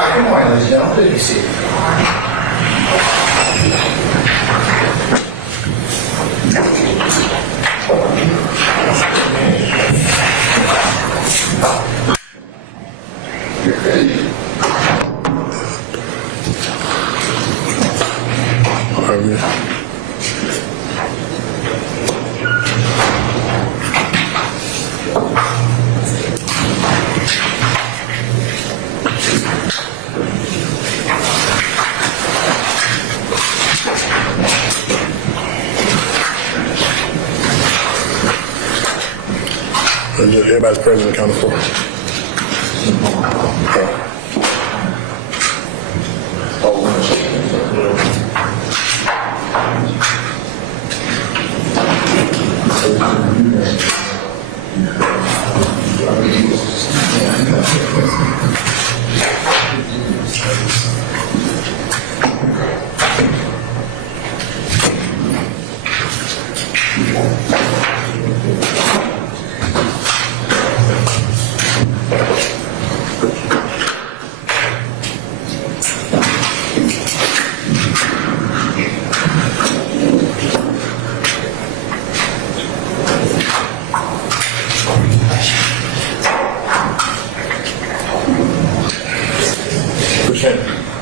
Hi, good morning, ladies and gentlemen. Please be seated. Everybody's present and accountable.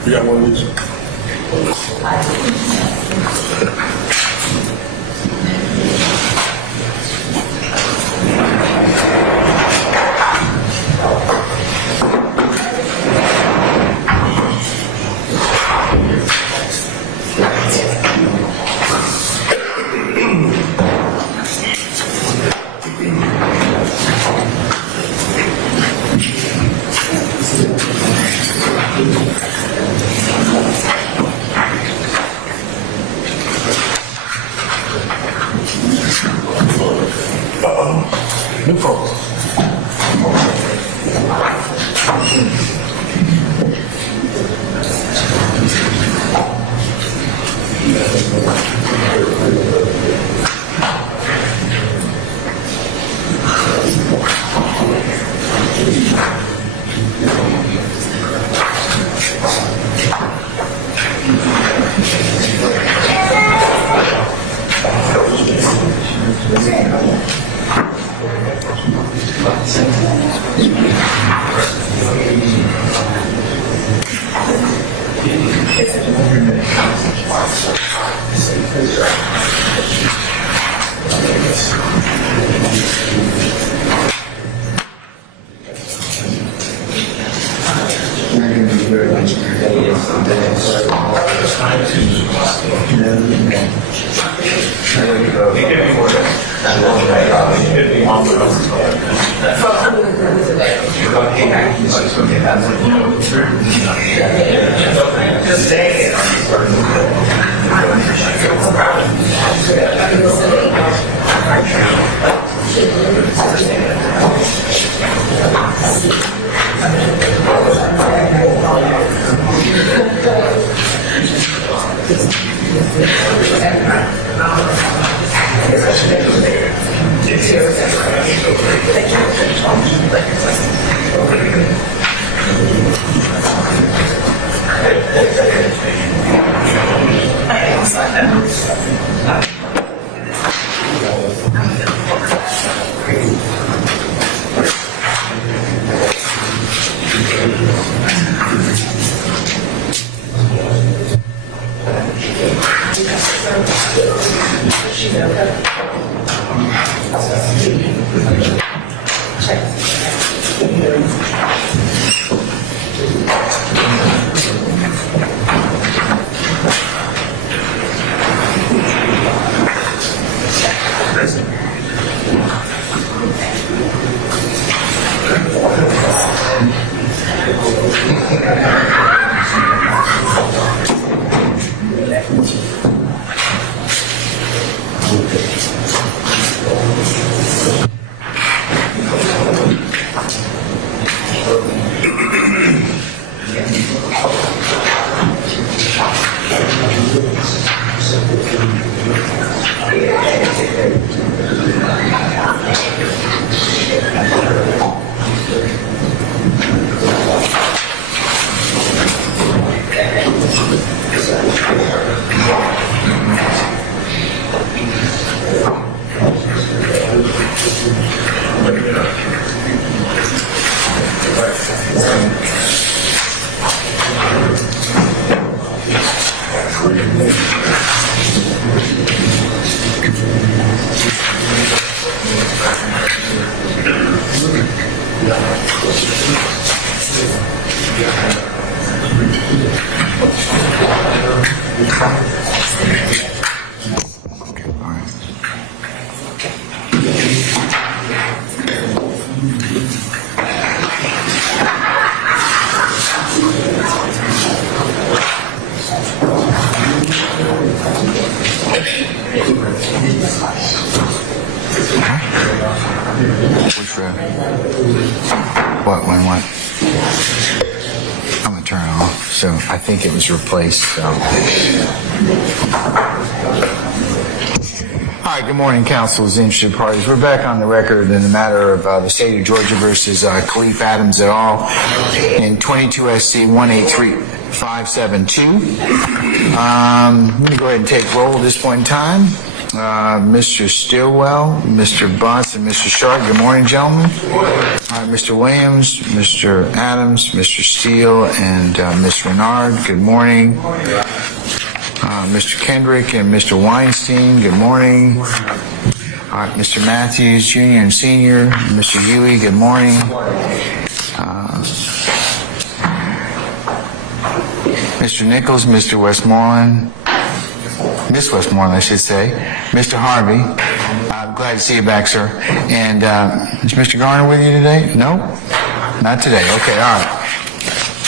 You got one of these? New folks. Which room? What, when, what? I'm gonna turn it off. So I think it was replaced, so. All right, good morning, council's interested parties. We're back on the record in the matter of the state of Georgia versus Khalif Adams et al. In 22 SC 183572. I'm gonna go ahead and take roll at this point in time. Mr. Stillwell, Mr. Butts, and Mr. Sharp. Good morning, gentlemen. All right, Mr. Williams, Mr. Adams, Mr. Steele, and Ms. Renard. Good morning. Mr. Kendrick and Mr. Weinstein. Good morning. All right, Mr. Matthews, Jr. and Senior. Mr. Huey. Good morning. Mr. Nichols, Mr. Westmoreland. Miss Westmoreland, I should say. Mr. Harvey, I'm glad to see you back, sir. And is Mr. Garner with you today? No? Not today. Okay, all right.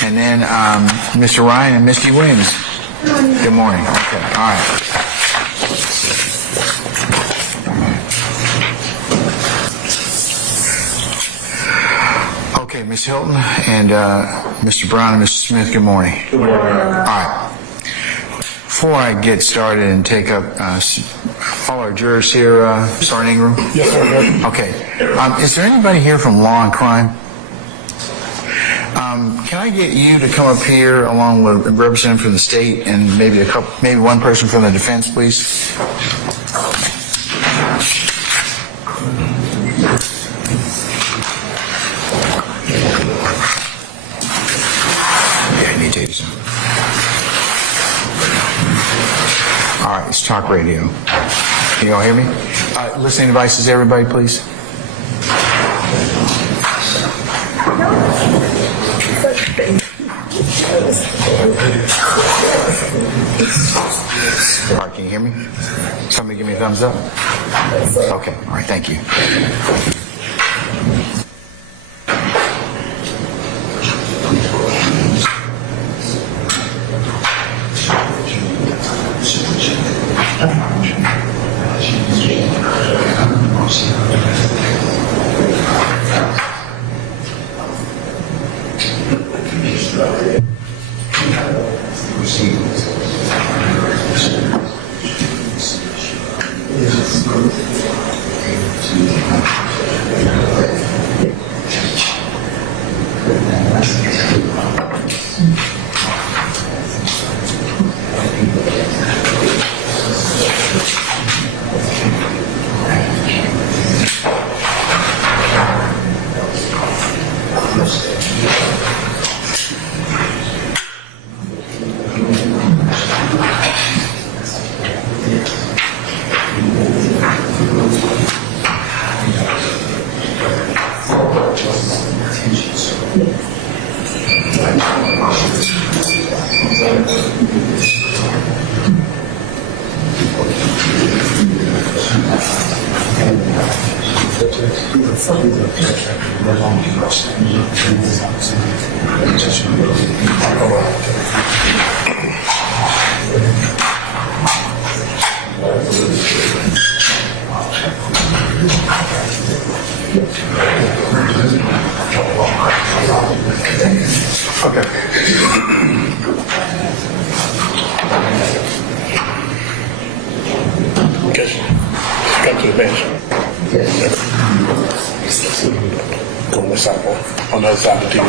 And then Mr. Ryan and Misty Williams. Good morning. Okay, all right. Okay, Ms. Hilton and Mr. Brown and Mr. Smith, good morning. Good morning. All right. Before I get started and take up all our jurors here, Sergeant Ingram? Yes, sir. Okay. Is there anybody here from Law and Crime? Can I get you to come up here along with a representative from the state and maybe one person from the defense, please? Yeah, I need to do something. All right, it's talk radio. Can you all hear me? Listening devices, everybody, please. All right, can you hear me? Somebody give me a thumbs up. Okay, all right, thank you. Come to the bench. Go on the side, on the other side of the TV.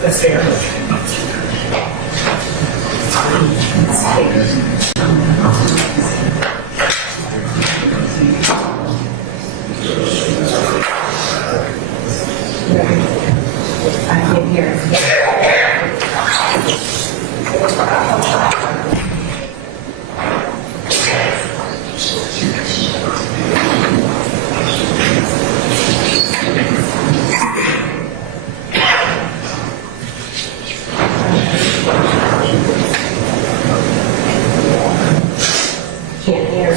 That's fair. I can't hear. Can't hear,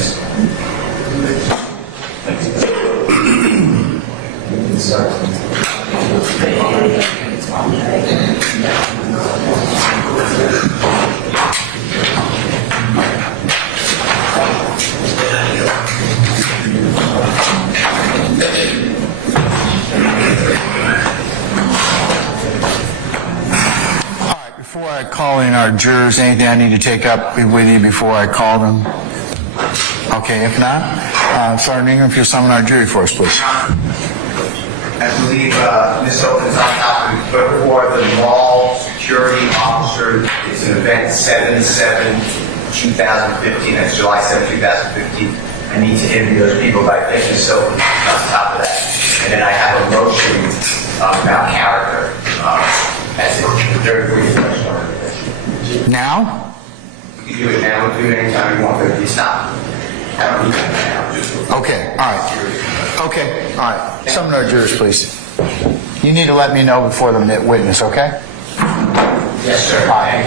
witness. Before I call in our jurors, anything I need to take up with you before I call them? Okay, if not, Sergeant Ingram, if you'll summon our jury for us, please. I believe Ms. Hilton is on top of it, but for the mall security officer, it's an event 7/7/2015, that's July 7, 2015. I need to interview those people, but I think Ms. Hilton is on top of that. And then I have a motion about character. That's it. Very brief question. Now? You can do it now, we'll do it anytime you want, but if you stop. I don't need that now. Just Okay, all right. Okay, all right. Summon our jurors, please. You need to let me know before the witness, okay? Yes, sir. Bye.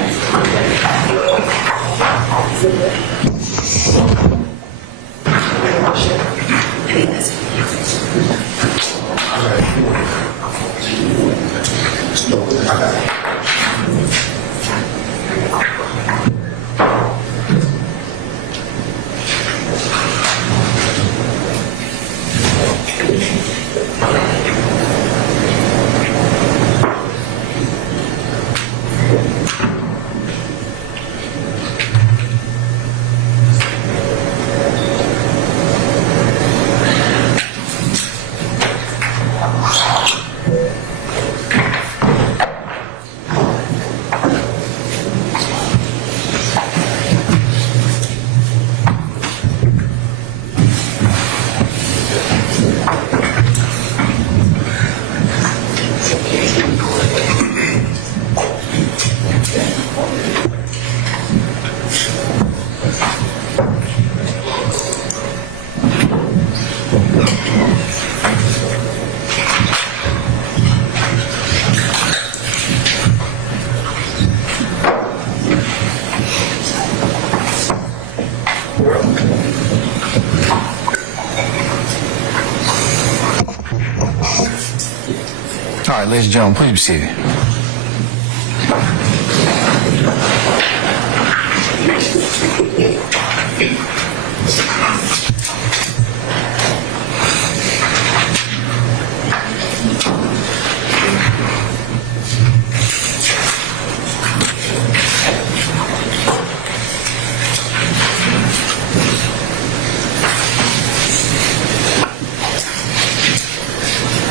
All right, ladies and gentlemen, please be seated.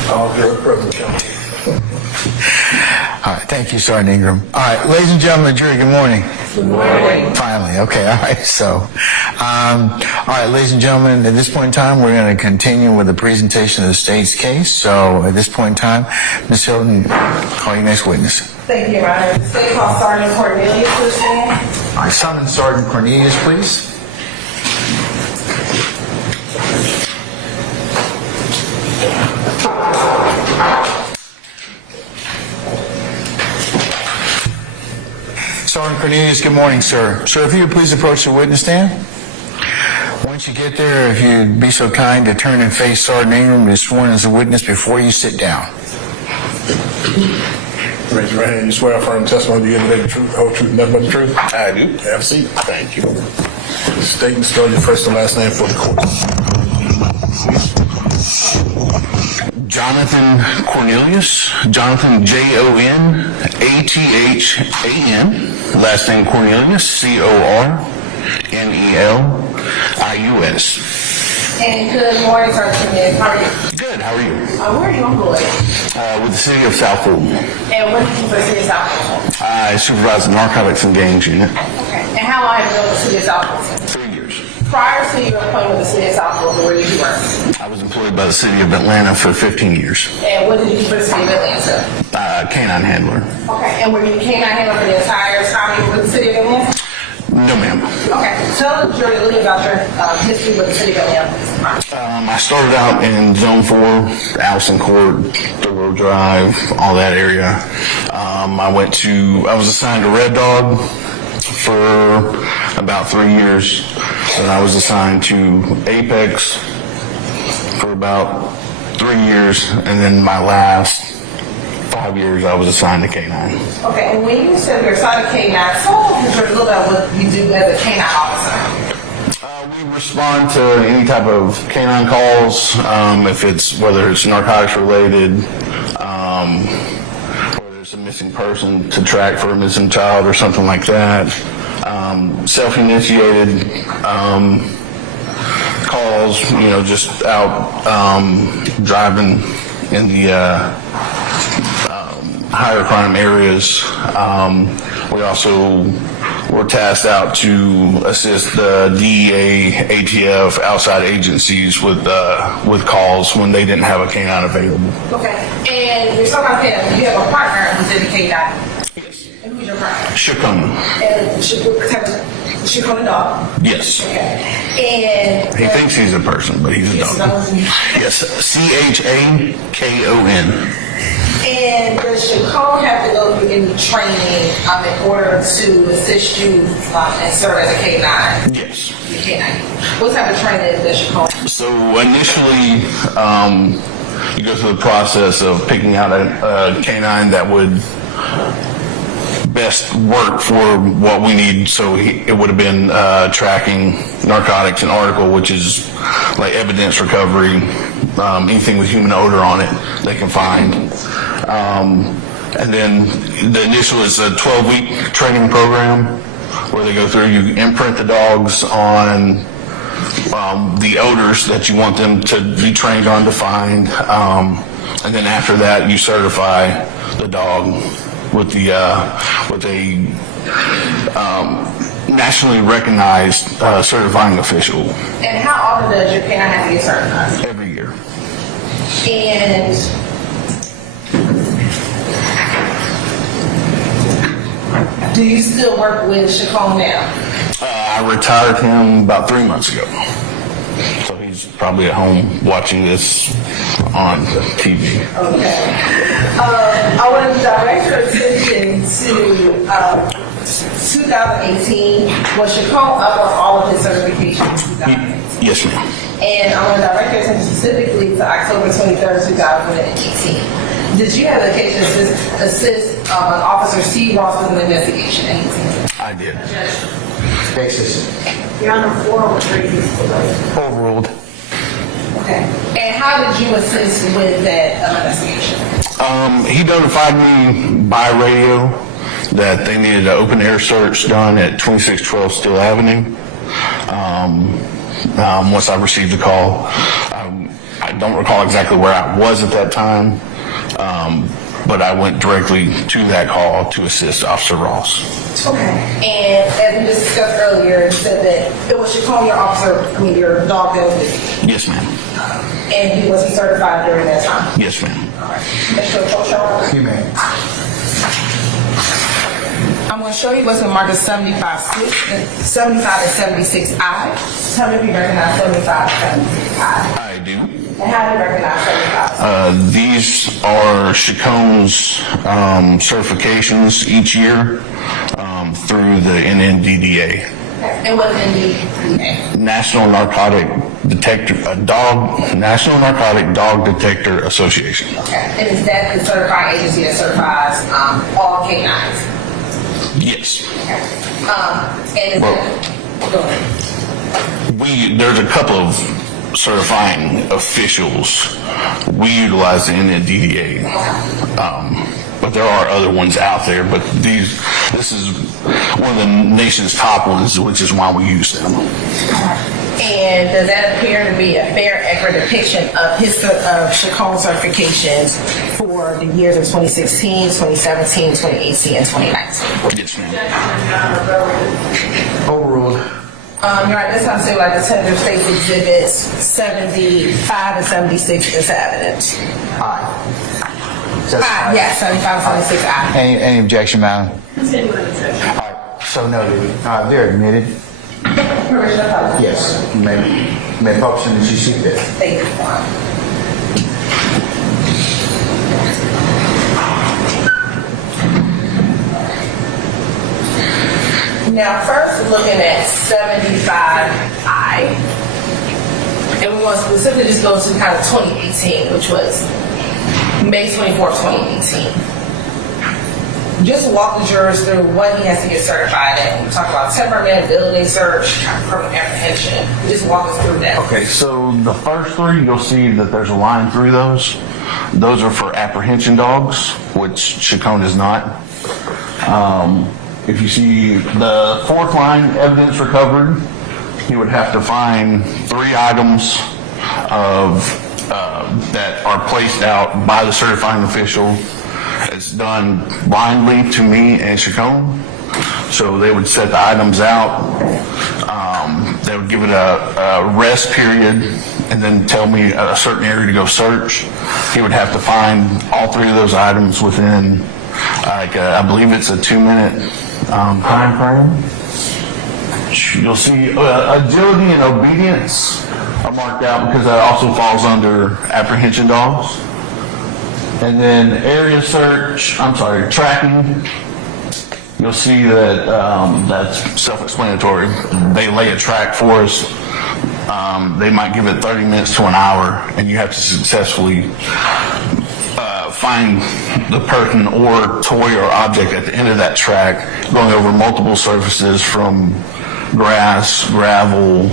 All juror present, John. All right, thank you, Sergeant Ingram. All right, ladies and gentlemen, jury, good morning. Good morning. Finally, okay, all right, so, all right, ladies and gentlemen, at this point in time, we're going to continue with the presentation of the state's case. So, at this point in time, Ms. Hilton, call your next witness. Thank you, Your Honor. State call Sergeant Cornelius to the stand. I summon Sergeant Cornelius, please. Sergeant Cornelius, good morning, sir. Sir, if you would please approach the witness stand. Once you get there, if you'd be so kind to turn and face Sergeant Ingram, who is sworn as a witness before you sit down. Raise your hand. You swear affirm testimony you give the truth, the whole truth, and nothing but the truth? I do. Have a seat. Thank you. State and spell your first and last name for the court. Jonathan Cornelius, Jonathan Jonathan, last name Cornelius, Cornelius. And good morning, Sergeant Cornelius. How are you? Good, how are you? Where are you employed? With the city of South Fulton. And what did you for the city of South Fulton? I supervise the narcotics and gangs unit. Okay. And how long have you been with the city of South Fulton? 3 years. Prior to your appointment with the city of South Fulton, where did you work? I was employed by the city of Atlanta for 15 years. And what did you do for the city of Atlanta? Canine handler. Okay. And were you canine handler for the entire time you were with the city of Atlanta? No, ma'am. Okay. Tell the jury a little about your history with the city of Atlanta. I started out in Zone 4, Allison Court, Thurlow Drive, all that area. I was assigned to Red Dog for about 3 years. Then I was assigned to Apex for about 3 years, and then my last 5 years I was assigned to K9. Okay, and when you said you're assigned to K9, so a little bit what you do as a K9 officer. We respond to any type of canine calls, if it's whether it's narcotics related, whether it's a missing person to track for a missing child or something like that. Self-initiated calls, just out driving in the higher crime areas. We also were tasked out to assist the DEA, ATF, outside agencies with calls when they didn't have a canine available. Okay, and you're talking about K9. You have a partner who's in the K9. Yes. And who's your partner? Shakun. And Shakun dog. Yes. Okay. And He thinks he's a person, but he's a dog. Yes, CHAKON. And does Shakun have to go through any training in order to assist you and serve as a K9? Yes. The K9. What type of training does Shakun? So initially, you go through the process of picking out a canine that would best work for what we need. So it would have been tracking narcotics and article, which is like evidence recovery, anything with human odor on it they can find. And then the initial is a 12-week training program where they go through, you imprint the dogs on the odors that you want them to be trained on to find. And then after that, you certify the dog with a nationally recognized certifying official. And how often does your K9 have to get certified? Every year. And do you still work with Shakun now? I retired him about 3 months ago. So he's probably at home watching this on TV. Okay. I want to direct your attention to 2018. Was Shakun up on all of his certifications in 2018? Yes, ma'am. And I want to direct your attention specifically to October 23rd, 2018. Did you have the occasion to assist Officer C. Ross with an investigation at 18? I did. Texas. You're on the floor with Overruled. Okay. And how did you assist with that investigation? He notified me by radio that they needed an open air search done at 2612 Steel Avenue. Once I received the call, I don't recall exactly where I was at that time, but I went directly to that call to assist Officer Ross. Okay. And as we discussed earlier, you said that it was Shakun, your officer, your dog that was with you. Yes, ma'am. And was he certified during that time? Yes, ma'am. Mr. Ochoa? You may. I'm going to show you what's been marked as 75 and 76I. Tell me if you recognize 75 and 76I. I do. And how do you recognize 75? These are Shakun's certifications each year through the NNDDA. And what is NDDA? National Narcotic Dog Detector Association. Okay. And is that the certifying agency that certifies all canines? Yes. Okay. And is Well, go ahead. There's a couple of certifying officials. We utilize the NNDDA, but there are other ones out there. But this is one of the nation's top ones, which is why we use them. And does that appear to be a fair, accurate depiction of Shakun certifications for the years of 2016, 2017, 2018, and 2019? Yes, ma'am. Overruled. You're right, this sounds like the Senator States Exhibits 75 and 76 is evidence. Aye. Yeah, 75 and 76 I. Any objection, Madam? All right, so noted. They're admitted. Permission to publish. Yes. You may publish them as you see fit. Thank you. Now, first looking at 75I, and we want to specifically just go to kind of 2018, which was May 24th, 2018. Just walk the jurors through what he has to get certified in. We talk about temperament, ability, search, criminal apprehension. Just walk us through that. Okay, so the first three, you'll see that there's a line through those. Those are for apprehension dogs, which Chacon is not. If you see the fourth line, evidence recovered, he would have to find 3 items that are placed out by the certifying official. It's done blindly to me and Chacon. So they would set the items out. They would give it a rest period and then tell me a certain area to go search. He would have to find all 3 of those items within, I believe it's a 2-minute time frame. You'll see agility and obedience are marked out because that also falls under apprehension dogs. And then tracking, you'll see that that's self-explanatory. They lay a track for us. They might give it 30 minutes to an hour, and you have to successfully find the person or toy or object at the end of that track, going over multiple surfaces from grass, gravel,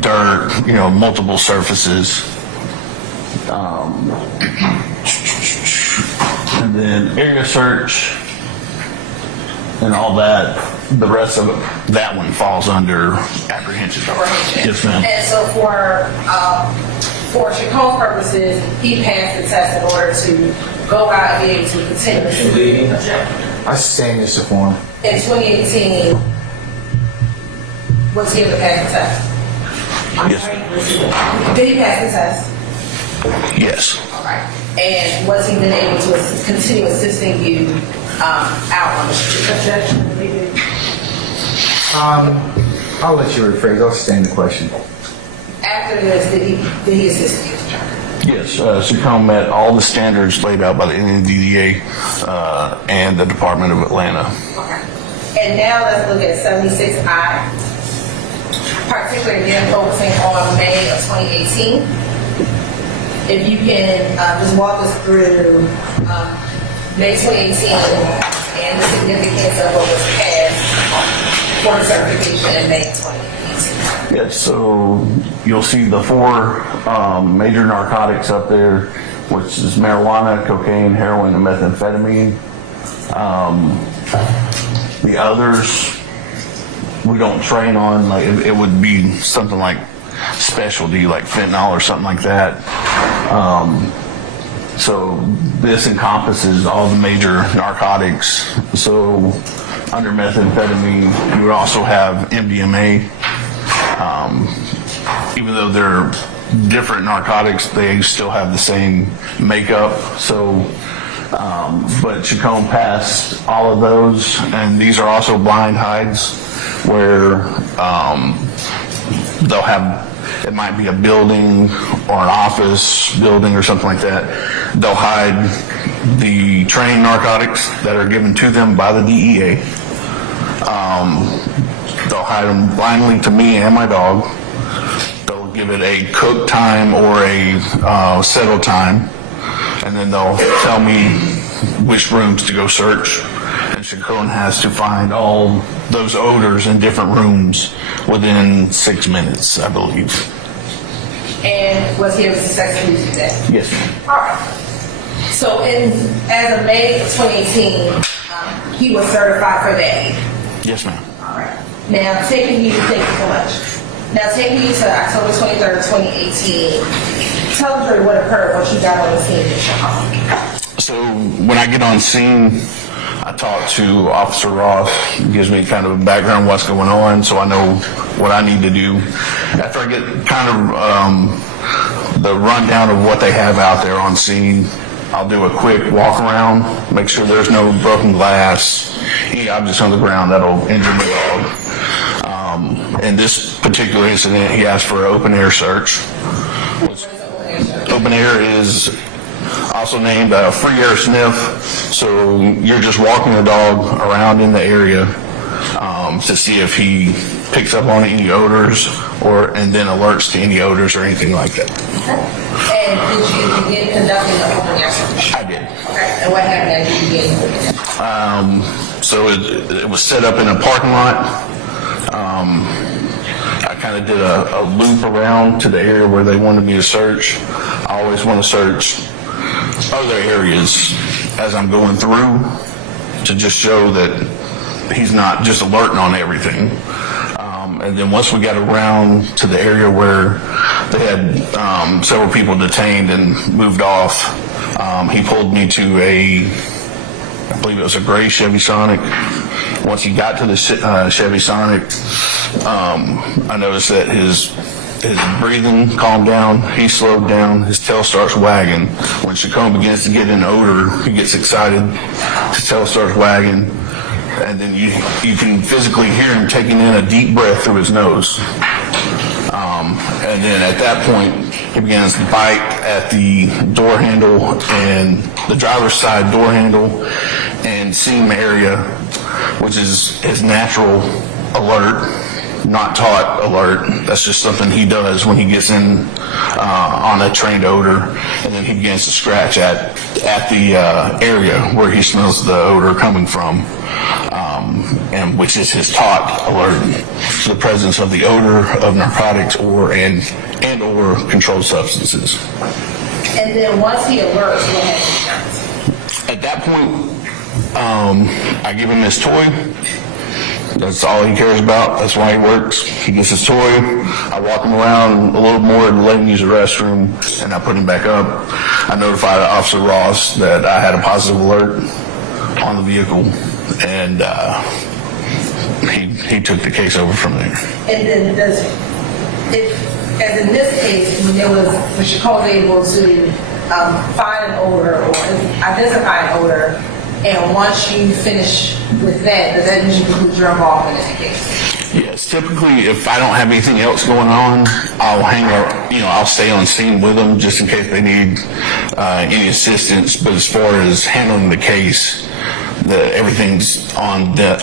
dirt, multiple surfaces. And then area search and all that, the rest of it, that one falls under apprehension. Yes, ma'am. And so for Chacon's purposes, he passed the test in order to go out and be able to continue. I sustain this form. In 2018, was he able to pass the test? Yes. Did he pass the test? Yes. All right. And was he then able to continue assisting you out on the street? I'll let you rephrase. I'll sustain the question. After this, did he assist you? Yes, Chacon met all the standards laid out by the NDDA and the Department of Atlanta. Okay. And now let's look at 76I, particularly again focusing on May of 2018. If you can just walk us through May 2018 and the significance of what was passed for the certification in May 2018. Yes, so you'll see the 4 major narcotics up there, which is marijuana, cocaine, heroin, and methamphetamine. The others we don't train on. Like it would be something like specialty, like fentanyl or something like that. So this encompasses all the major narcotics. So under methamphetamine, you would also have MDMA. Even though they're different narcotics, they still have the same makeup. So, but Chacon passed all of those, and these are also blind hides where they'll have, it might be a building or an office building or something like that. They'll hide the trained narcotics that are given to them by the DEA. They'll hide them blindly to me and my dog. They'll give it a cook time or a settle time, and then they'll tell me which rooms to go search. And Chacon has to find all those odors in different rooms within 6 minutes, I believe. And was he able to successfully do that? Yes, ma'am. All right. So as of May of 2018, he was certified for that. Yes, ma'am. All right. Now taking you, thank you so much. Now taking you to October 23rd, 2018, tell the jury what occurred once you got on the scene in Chicago. So when I get on scene, I talk to Officer Ross. He gives me kind of a background of what's going on, so I know what I need to do. After I get kind of the rundown of what they have out there on scene, I'll do a quick walk around, make sure there's no broken glass, any objects on the ground that'll injure my dog. In this particular incident, he asked for an open air search. Open air is also named free air sniff. So you're just walking the dog around in the area to see if he picks up on any odors and then alerts to any odors or anything like that. And did you begin conducting the open air search? I did. Okay. And what happened as you began doing it? So it was set up in a parking lot. I kind of did a loop around to the area where they wanted me to search. I always want to search other areas as I'm going through to just show that he's not just alerting on everything. And then once we got around to the area where they had several people detained and moved off, he pulled me to I believe it was a gray Chevy Sonic. Once he got to the Chevy Sonic, I noticed that his breathing calmed down, he slowed down, his tail starts wagging. When Chacon begins to get an odor, he gets excited, his tail starts wagging, and then you can physically hear him taking in a deep breath through his nose. And then at that point, he begins to bite at the door handle and the driver's side door handle and seam area, which is his natural alert, not taught alert. That's just something he does when he gets in on a trained odor, and then he begins to scratch at the area where he smells the odor coming from, and which is his taught alert to the presence of the odor of narcotics or controlled substances. And then once he alerts, what happens? At that point, I give him his toy. That's all he cares about. That's why he works. He gets his toy. I walk him around a little more and let him use the restroom, and I put him back up. I notified Officer Ross that I had a positive alert on the vehicle, and he took the case over from there. And then as in this case, when Chacon was able to find an odor or identify an odor, and once you finish with that, does that usually conclude your involvement in the case? Yes, typically if I don't have anything else going on, I'll I'll stay on scene with them just in case they need any assistance. But as far as handling the case, everything's on the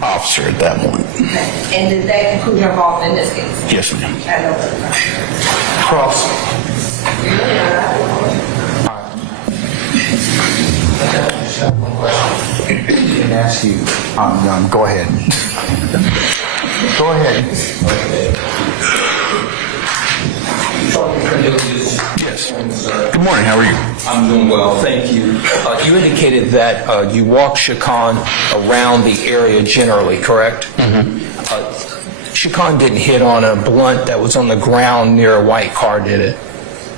officer at that point. Okay. And does that conclude your involvement in this case? Yes, ma'am. I have no further questions. Cross. I didn't ask you. Go ahead. Go ahead. Yes. Good morning. How are you? I'm doing well, thank you. You indicated that you walked Chacon around the area generally, correct? Mm-hmm. Chacon didn't hit on a blunt that was on the ground near a white car, did it?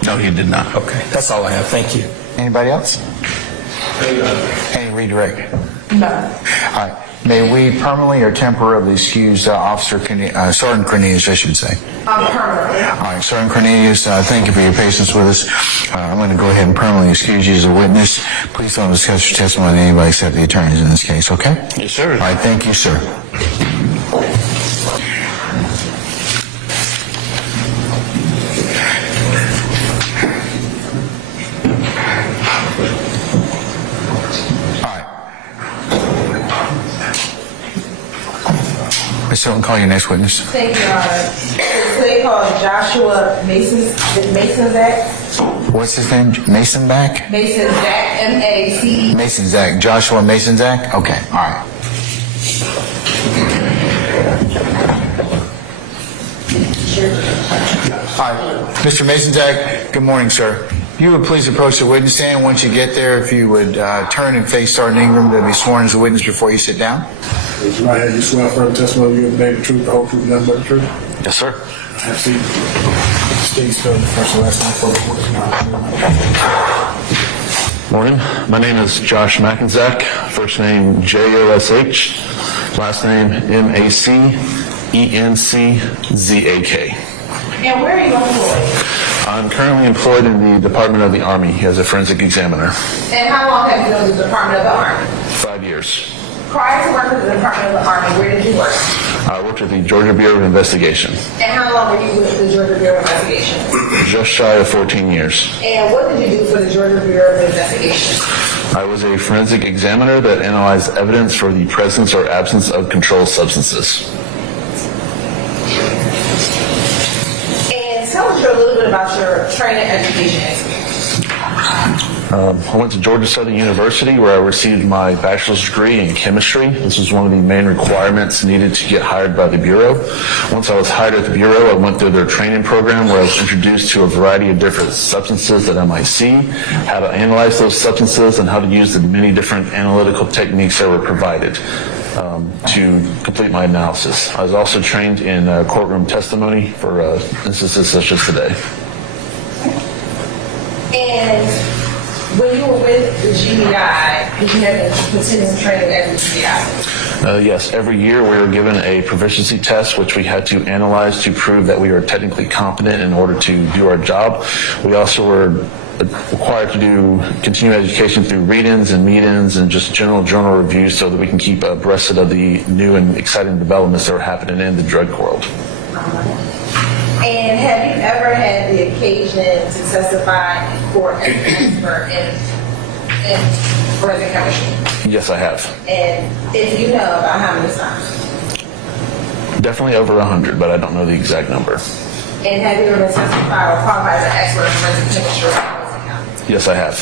No, he did not. Okay, that's all I have. Thank you. Anybody else? Any redirect? No. All right. May we permanently or temporarily excuse Sergeant Cornelius, I should say. Permanently. All right, Sergeant Cornelius, thank you for your patience with us. I'm going to go ahead and permanently excuse you as a witness. Please don't discuss your testimony with anybody except the attorneys in this case, okay? Yes, sir. All right, thank you, sir. Ms. Hilton, call your next witness. Thank you, Your Honor. Today called Joshua Mason-Zach. What's his name? Mason-Zach? Mason-Zach, M-A-C-E. Mason-Zach. Joshua Mason-Zach? Okay, all right. All right. Mr. Mason-Zach, good morning, sir. If you would please approach the witness stand. Once you get there, if you would turn and face Sergeant Ingram to be sworn as a witness before you sit down. Raise your right hand. You swear affirm testimony you give today the truth, the whole truth, and nothing but the truth. Yes, sir. Have a seat. State spelling the first and last name for the court. Morning. My name is Josh Mackenzack. First name Josh, last name Macenczak. And where are you employed? I'm currently employed in the Department of the Army as a forensic examiner. And how long have you known the Department of the Army? 5 years. Prior to working with the Department of the Army, where did you work? I worked with the Georgia Bureau of Investigation, And how long were you with the Georgia Bureau of Investigation? just shy of 14 years. And what did you do for the Georgia Bureau of Investigation? I was a forensic examiner that analyzed evidence for the presence or absence of controlled substances. And tell us a little bit about your training education experience. I went to Georgia Southern University where I received my bachelor's degree in chemistry. This was one of the main requirements needed to get hired by the Bureau. Once I was hired at the Bureau, I went through their training program where I was introduced to a variety of different substances that I might see, how to analyze those substances, and how to use the many different analytical techniques that were provided to complete my analysis. I was also trained in courtroom testimony for instances such as today. And when you were with the GBI, did you have any continuing training at the GBI? Yes, every year we were given a proficiency test which we had to analyze to prove that we were technically competent in order to do our job. We also were required to do continuing education through read-ins and meet-ins and just general journal reviews so that we can keep abreast of the new and exciting developments that are happening in the drug world. And have you ever had the occasion to testify in court as an expert in forensic chemistry? Yes, I have. And if you know, about how many times? Definitely over 100, but I don't know the exact number. And have you ever been testified or qualified as an expert in forensic chemistry? Yes, I have.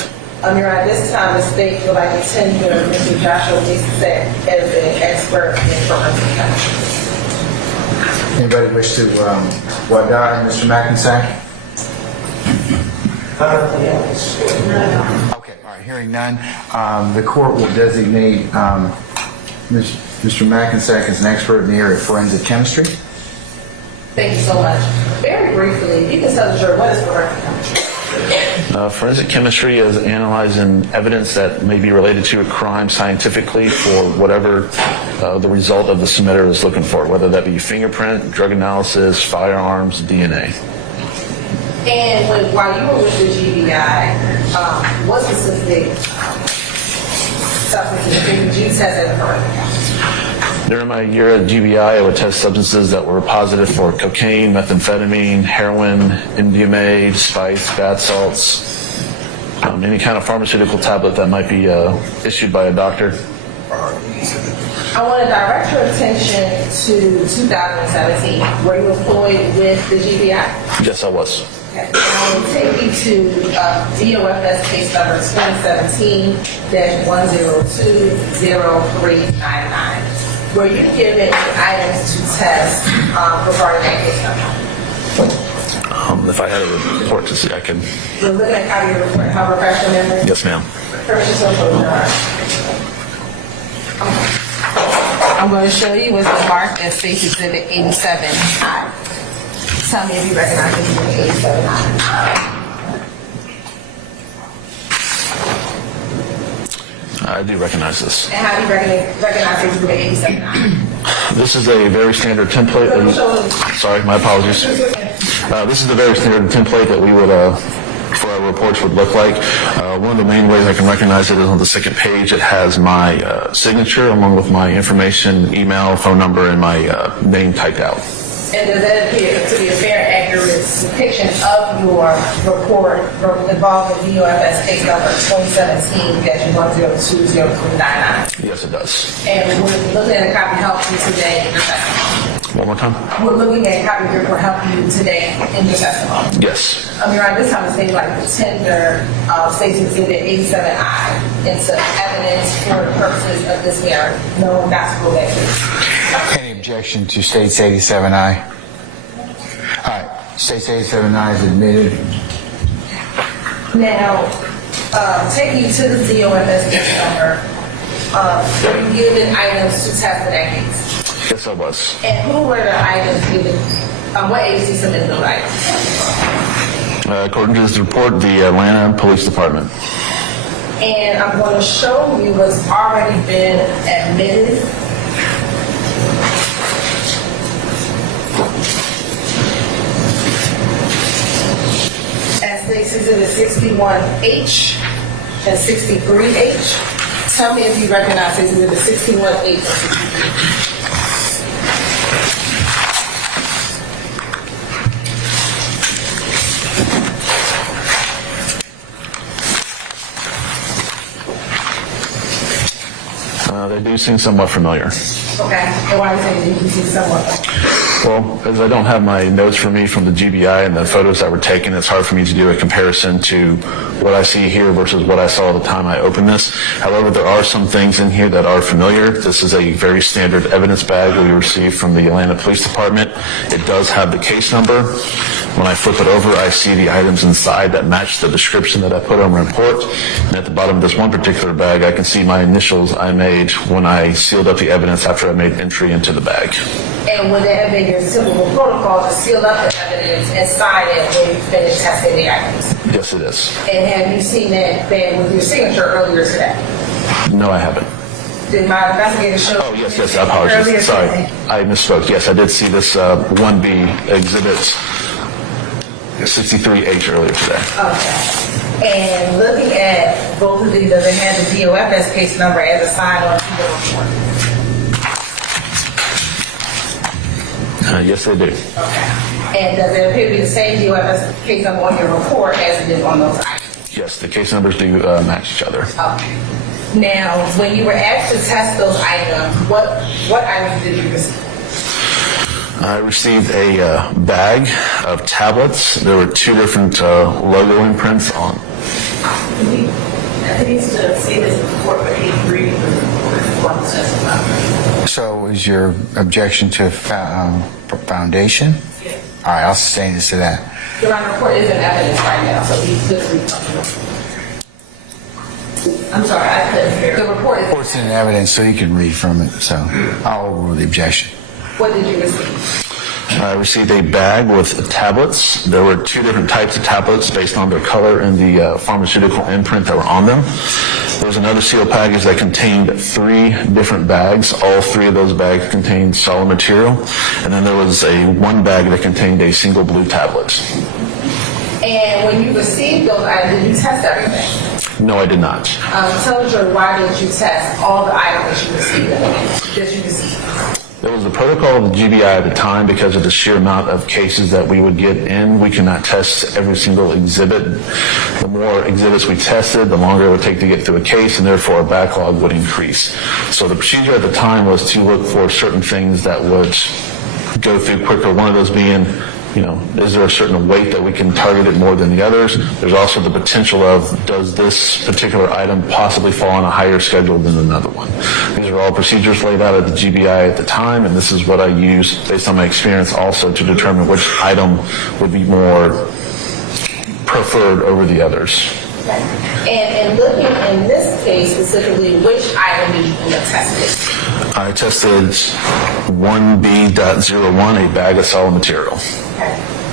You're at this time, the state would like to tender Mr. Joshua Dixon as an expert in forensic chemistry. Anybody wish to withdraw Mr. Mackensack? Okay, all right, hearing none, the court will designate Mr. Mackensack as an expert in the area of forensic chemistry. Thank you so much. Very briefly, you can tell the jury what is forensic chemistry. Forensic chemistry is analyzing evidence that may be related to a crime scientifically for whatever the result of the submitter is looking for, whether that be fingerprint, drug analysis, firearms, DNA. And while you were with the GBI, what specific substances did you test as a forensic chemist? During my year at GBI, I would test substances that were positive for cocaine, methamphetamine, heroin, MDMA, spice, bath salts, any kind of pharmaceutical tablet that might be issued by a doctor. I want to direct your attention to 2017. Were you employed with the GBI? Yes, I was. Okay. I will take you to DOFS case number 2017-1020399. Were you given items to test regarding that case number? If I had a report to see, I can. We're looking at how you report, how refresh your memory. Yes, ma'am. Refresh yourself for the I'm going to show you what's marked as State Exhibit 87I. Tell me if you recognize Exhibit 87I. I do recognize this. And how do you recognize Exhibit 87I? This is a very standard template. Sorry, my apologies. This is the very standard template that we would, for our reports would look like. One of the main ways I can recognize it is on the second page. It has my signature along with my information, email, phone number, and my name typed out. And does that appear to be a fair, accurate depiction of your report involving DOFS case number 2017-1020399? Yes, it does. And we're looking at a copy help you today in your testimony. One more time? We're looking at a copy of your report help you today in your testimony. Yes. Around this time, it's things like the tender State's Exhibit 87I into evidence for the purposes of this hearing. No one got to go back to this. Any objection to State's 87I? All right, State's 87I is admitted. Now, taking you to the DOFS case number, were you given items to test in that case? Yes, I was. And who were the items given? What agency submitted those items? According to this report, the Atlanta Police Department. And I'm going to show you what's already been admitted. As State's Exhibit 61H and 63H. Tell me if you recognize Exhibit 61H and 63H. They do seem somewhat familiar. Okay. And why is it you see someone? Well, as I don't have my notes for me from the GBI and the photos that were taken, it's hard for me to do a comparison to what I see here versus what I saw at the time I opened this. However, there are some things in here that are familiar. This is a very standard evidence bag that we received from the Atlanta Police Department. It does have the case number. When I flip it over, I see the items inside that match the description that I put on my report. And at the bottom of this one particular bag, I can see my initials I made when I sealed up the evidence after I made entry into the bag. And would that have been your typical protocol to seal up the evidence and sign it when you finish testing the items? Yes, it is. And have you seen that bag with your signature earlier today? No, I haven't. Did my investigator show? Oh, yes, I Earlier apologize. Sorry, today? I misspoke. Yes, I did see this 1B exhibit 63H earlier today. Okay. And looking at both of these, does it have the DOFS case number as assigned on to the report? Yes, they do. Okay. And does it appear to be the same DOFS case number on your report as it is on those items? Yes, the case numbers do match each other. Okay. Now, when you were asked to test those items, what items did you receive? I received a bag of tablets. There were two different logo imprints on. I think it's to say this in report, but he agreed with the report testify. So is your objection to foundation? Yes. All right, I'll sustain this to that. The report is in evidence right now, so he's good to read something. I'm sorry, I couldn't hear. The report is. Report's in evidence, so you can read from it, so I'll overrule the objection. What did you receive? I received a bag with tablets. There were two different types of tablets based on their color and the pharmaceutical imprint that were on them. There was another sealed package that contained three different bags. All three of those bags contained solid material. And then there was one bag that contained a single blue tablet. And when you received those items, did you test everything? No, I did not. Tell the jury, why didn't you test all the items that you received? There was a protocol of the GBI at the time because of the sheer amount of cases that we would get in. We could not test every single exhibit. The more exhibits we tested, the longer it would take to get through a case, and therefore our backlog would increase. So the procedure at the time was to look for certain things that would go through quicker. One of those being, is there a certain weight that we can target it more than the others? There's also the potential of, does this particular item possibly fall on a higher schedule than another one? These are all procedures laid out at the GBI at the time, and this is what I use based on my experience also to determine which item would be more preferred over the others. And looking in this case specifically, which item did you end up testing? I tested 1B.01, a bag of solid material.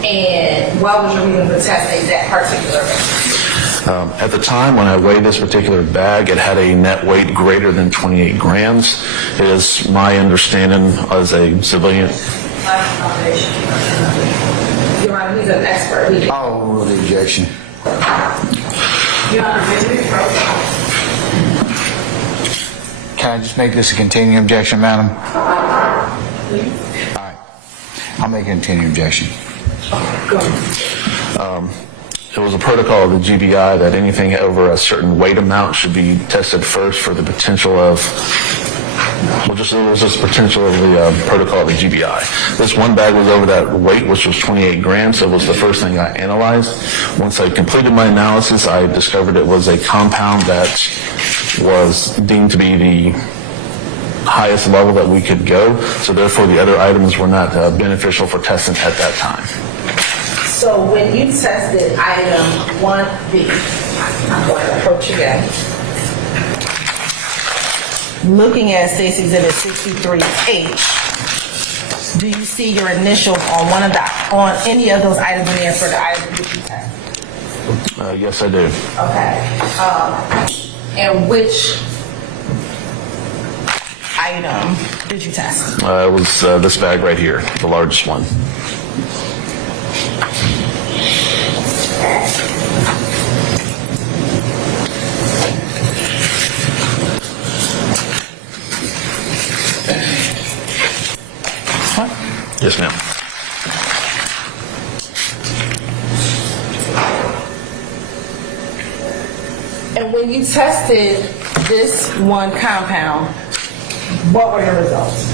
And what was your reason for testing that particular bag? At the time when I weighed this particular bag, it had a net weight greater than 28 grams. It is my understanding as a civilian. Your Honor, he's an expert. I'll overrule the objection. Your Honor, Can I just make this a continuing objection, madam? All right. I'll make a continuing objection. It was a protocol of the GBI that anything over a certain weight amount should be tested first for the potential of, it was just potential of the protocol of the GBI. This one bag was over that weight, which was 28 grams, so it was the first thing I analyzed. Once I completed my analysis, I discovered it was a compound that was deemed to be the highest level that we could go, so therefore the other items were not beneficial for testing at that time. So when you tested item 1B, I'm going to approach again. Looking at State's Exhibit 63H, do you see your initials on on any of those items in there for the items that you tested? Yes, I do. Okay. And which item did you test? It was this bag right here, the largest one. Yes, ma'am. And when you tested this one compound, what were your results?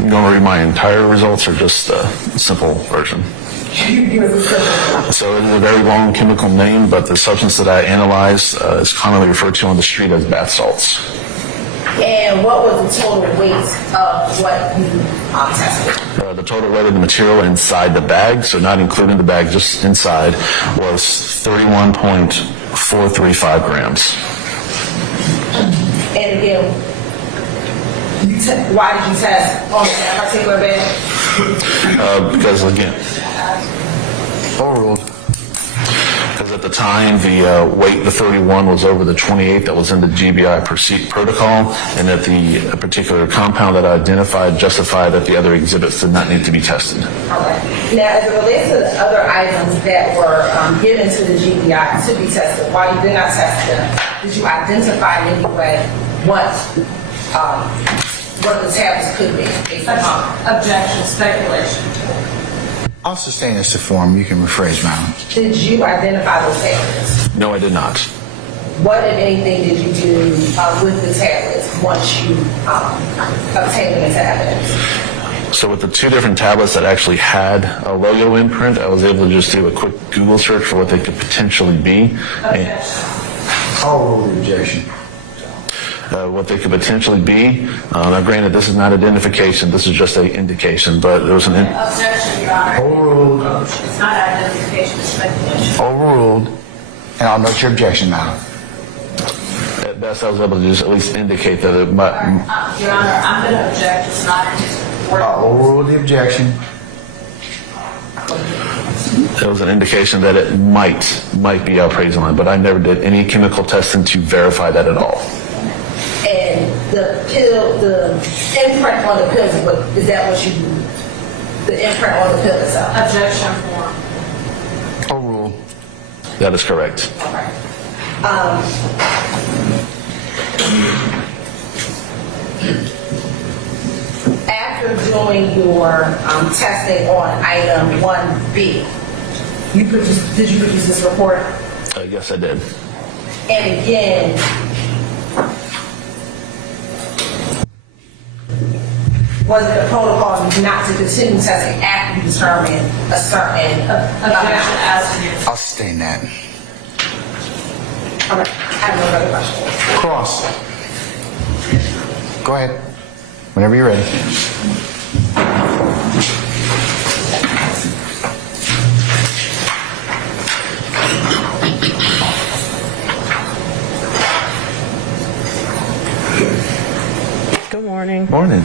You want to read my entire results or just a simple version? So it's a very long chemical name, but the substance that I analyzed is commonly referred to on the street as bath salts. And what was the total weight of what you tested? The total weight of the material inside the bag, so not including the bag, just inside, was 31.435 grams. And again, why did you test on that particular bag? Because again, Overruled. because at the time the weight, the 31 was over the 28 that was in the GBI protocol, and that the particular compound that I identified justified that the other exhibits did not need to be tested. All right. Now, as it relates to the other items that were given to the GBI to be tested, while you did not test them, did you identify in any way what the tablets could be? Objection, speculation. I'll sustain this to form. You can rephrase, madam. Did you identify those tablets? No, I did not. What, if anything, did you do with the tablets once you obtained them as evidence? So with the two different tablets that actually had a logo imprint, I was able to just do a quick Google search for what they could potentially be. Overruled the objection. What they could potentially be. Now granted, this is not identification, this is just an indication, but there was an... Objection, Your Honor. Overruled. It's not identification, it's speculation. Overruled. And I'll note your objection, madam. At best, I was able to just at least indicate that it might... Your Honor, I'm going to object. It's not Overruled the objection. There was an indication that it might be alprazoline, but I never did any chemical testing to verify that at all. And the imprint on the pill, is that what you do? The imprint on the pill itself? Objection form. Overruled. That is correct. All right. After doing your testing on item 1B, did you produce this report? Yes, I did. And again, was it a protocol not to continue testing after you determine a certain objection as to I'll sustain that. I have no further questions. Cross. Go ahead. Whenever you're ready. Good morning. Morning.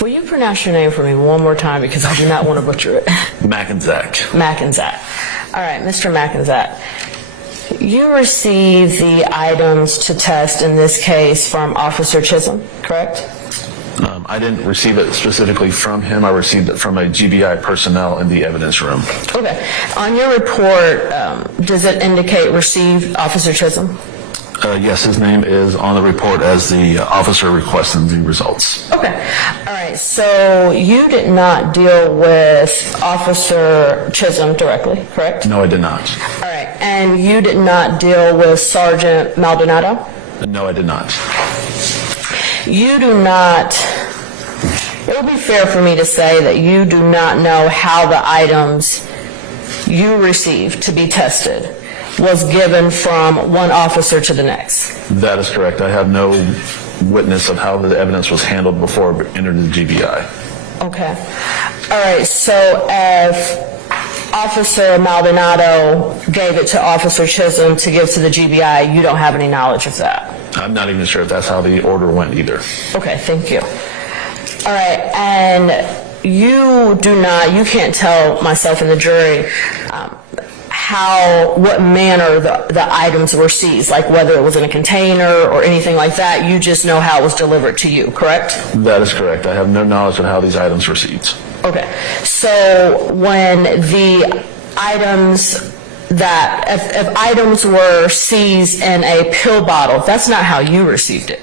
Will you pronounce your name for me one more time because I do not want to butcher it? Mackenzack. Mackenzack. All right, Mr. Mackenzack. You received the items to test in this case from Officer Chisholm, correct? I didn't receive it specifically from him. I received it from a GBI personnel in the evidence room. Okay. On your report, does it indicate received Officer Chisholm? Yes, his name is on the report as the officer requesting the results. Okay. All right. So you did not deal with Officer Chisholm directly, correct? No, I did not. All right. And you did not deal with Sergeant Maldonado? No, I did not. You do not, it would be fair for me to say that you do not know how the items you received to be tested was given from one officer to the next. That is correct. I have no witness of how the evidence was handled before it entered the GBI. Okay. All right. So if Officer Maldonado gave it to Officer Chisholm to give to the GBI, you don't have any knowledge of that? I'm not even sure if that's how the order went either. Okay. Thank you. All right. And you can't tell myself and the jury what manner the items were seized, like whether it was in a container or anything like that. You just know how it was delivered to you, correct? That is correct. I have no knowledge of how these items were seized. Okay. So when the items if items were seized in a pill bottle, that's not how you received it.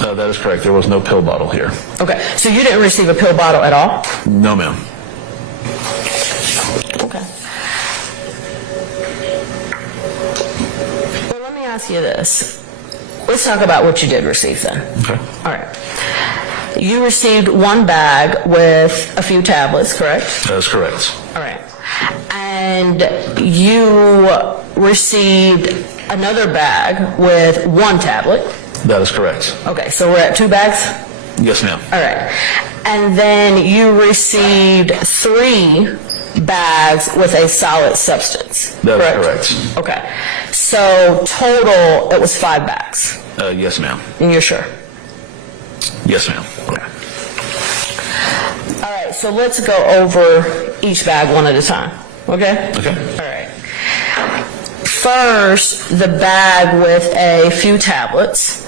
That is correct. There was no pill bottle here. Okay, so you didn't receive a pill bottle at all? No, ma'am. Okay. Well, let me ask you this. Let's talk about what you did receive then. Okay. All right. You received one bag with a few tablets, correct? That is correct. All right. And you received another bag with one tablet. That is correct. Okay, so we're at 2 bags? Yes, ma'am. All right. And then you received 3 bags with a solid substance. That is correct. Okay. So total, it was 5 bags. Yes, ma'am. And you're sure? Yes, ma'am. All right, so let's go over each bag one at a time, okay? Okay. All right. First, the bag with a few tablets.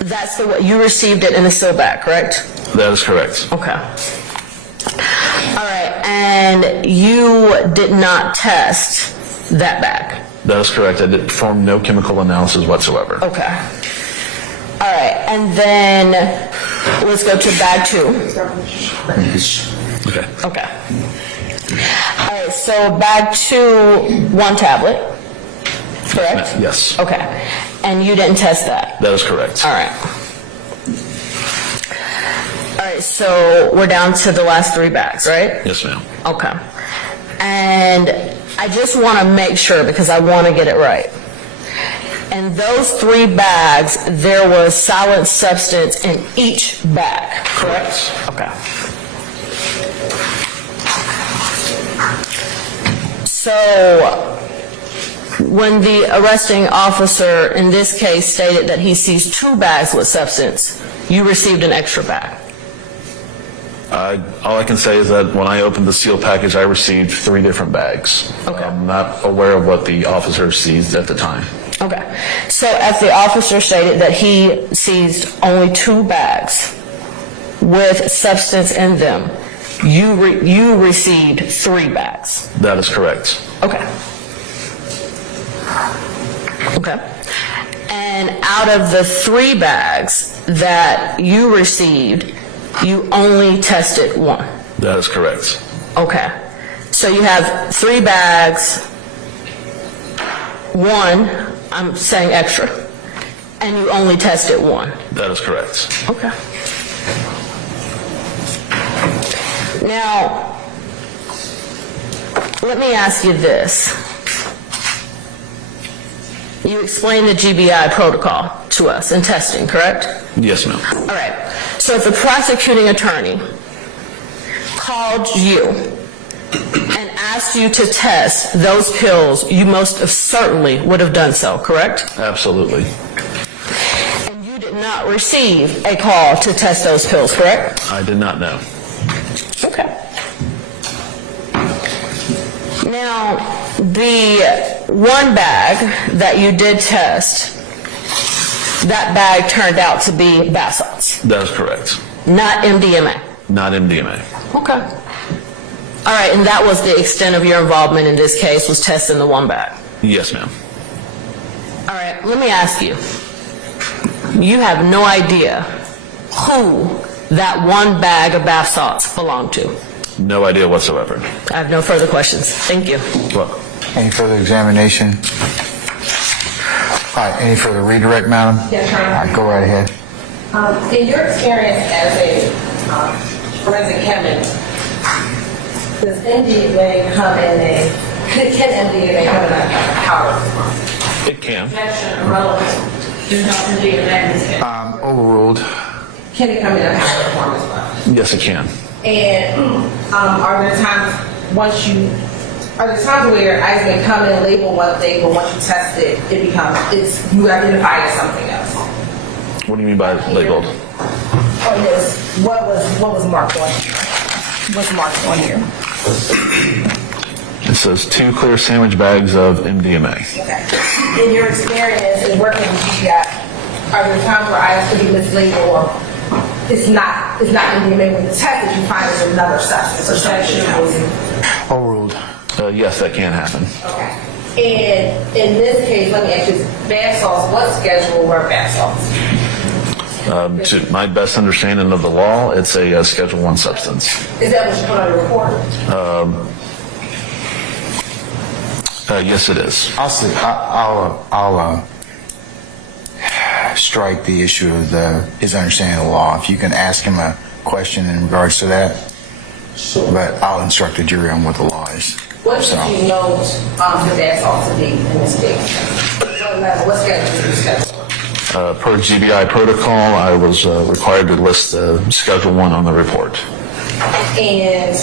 That's the way, you received it in a seal bag, correct? That is correct. Okay. All right, and you did not test that bag? That is correct. I did perform no chemical analysis whatsoever. Okay. All right, and then let's go to bag 2. Okay. Okay. All right, so bag 2, 1 tablet, correct? Yes. Okay, and you didn't test that? That is correct. All right. All right, so we're down to the last 3 bags, right? Yes, ma'am. Okay. And I just want to make sure because I want to get it right. In those 3 bags, there was solid substance in each bag, correct? Okay. So, when the arresting officer in this case stated that he sees 2 bags with substance, you received an extra bag. All I can say is that when I opened the sealed package, I received 3 different bags. Okay. I'm not aware of what the officer seized at the time. Okay. So as the officer stated that he seized only 2 bags with substance in them, you received 3 bags. That is correct. Okay. Okay. And out of the 3 bags that you received, you only tested 1. That is correct. Okay. So you have 3 bags, 1, I'm saying extra, and you only tested 1. That is correct. Okay. Now, let me ask you this. You explained the GBI protocol to us in testing, correct? Yes, ma'am. All right. So if the prosecuting attorney called you and asked you to test those pills, you most certainly would have done so, correct? Absolutely. And you did not receive a call to test those pills, correct? I did not know. Okay. Now, the 1 bag that you did test, that bag turned out to be bath salts, That is correct. not MDMA. Not MDMA. Okay. All right, and that was the extent of your involvement in this case, was testing the 1 bag. Yes, ma'am. All right, let me ask you. You have no idea who that 1 bag of bath salts belonged to. No idea whatsoever. I have no further questions. Thank you. Well, Any further examination? All right, any further redirect, madam? Yes, Your Honor. All right, go right ahead. In your experience as a forensic chemist, does MDMA come in a, can MDMA come in a powder form? it can. Objection, irrelevant. There's no MDMA in this case. Overruled. Can it come in a powder form as well? Yes, it can. And are there times where ice may come in label one thing, but once you test it, you identify it as something else? What do you mean by labeled? On this, what was marked on here? What's marked on here? It says 2 clear sandwich bags of MDMA. Okay. In your experience in working with GPI, are there times where ice could be mislabeled or it's not MDMA when the test that you find is another substance or something else? Overruled. Yes, that can happen. Okay. And in this case, let me ask you, bath salts, what schedule were bath salts? To my best understanding of the law, it's a Schedule 1 substance. Is that what you put on your report? Yes, it is. I'll strike the issue of his understanding of the law. If you can ask him a question in regards to that, but I'll instruct the jury on what the law is. What did you know the bath salts to be in this case? What schedule did you schedule? Per GBI protocol, I was required to list Schedule 1 on the report. And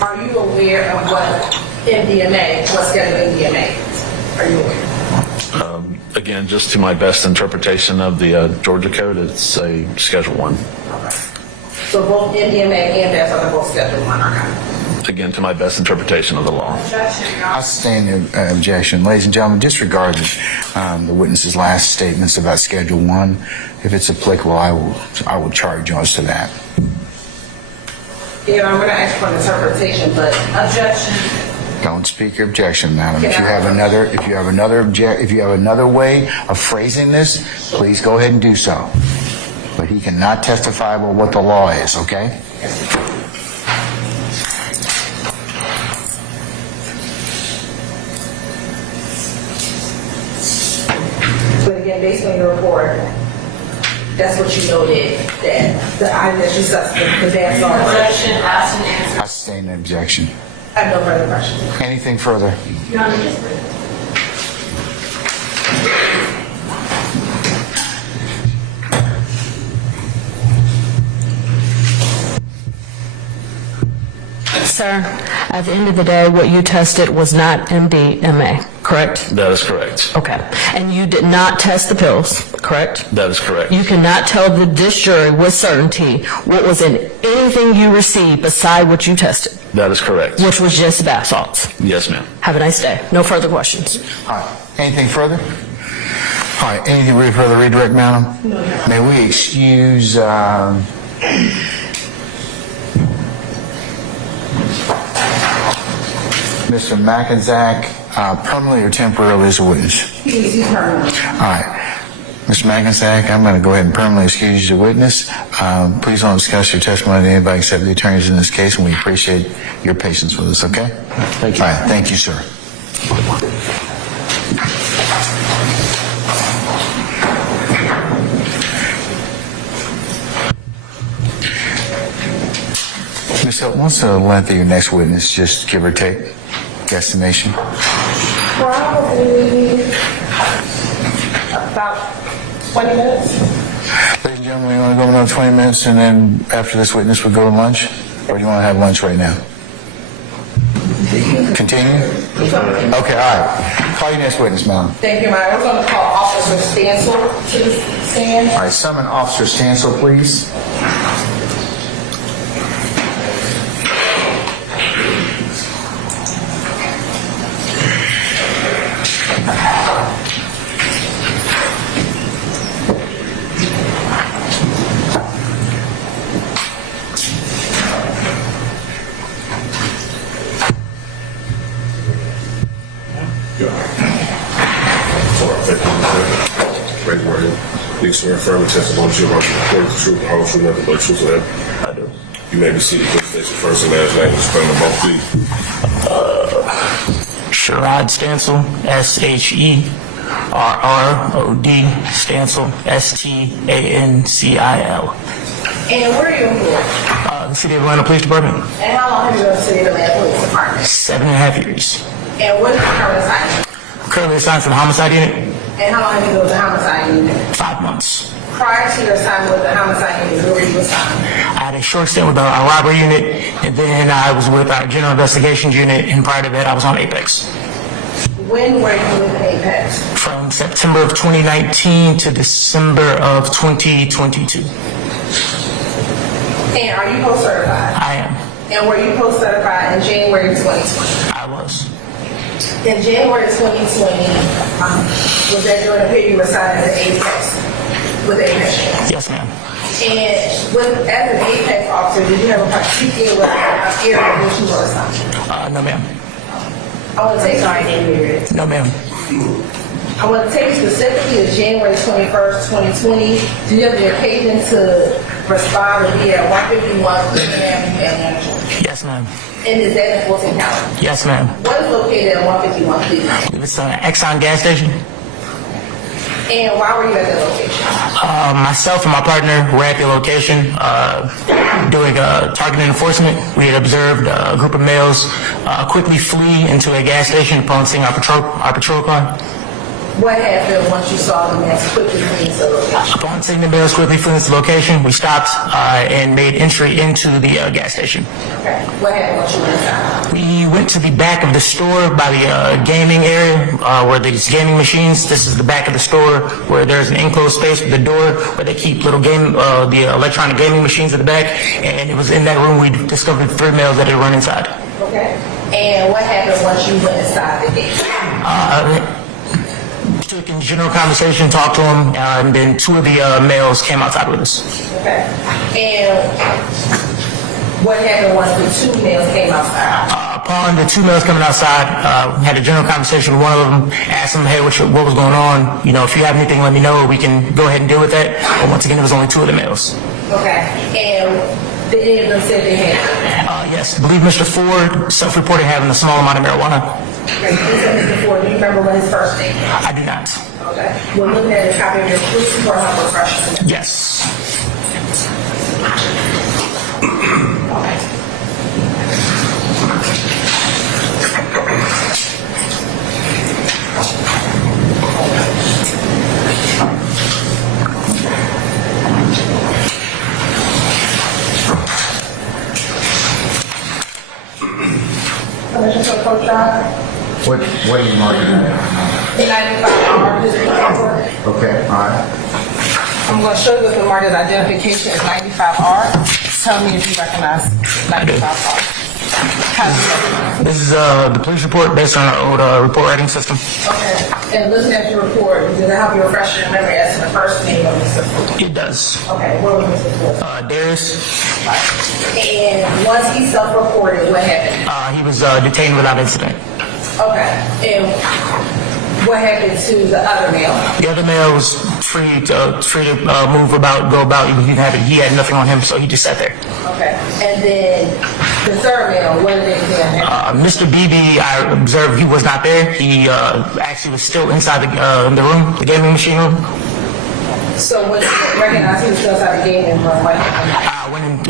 are you aware of what MDMA, what schedule MDMA is? Are you aware? Again, just to my best interpretation of the Georgia Code, it's a Schedule 1. So both MDMA and bath salts are both schedule 1, okay? Again, to my best interpretation of the law. I sustain the objection. Ladies and gentlemen, disregard the witness's last statements about Schedule 1. If it's applicable, I will charge you as to that. Yeah, I'm going to ask for an interpretation, but objection. Don't speak your objection, madam. If you have another way of phrasing this, please go ahead and do so. But he cannot testify about what the law is, okay? But again, based on your report, that's what you noted, that the item that you suspect, the bath salts. Objection, ask and answer. I sustain the objection. I have no further questions. Anything further? Your Honor, yes, Sir, at the end of the day, what you tested was not MDMA, correct? That is correct. Okay. And you did not test the pills, correct? That is correct. You cannot tell this jury with certainty what was in anything you received beside what you tested, That is correct. which was just bath salts. Yes, ma'am. Have a nice day. No further questions. All right. Anything further? All right. Anything further redirect, madam? No. May we excuse Mr. McInzack permanently or temporarily as a witness? he's permanent. All right. Mr. McInzack, I'm going to go ahead and permanently excuse you as a witness. Please don't discuss your testimony to anybody except the attorneys in this case, and we appreciate your patience with us, okay? Thank you. All right. Thank you, sir. Ms. Hilton, what's the length of your next witness, just give or take, guesstimation? Probably about 20 minutes. Ladies and gentlemen, we want to go another 20 minutes, and then after this witness, we'll go to lunch? Or do you want to have lunch right now? Continue? Okay, all right. Call your next witness, madam. Thank you, Ma'am. We're going to call Officer Stansel to the stand. All right, summon Officer Stansel, please. Please swear affirm the testimony you about to report the truth, the whole truth, nothing but the truth, so that I do. you may be seated. Please state your first and last name and spell them both, please. Sherrod Stansel, S-H-E-R-R-O-D, Stansel, S-T-A-N-C-I-L. And where are you employed? The City of Atlanta Police Department, And how long have you been in the City of Atlanta Police Department? 7.5 years. And what is your current assignment? Currently assigned for the homicide unit, And how long have you been with the homicide unit? 5 months. Prior to your assignment with the homicide unit, where were you assigned? I had a short stint with our robbery unit, and then I was with our general investigations unit, and prior to that, I was on Apex. When were you with Apex? From September of 2019 to December of 2022. And are you post-certified? I am. And were you post-certified in January 2020? I was. In January 2020, was that during the period you were assigned to Apex, with Apex? Yes, ma'am. And as an Apex officer, did you have a particular area in which you were assigned? No, ma'am. I want to take sorry, name. No, ma'am. I want to take you specifically to January 21st, 2020. Do you have the occasion to respond to be at 151 Cleveland Avenue? Yes, ma'am. And is that in Fulton County? Yes, ma'am. What is located at 151 Cleveland? It's an Exxon gas station. And why were you at that location? Myself and my partner were at the location doing targeted enforcement. We had observed a group of males quickly flee into a gas station upon seeing our patrol car. What happened once you saw the males quickly flee into the location? Upon seeing the males quickly flee into the location, we stopped and made entry into the gas station. Okay. What happened once you went inside? We went to the back of the store by the gaming area where there's gaming machines. This is the back of the store where there's an enclosed space with the door where they keep little the electronic gaming machines at the back. And it was in that room we discovered 3 males that had run inside. Okay. And what happened once you went inside the gate? Took in general conversation, talked to them, and then 2 of the males came outside with us. Okay. And what happened once the 2 males came outside? Upon the 2 males coming outside, had a general conversation with one of them, asked them, hey, what was going on? You know, if you have anything, let me know. We can go ahead and deal with that. But once again, it was only 2 of the males. Okay. And did any of them say they had? Yes. I believe Mr. Ford self-reported having a small amount of marijuana. Okay. You said Mr. Ford. Do you remember what his first name was? I do not. Okay. We're looking at a copy of your police report on refreshment. Yes. Commissioner Coach John? What are you marking? The 95R police report. Okay, all right. I'm going to show you what the mark is. Identification is 95R. Tell me if you recognize 95R. How do you recognize? This is the police report based on our old report writing system. Okay. And looking at your report, does it help you refresh your memory as to the first name of Mr. Ford? It does. Okay. What was Mr. Ford? Darius, And once he self-reported, what happened? he was detained without incident. Okay. And what happened to the other male? The other male was free to move about, go about. He had nothing on him, so he just sat there. Okay. And then the third male, what did they do on him? Mr. BB, I observed he was not there. He actually was still inside the room, the gaming machine room. So when you recognize he was still outside the gaming room, what happened?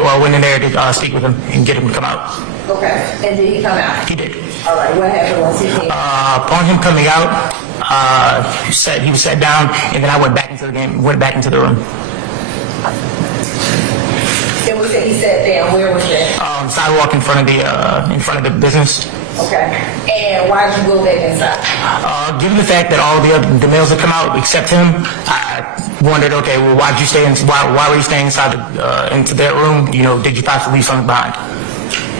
I went in there to speak with him and get him to come out. Okay. And did he come out? He did. All right. What happened once he came out? Upon him coming out, he was sat down, and then I went back into the room. Then we said he sat down. Where was that? Sidewalk in front of the business. Okay. And why did you go back inside? Given the fact that all the males had come out except him, I wondered, okay, well, why were you staying inside into that room? You know, did you possibly leave something behind?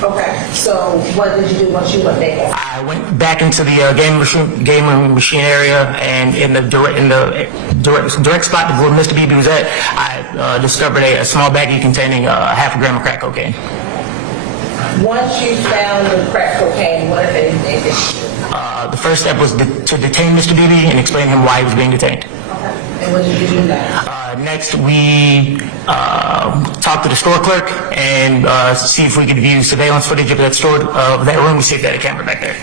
Okay. So what did you do once you went back inside? I went back into the gaming machine area, and in the direct spot where Mr. BB was at, I discovered a small baggie containing half a gram of crack cocaine. Once you found the crack cocaine, what if anything did you do? The first step was to detain Mr. BB and explain to him why he was being detained. Okay. And what did you do next? Next, we talked to the store clerk and see if we could view surveillance footage of that store, of that room, to see if they had a camera back there.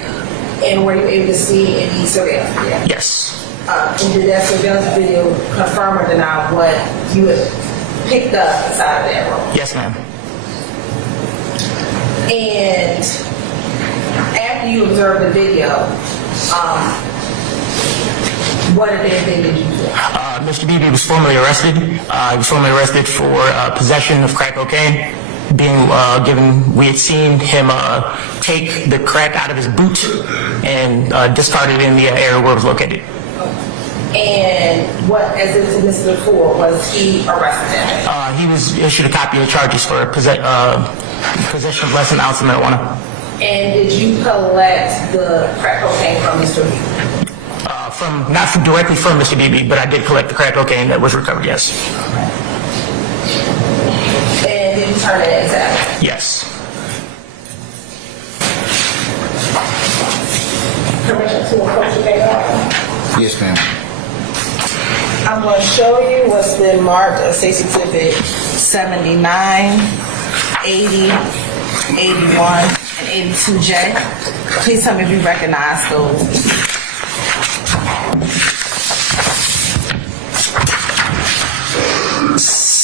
And were you able to see any surveillance video? Yes. And did that surveillance video confirm or deny what you had picked up inside of that room? Yes, ma'am. And after you observed the video, what did you do? Mr. BB was formally arrested. He was formally arrested for possession of crack cocaine. We had seen him take the crack out of his boot and discard it in the area where it was located. And as it to Mr. Ford, was he arrested? He was issued a copy of the charges for possession of less than an ounce of marijuana. And did you collect the crack cocaine from Mr. BB? Not directly from Mr. BB, but I did collect the crack cocaine that was recovered, yes. turn it into evidence? Yes. Permission to approach the data? Yes, ma'am. I'm going to show you what's been marked as State's Exhibit 79, 80, 81, and 82J. Please tell me if you recognize those.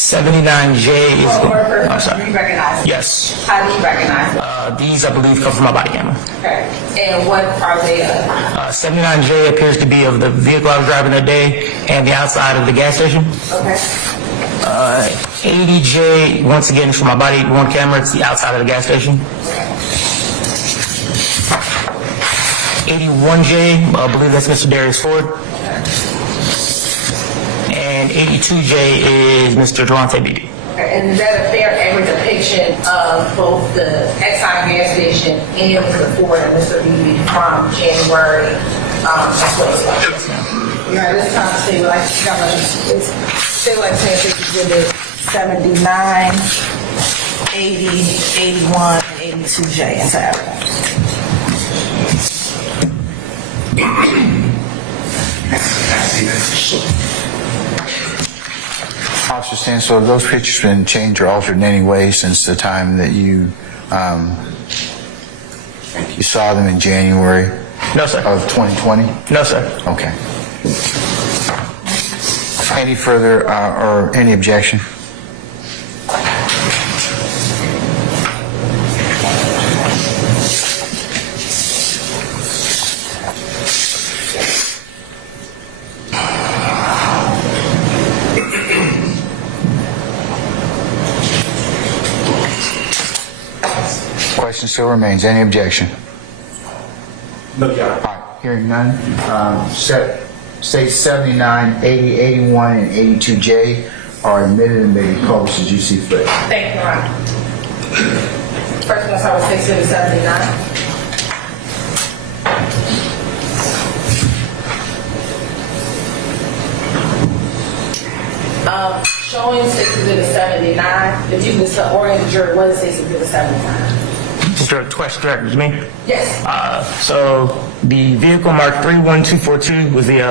79J is. I'm Do sorry. you recognize them? Yes. How do you recognize them? These, I believe, come from my body camera. Okay. And what are they of? 79J appears to be of the vehicle I was driving that day and the outside of the gas station. Okay. 80J, once again, is from my body worn camera. It's the outside of the gas station. 81J, I believe that's Mr. Darius Ford. And 82J is Mr. Durante Beebe. Okay. And is that a fair, accurate depiction of both the Exxon gas station and Mr. Ford and Mr. Beebe from January 2012? Yes, ma'am. You're at this time to say, like, say, like, Exhibit 79, 80, 81, and 82J into evidence. Officer Stansel, have those pictures been changed or altered in any way since the time that you saw them in January No, sir. of 2020? No, sir. Okay. Any further or any objection? Question still remains. Any objection? No, Your Honor. All right, hearing none. States 79, 80, 81, and 82J are admitted and may be published as you see fit. Thank you, Your Honor. First, we'll start with Exhibit 79. Showing State's Exhibit 79, if you can just orient the jury, what is State's Exhibit 79? Just a question directed to me. Yes. So the vehicle marked 31242 was the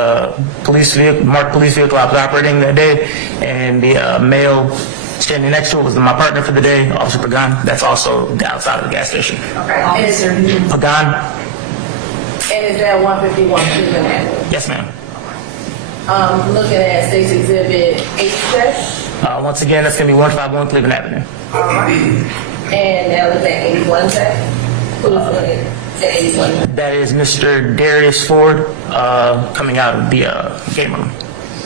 marked police vehicle I was operating that day, and the male standing next to it was my partner for the day, Officer Pagan. That's also the outside of the gas station. Okay. And is there, Pagan? and is that 151 Cleveland Avenue? Yes, ma'am. Looking at State's Exhibit 86. Once again, that's going to be 151 Cleveland Avenue. All right. And now look at 81 J. Who's looking at 81? That is Mr. Darius Ford coming out of the game room.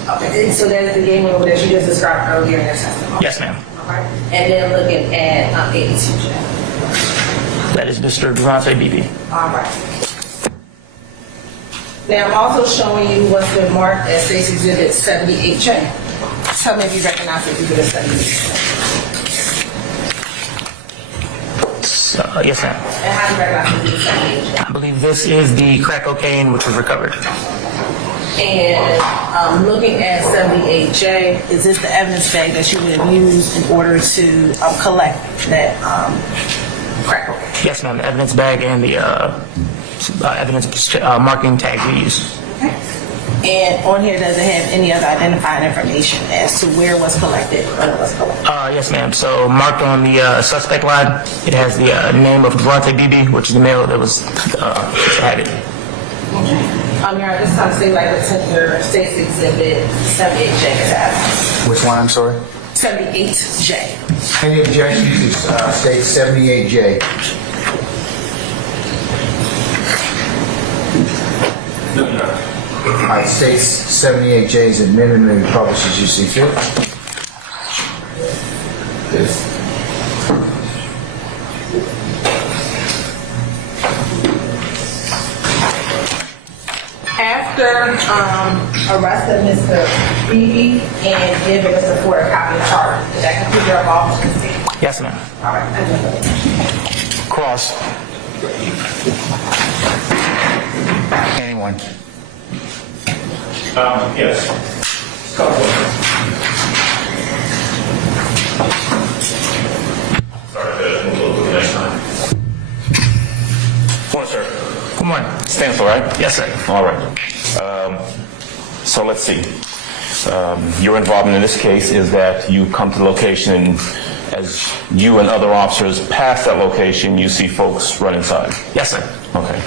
Okay. And so that's the game room that you just described earlier in your testimony. Yes, ma'am. All right. And then looking at 82 J. That is Mr. Durante Beebe. All right. Now I'm also showing you what's been marked as State's Exhibit 78J. Tell me if you recognize the Exhibit 78J. Yes, ma'am. And how do you recognize the Exhibit 78J? I believe this is the crack cocaine which was recovered. And looking at 78J, is this the evidence bag that you would have used in order to collect that crack cocaine? Yes, ma'am. The evidence bag and the evidence marking tags we use. Okay. And on here, does it have any other identifying information as to where it was collected, when it was collected? Yes, ma'am. So marked on the suspect line, it has the name of Durante Beebe, which is the male that was had it. Your this time seems like it's in your State's Exhibit 78J is out. Which one, I'm sorry? 78J. Any objections to state 78J? No, Your Honor. All right, states 78J is admitted and may be published as you see fit. After arresting Mr. Beebe and giving Mr. Ford a copy of the charge, did that complete your involvement? Yes, ma'am. All right. Thank you. Cross. Anyone? Yes. Stencil, right? Yes, sir. All right. So let's see. Your involvement in this case is that you come to the location and as you and other officers pass that location, you see folks run inside. Yes, sir. Okay.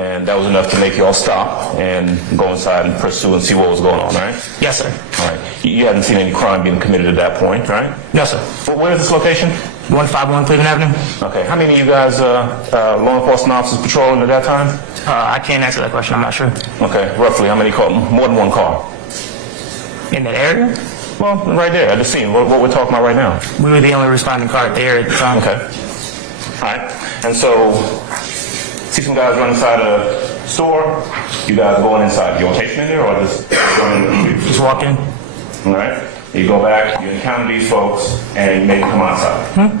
And that was enough to make you all stop and go inside and pursue and see what was going on, right? Yes, sir. All right. You hadn't seen any crime being committed at that point, right? No, sir. Well, where is this location? 151 Cleveland Avenue. Okay. How many of you guys, law enforcement officers patrolling at that time? I can't answer that question. I'm not sure. Okay. Roughly how many cars? More than one car? In that area, Well, right there at the scene. What we're talking about right now. we were the only responding car at the area at the time. Okay. All right. And so, see some guys run inside a store. You guys going inside. You want to take them in there or just going in? Just walk in. All right. You go back. You encounter these folks, and you make them come outside.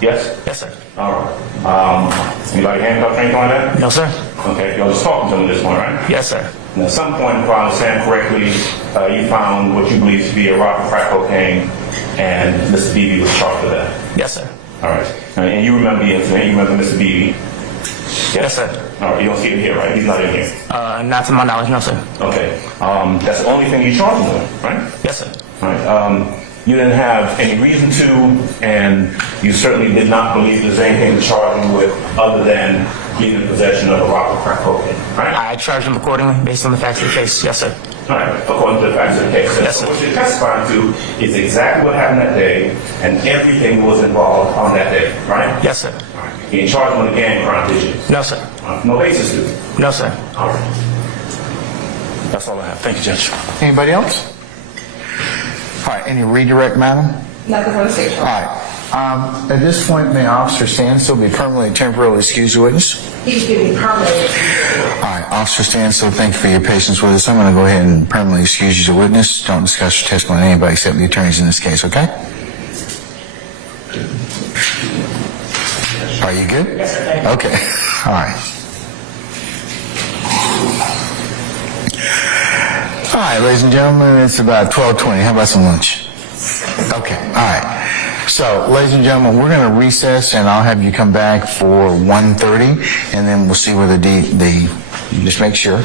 Yes. Yes, sir. All right. Anybody handcuffed or anything like that? No, sir. Okay. You're just talking to them at this point, right? Yes, sir. And at some point, if I understand correctly, you found what you believe to be a rock of crack cocaine, and Mr. Beebe was charged with that. Yes, sir. All right. And you remember the incident. You remember Mr. Beebe. Yes, sir. All right. You don't see him here, right? He's not in here. Not to my knowledge, no, sir. Okay. That's the only thing you charged him with, right? Yes, sir. All right. You didn't have any reason to, and you certainly did not believe there's anything to charge him with other than being in possession of a rock of crack cocaine, right? I charged him accordingly based on the facts of the case. Yes, sir. All right, according to the facts of the case. Yes, So sir. what you're testifying to is exactly what happened that day, and everything that was involved on that day, right? Yes, sir. All right. You didn't charge him with a gang crime, did you? No, sir. No basis to. No, sir. All right. That's all I have. Thank you, Judge. Anybody else? All right, any redirect, madam? Nothing for the station. All right. At this point, may Officer Stansel be permanently temporarily excused witness? He's giving permanent. All right, Officer Stansel, thank you for your patience with us. I'm going to go ahead and permanently excuse you as a witness. Don't discuss your testimony with anybody except the attorneys in this case, okay? Are you good? Yes, sir. Thank you. Okay, all right. All right, ladies and gentlemen, it's about 12:20. How about some lunch? Okay, all right. So, ladies and gentlemen, we're going to recess, and I'll have you come back for 1:30, and then we'll see whether just make sure.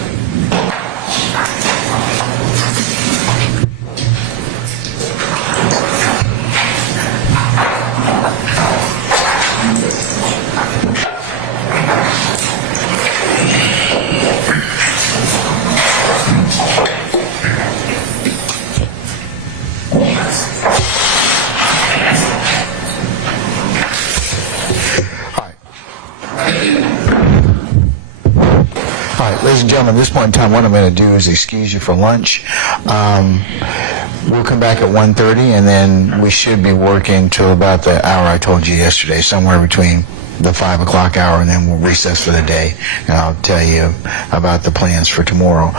All right, ladies and gentlemen, at this point in time, what I'm going to do is excuse you for lunch. We'll come back at 1:30, and then we should be working till about the hour I told you yesterday, somewhere between the 5 o'clock hour, and then we'll recess for the day, and I'll tell you about the plans for tomorrow.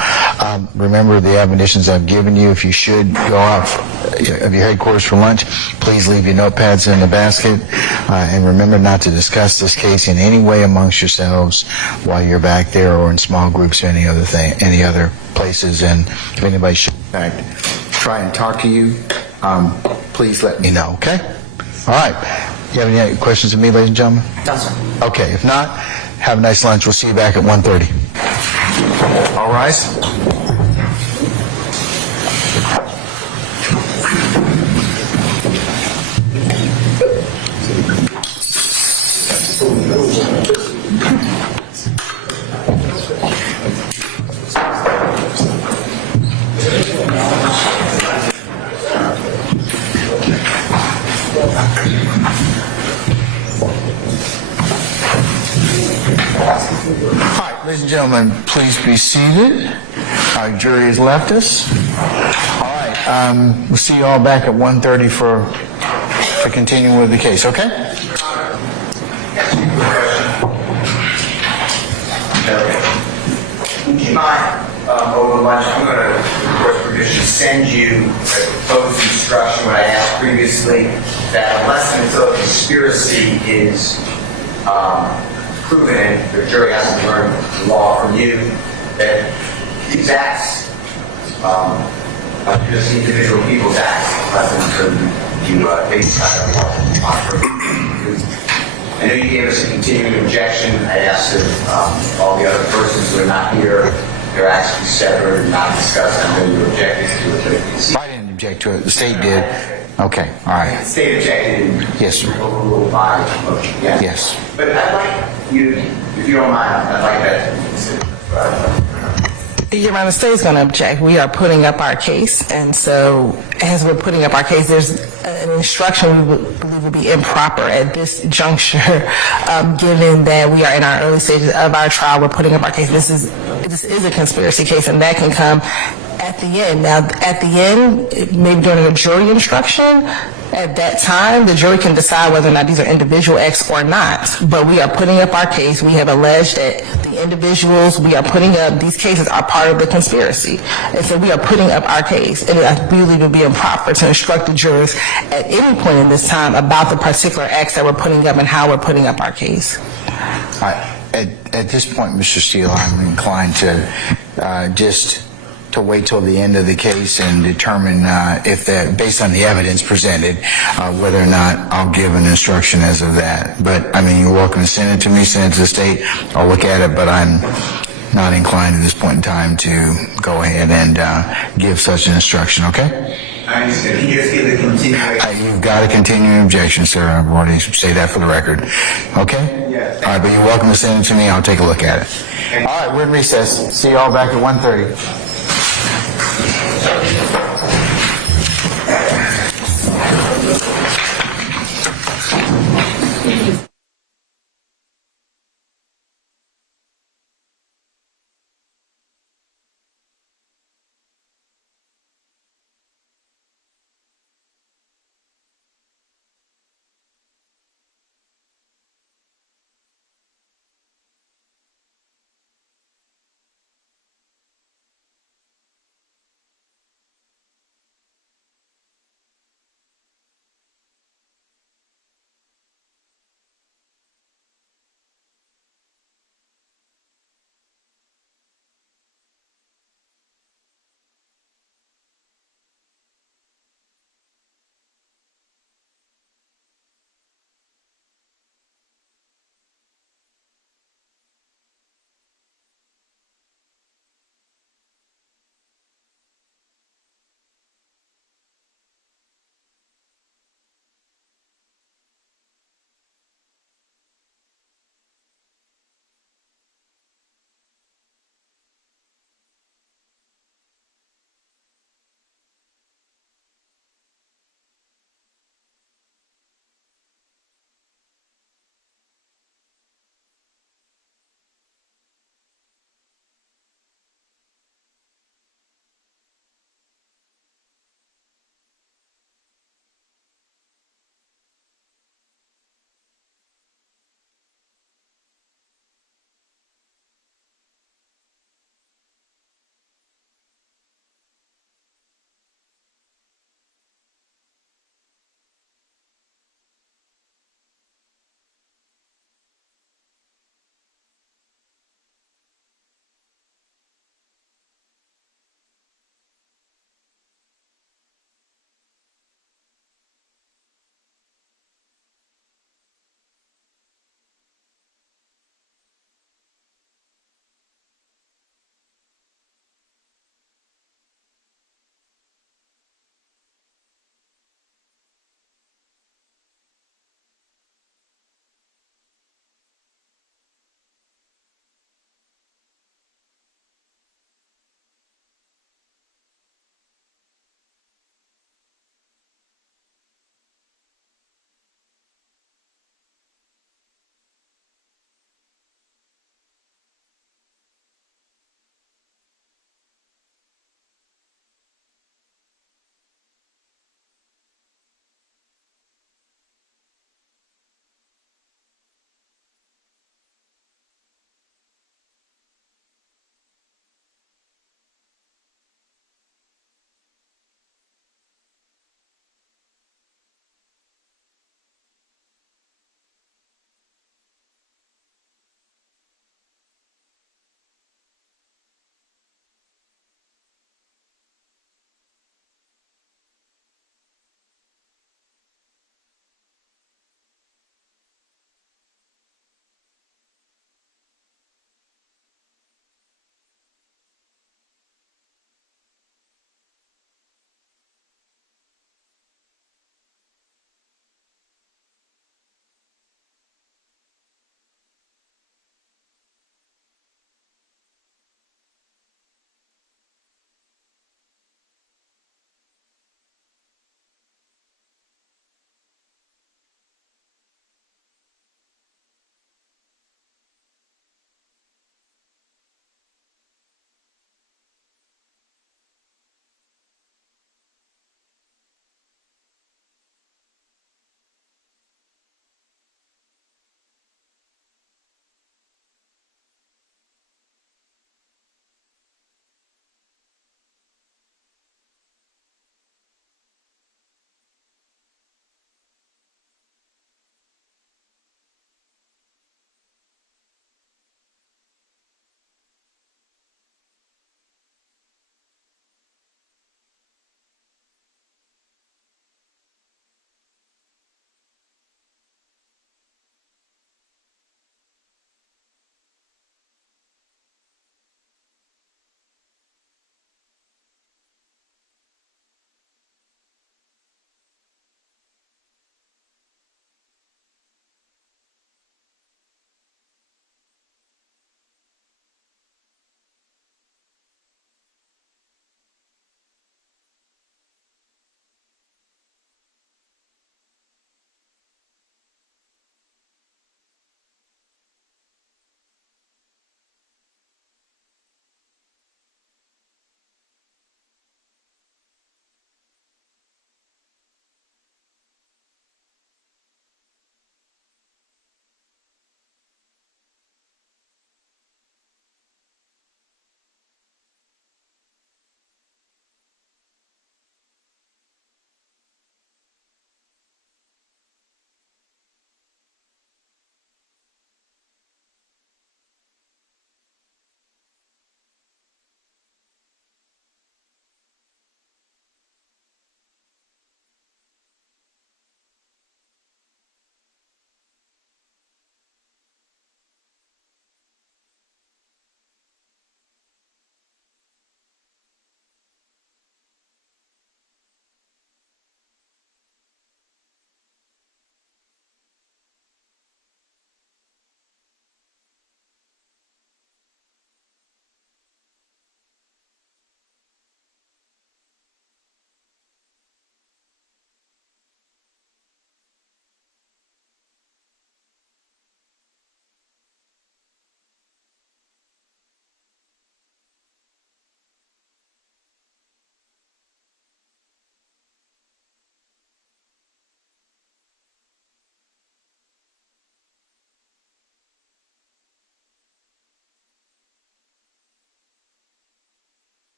Remember the admonitions I've given you. If you should go out of your headquarters for lunch, please leave your notepads in the basket, and remember not to discuss this case in any way amongst yourselves while you're back there or in small groups or any other places. And if anybody should, in fact, try and talk to you, please let me know, okay? All right. You have any questions of me, ladies and gentlemen? No, sir. Okay, if not, have a nice lunch. We'll see you back at 1:30. All rise. All right, ladies and gentlemen, please be seated. Our jury has left us. All right, we'll see you all back at 1:30 for continuing with the case, okay? Would you mind, over lunch, I'm going to, of course, permission, send you a proposed instruction, what I asked previously, that unless and until a conspiracy is proven and the jury hasn't learned the law from you, that these acts, just individual people's acts, unless and until you decide on what I know you gave us a continuing objection. I asked if all the other persons who are not here, they're actually severed and not discussed. I know you objected to it, but it seems I didn't object to it. The state did. Okay, all right. the state objected and Yes, sir. overruled by the motion. Yeah. Yes. But I'd like you, if you don't mind, I'd like that to be considered. Your Honor, the state's going to object. We are putting up our case, and so as we're putting up our case, there's an instruction we believe would be improper at this juncture, given that we are in our early stages of our trial. We're putting up our case. This is a conspiracy case, and that can come at the end. Now, at the end, maybe during a jury instruction, at that time, the jury can decide whether or not these are individual acts or not. But we are putting up our case. We have alleged that the individuals we are putting up, these cases are part of the conspiracy. And so we are putting up our case. And I believe it would be improper to instruct the jurors at any point in this time about the particular acts that we're putting up and how we're putting up our case. At this point, Mr. Steele, I'm inclined to just to wait till the end of the case and determine if that, based on the evidence presented, whether or not I'll give an instruction as of that. But, I mean, you're welcome to send it to me, send it to the state. I'll look at it, but I'm not inclined at this point in time to go ahead and give such an instruction, okay? I understand. Can you just give the continuation? You've got a continuing objection, sir. I've already say that for the record. Okay? Yes. All right, but you're welcome to send it to me. I'll take a look at it. All right, we're in recess. See y'all back at 1:30.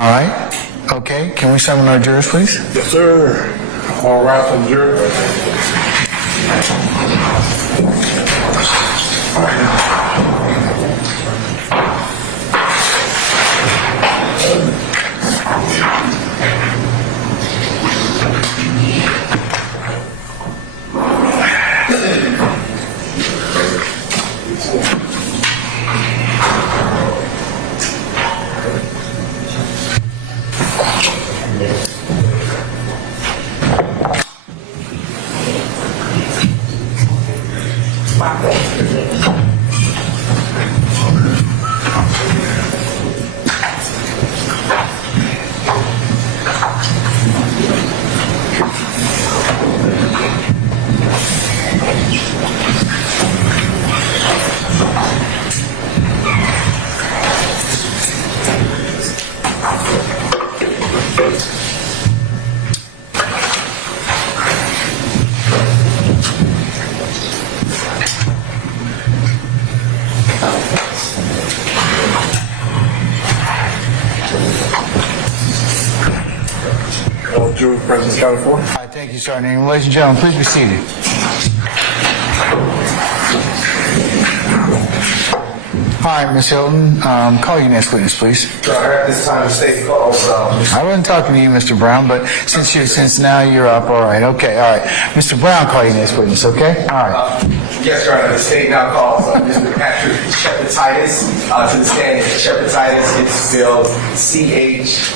All right. Okay. Can we summon our jurors, please? Yes, sir. All rise on the jury. Jury present counted for. All right. Thank you, Sergeant Ingram. Ladies and gentlemen, please be seated. All right, Ms. Hilton, call your next witness, please. At this time, the state calls, I wasn't talking to you, Mr. Brown, but since now you're up, all right, okay, all right. Mr. Brown, call your next witness, okay? All right. yes, Your Honor, the state now calls Mr. Patrick Shepatitis to the stand. Shepatitis is spelled Chepaitis.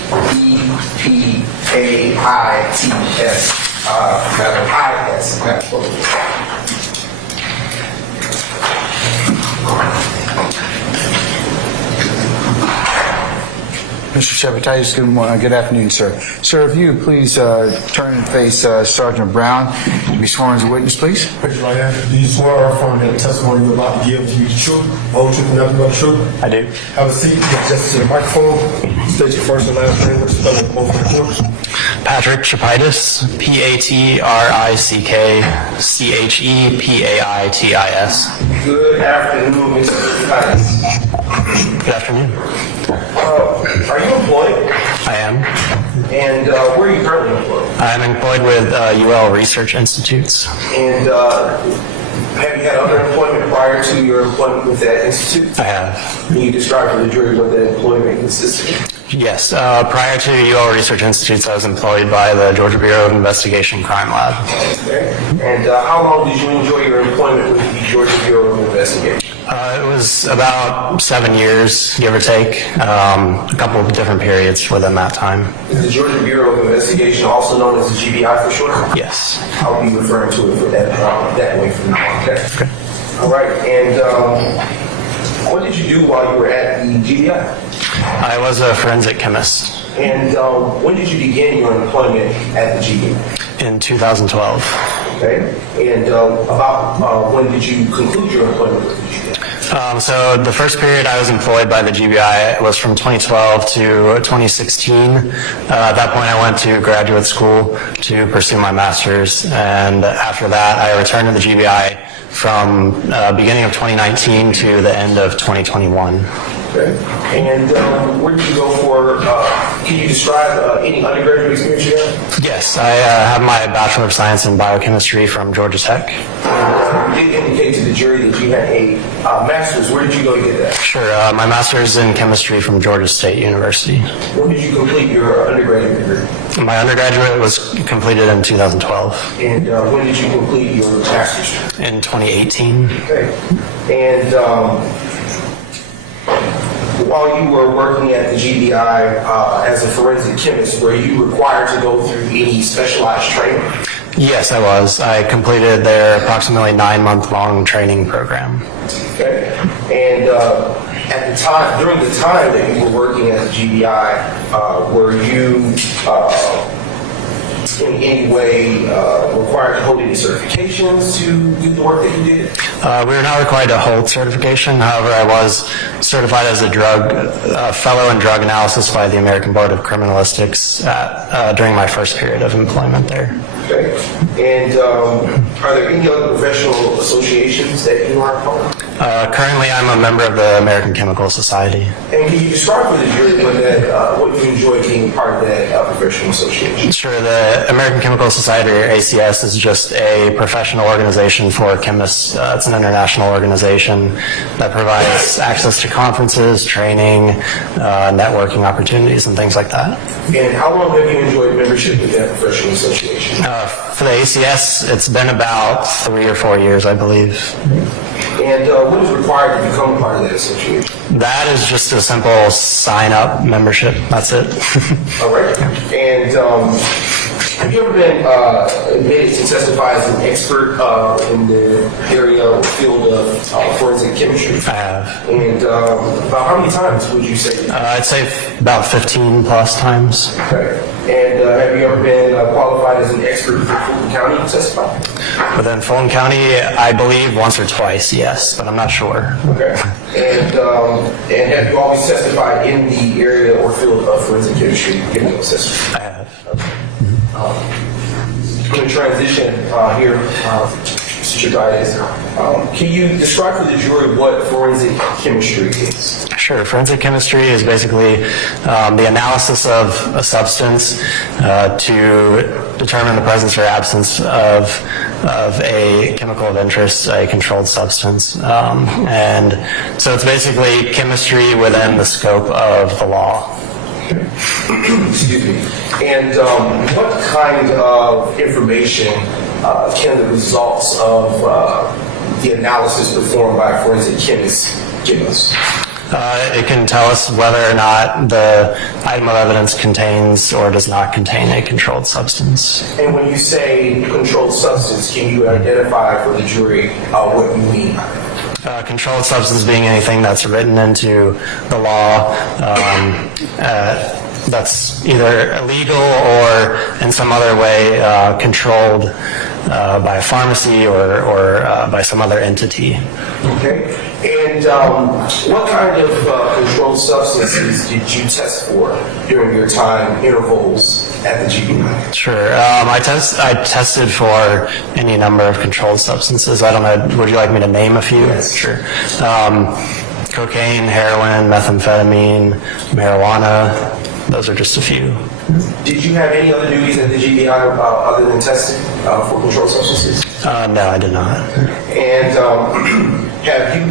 Mr. Shepatitis, good afternoon, sir. Sir, if you would please turn and face Sergeant Brown to be sworn as a witness, please. Raise your right hand. Do you swear or affirm that the testimony you're about to give to be the truth, whole truth, and nothing but the truth? I do. Have a seat. Get just to the microphone. State your first and last name. What's the spelling both for the court? Patrick Shepaitis, Patrickchepaitis. Good afternoon, Mr. Shepatitis. Good afternoon. Are you employed? I am. And where are you currently employed? I'm employed with UL Research Institutes. And have you had other employment prior to your employment with that institute? I have. Can you describe for the jury what that employment consisted of? Yes. Prior to UL Research Institutes, I was employed by the Georgia Bureau of Investigation Crime Lab. Okay. And how long did you enjoy your employment with the Georgia Bureau of Investigation? It was about 7 years, give or take, a couple of different periods within that time. Is the Georgia Bureau of Investigation also known as the GBI for short? Yes. I'll be referring to it for that way from now on. Okay. All right. And what did you do while you were at the GBI? I was a forensic chemist. And when did you begin your employment at the GBI? In 2012. Okay. And about when did you conclude your employment with the GBI? So the first period I was employed by the GBI was from 2012 to 2016. At that point, I went to graduate school to pursue my master's, and after that, I returned to the GBI from beginning of 2019 to the end of 2021. Okay. And where did you go for, can you describe any undergraduate experience you had? Yes, I have my Bachelor of Science in Biochemistry from Georgia Tech. And you did indicate to the jury that you had a master's. Where did you go to get that? Sure, my master's in chemistry from Georgia State University. When did you complete your undergraduate degree? My undergraduate was completed in 2012. And when did you complete your master's? In 2018. Okay. And while you were working at the GBI as a forensic chemist, were you required to go through any specialized training? Yes, I was. I completed their approximately 9-month-long training program. Okay. And at the time, during the time that you were working at the GBI, were you in any way required to hold any certifications to do the work that you did? We were not required to hold certification. However, I was certified as a fellow in drug analysis by the American Board of Criminalistics during my first period of employment there. Okay. And are there any other professional associations that you are a part of? Currently, I'm a member of the American Chemical Society. And can you describe for the jury what you enjoy being part of that professional association? Sure, the American Chemical Society, or ACS, is just a professional organization for chemists. It's an international organization that provides access to conferences, training, networking opportunities, and things like that. And how long have you enjoyed membership with that professional association? For the ACS, it's been about 3 or 4 years, I believe. And what is required to become a part of that association? That is just a simple sign-up membership. That's it. All right. And have you ever been admitted to testify as an expert in the area or field of forensic chemistry? I have. And about how many times would you say? I'd say about 15 plus times. Okay. And have you ever been qualified as an expert for Fulton County to testify? Within Fulton County, I believe once or twice, yes, but I'm not sure. Okay. And have you always testified in the area or field of forensic chemistry? Given those testimonies? I have. I'm going to transition here, Mr. Chidias. Can you describe for the jury what forensic chemistry is? Sure. Forensic chemistry is basically the analysis of a substance to determine the presence or absence of a chemical of interest, a controlled substance. And so it's basically chemistry within the scope of the law. Excuse me. And what kind of information can the results of the analysis performed by a forensic chemist give us? It can tell us whether or not the item of evidence contains or does not contain a controlled substance. And when you say controlled substance, can you identify for the jury what you mean? Controlled substance being anything that's written into the law that's either illegal or in some other way controlled by a pharmacy or by some other entity. Okay. And what kind of controlled substances did you test for during your time intervals at the GBI? Sure. I tested for any number of controlled substances. I don't know. Would you like me to name a few? Yes. Sure. Cocaine, heroin, methamphetamine, marijuana. Those are just a few. Did you have any other duties at the GBI other than testing for controlled substances? No, I did not. And have you,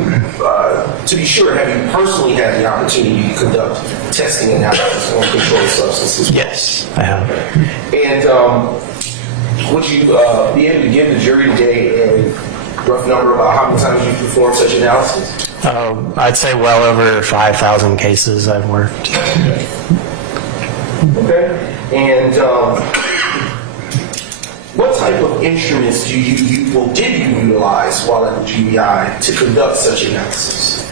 to be sure, have you personally had the opportunity to conduct testing analysis on controlled substances? Yes, I have. And would you be able to give the jury today a rough number about how many times you've performed such analysis? I'd say well over 5,000 cases I've worked. Okay. And what type of instruments did you utilize while at the GBI to conduct such analysis?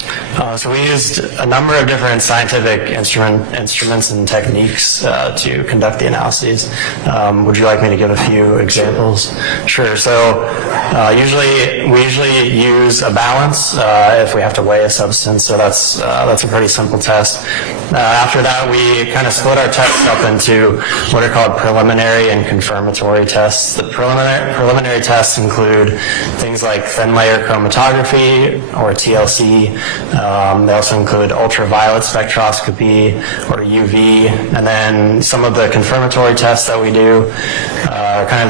So we used a number of different scientific instruments and techniques to conduct the analyses. Would you like me to give a few examples? Sure. So we usually use a balance if we have to weigh a substance. So that's a pretty simple test. After that, we kind of split our tests up into what are called preliminary and confirmatory tests. The preliminary tests include things like thin layer chromatography or TLC. They also include ultraviolet spectroscopy or UV, and then some of the confirmatory tests that we do are kind of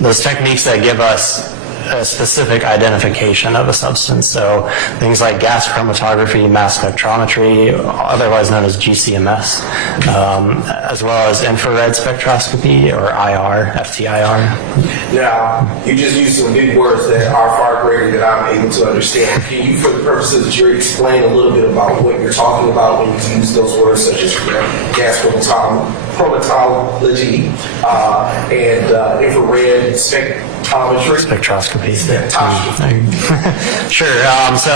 those techniques that give us a specific identification of a substance. So things like gas chromatography, mass spectrometry, otherwise known as GCMS, as well as infrared spectroscopy or IR, FTIR. Now, you just used some big words that are far greater than I'm able to understand. Can you, for the purposes of the jury, explain a little bit about what you're talking about when you use those words such as gas chromatology and infrared spectroscopy? Sure. So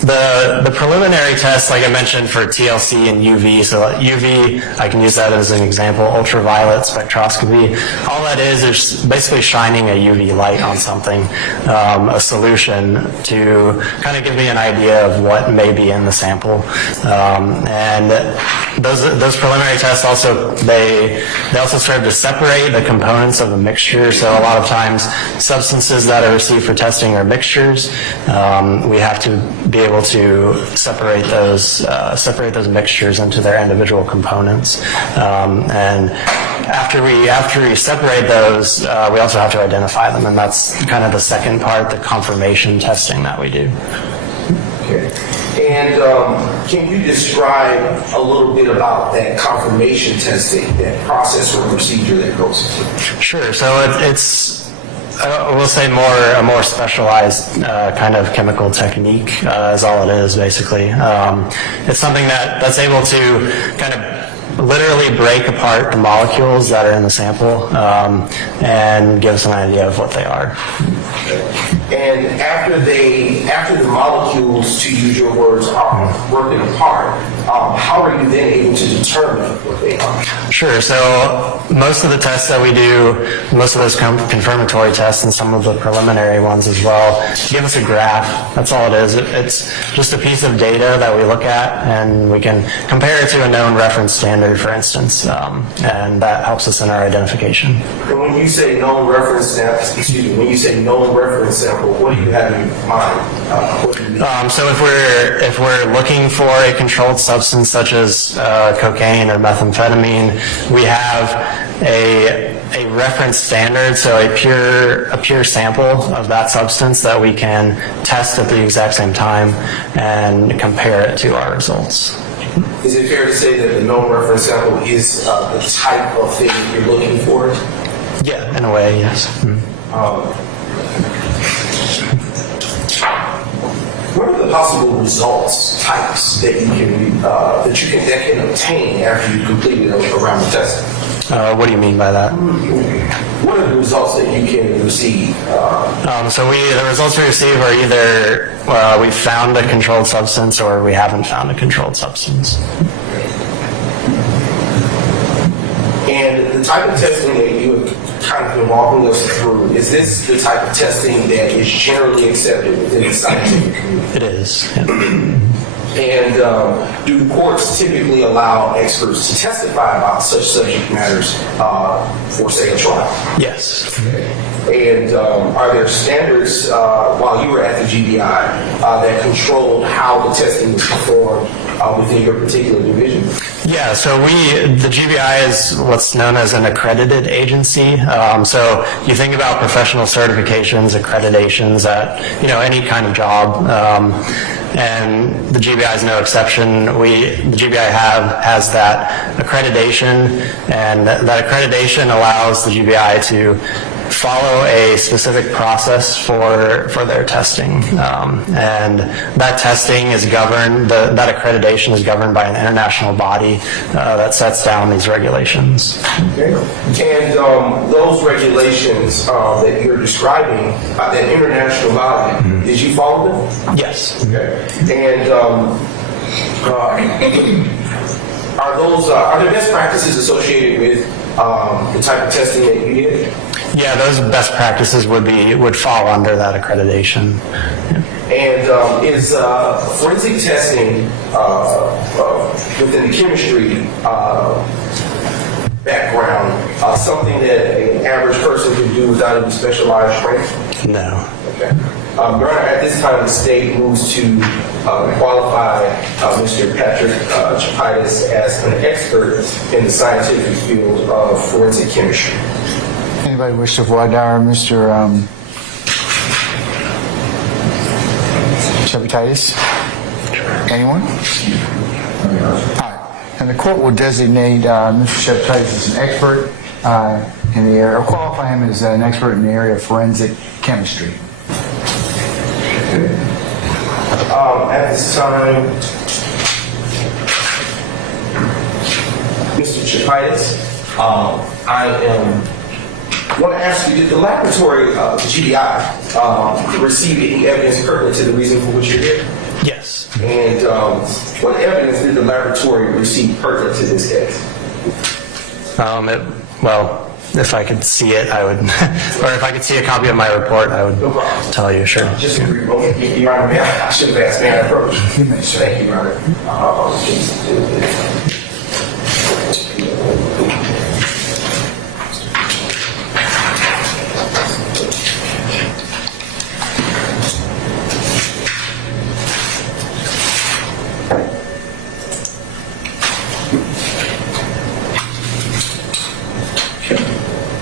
the preliminary tests, like I mentioned, for TLC and UV. So UV, I can use that that as an example, ultraviolet spectroscopy. All that is basically shining a UV light on something, a solution, to kind of give me an idea of what may be in the sample. And those preliminary tests also, they also serve to separate the components of a mixture. So a lot of times substances that are received for testing are mixtures. We have to be able to separate those mixtures into their individual components. And after we separate those, we also have to identify them, and that's kind of the second part, the confirmation testing that we do. Okay. And can you describe a little bit about that confirmation testing, that process or procedure that goes through? Sure. So it's I will say a more specialized kind of chemical technique is all it is, basically. It's something that's able to kind of literally break apart the molecules that are in the sample and give us an idea of what they are. And after the molecules, to use your words, are working apart, how are you then able to determine what they are? Sure. So most of the tests that we do, most of those confirmatory tests and some of the preliminary ones as well, give us a graph. That's all it is. It's just a piece of data that we look at, and we can compare it to a known reference standard, for instance, and that helps us in our identification. And when you say known reference sample, what do you have in mind? What do you mean? So if we're looking for a controlled substance such as cocaine or methamphetamine, we have a reference standard, so a pure sample of that substance that we can test at the exact same time and compare it to our results. Is it fair to say that the known reference sample is the type of thing you're looking for? Yeah, in a way, yes. What are the possible results types that you can obtain after you completed a round of testing? What do you mean by that? What are the results that you can receive? So the results we receive are either we've found a controlled substance or we haven't found a controlled substance. And the type of testing that you have kind of been walking us through, is this the type of testing that is generally accepted within the scientific community? It is. Yeah. And do courts typically allow experts to testify about such subject matters for, say, a trial? Yes. And are there standards while you were at the GBI that controlled how the testing was performed within your particular division? Yeah, so the GBI is what's known as an accredited agency. So you think about professional certifications, accreditations at any kind of job, and the GBI is no exception. The GBI has that accreditation, and that accreditation allows the GBI to follow a specific process for their testing, and that testing is governed. That accreditation is governed by an international body that sets down these regulations. Okay. And those regulations that you're describing, that international body, did you follow them? Yes. Okay. And are there best practices associated with the type of testing that you did? Yeah, those best practices would fall under that accreditation. And is forensic testing within the chemistry background something that an average person can do without any specialized training? No. Okay. Your Honor, at this time, the state moves to qualify Mr. Patrick Chapitis as an expert in the scientific field of forensic chemistry. Anybody wish to voir dire Mr. Chapitis? Anyone? All right. And the court will designate Mr. Chapitis as an expert in the area, or qualify him as an expert in the area of forensic chemistry. At this time, Mr. Chapitis, I want to ask you, did the laboratory, the GBI, receive any evidence pertinent to the reason for which you're here? Yes. And what evidence did the laboratory receive pertinent to this case? Well, if I could see it, I would, or if I could see a copy of my report, I would tell you, sure. Just a brief moment. Your Honor, I should have asked, may I approach? Thank you, Your Honor.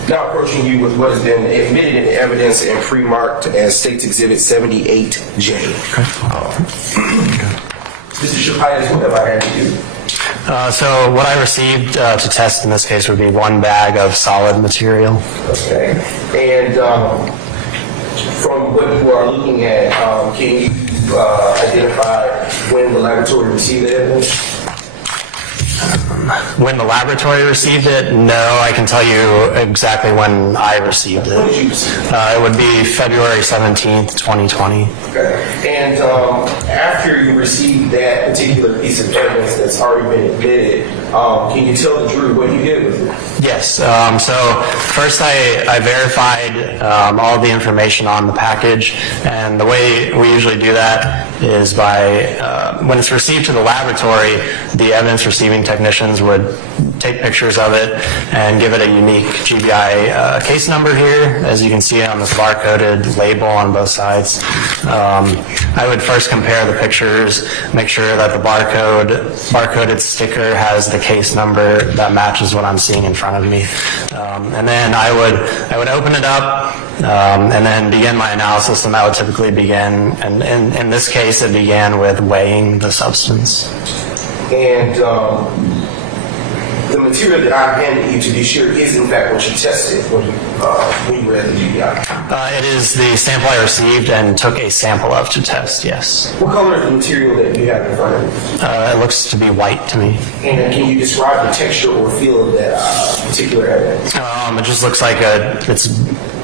Now approaching you with what has been admitted into evidence and pre-marked as State's Exhibit 78J. Mr. Shapiro, what have I had to do? So what I received to test in this case would be one bag of solid material. Okay. And from what you are looking at, can you identify when the laboratory received the evidence? When the laboratory received it, no, I can tell you exactly when I received it. When did you receive it? It would be February 17th, 2020. Okay. And after you received that particular piece of evidence that's already been admitted, can you tell the jury what you did with it? Yes. So first I verified all of the information on the package, and the way we usually do that is by, when it's received to the laboratory, the evidence receiving technicians would take pictures of it and give it a unique GBI case number here, as you can see on this barcoded label on both sides. I would first compare the pictures, make sure that the barcoded sticker has the case number that matches what I'm seeing in front of me. And then I would open it up and then begin my analysis, and that would typically begin, and in this case it began with weighing the substance. And the material that I handed you, to be sure, is in fact what you tested when you were at the GBI. It is the sample I received and took a sample of to test, yes. What color is the material that you have in front of you? It looks to be white to me. And can you describe the texture or feel of that particular evidence? It just looks like it's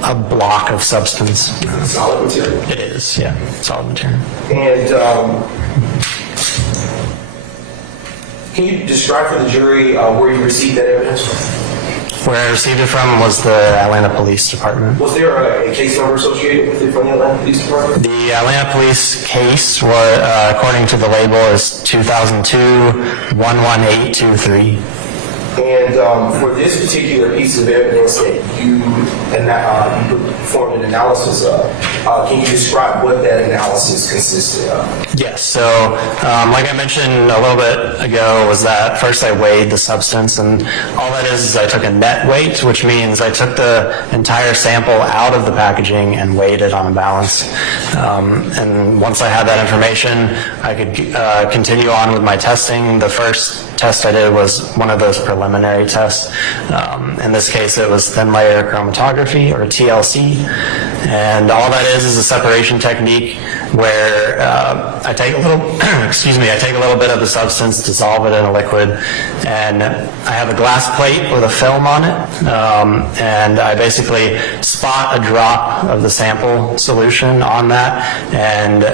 a block of substance. Solid material? It is, yeah, solid material. And can you describe for the jury where you received that evidence from? Where I received it from was the Atlanta Police Department. Was there a case number associated with it from the Atlanta Police Department? The Atlanta Police case, according to the label, is 2002-11823. And for this particular piece of evidence that you performed an analysis of, can you describe what that analysis consisted of? Yes, so like I mentioned a little bit ago, was that first I weighed the substance, and all that is I took a net weight, which means I took the entire sample out of the packaging and weighed it on a balance. And once I had that information, I could continue on with my testing. The first test I did was one of those preliminary tests. In this case, it was thin layer chromatography, or TLC, and all that is a separation technique where I take a little, I take a little bit of the substance, dissolve it in a liquid, and I have a glass plate with a film on it, and I basically spot a drop of the sample solution on that, and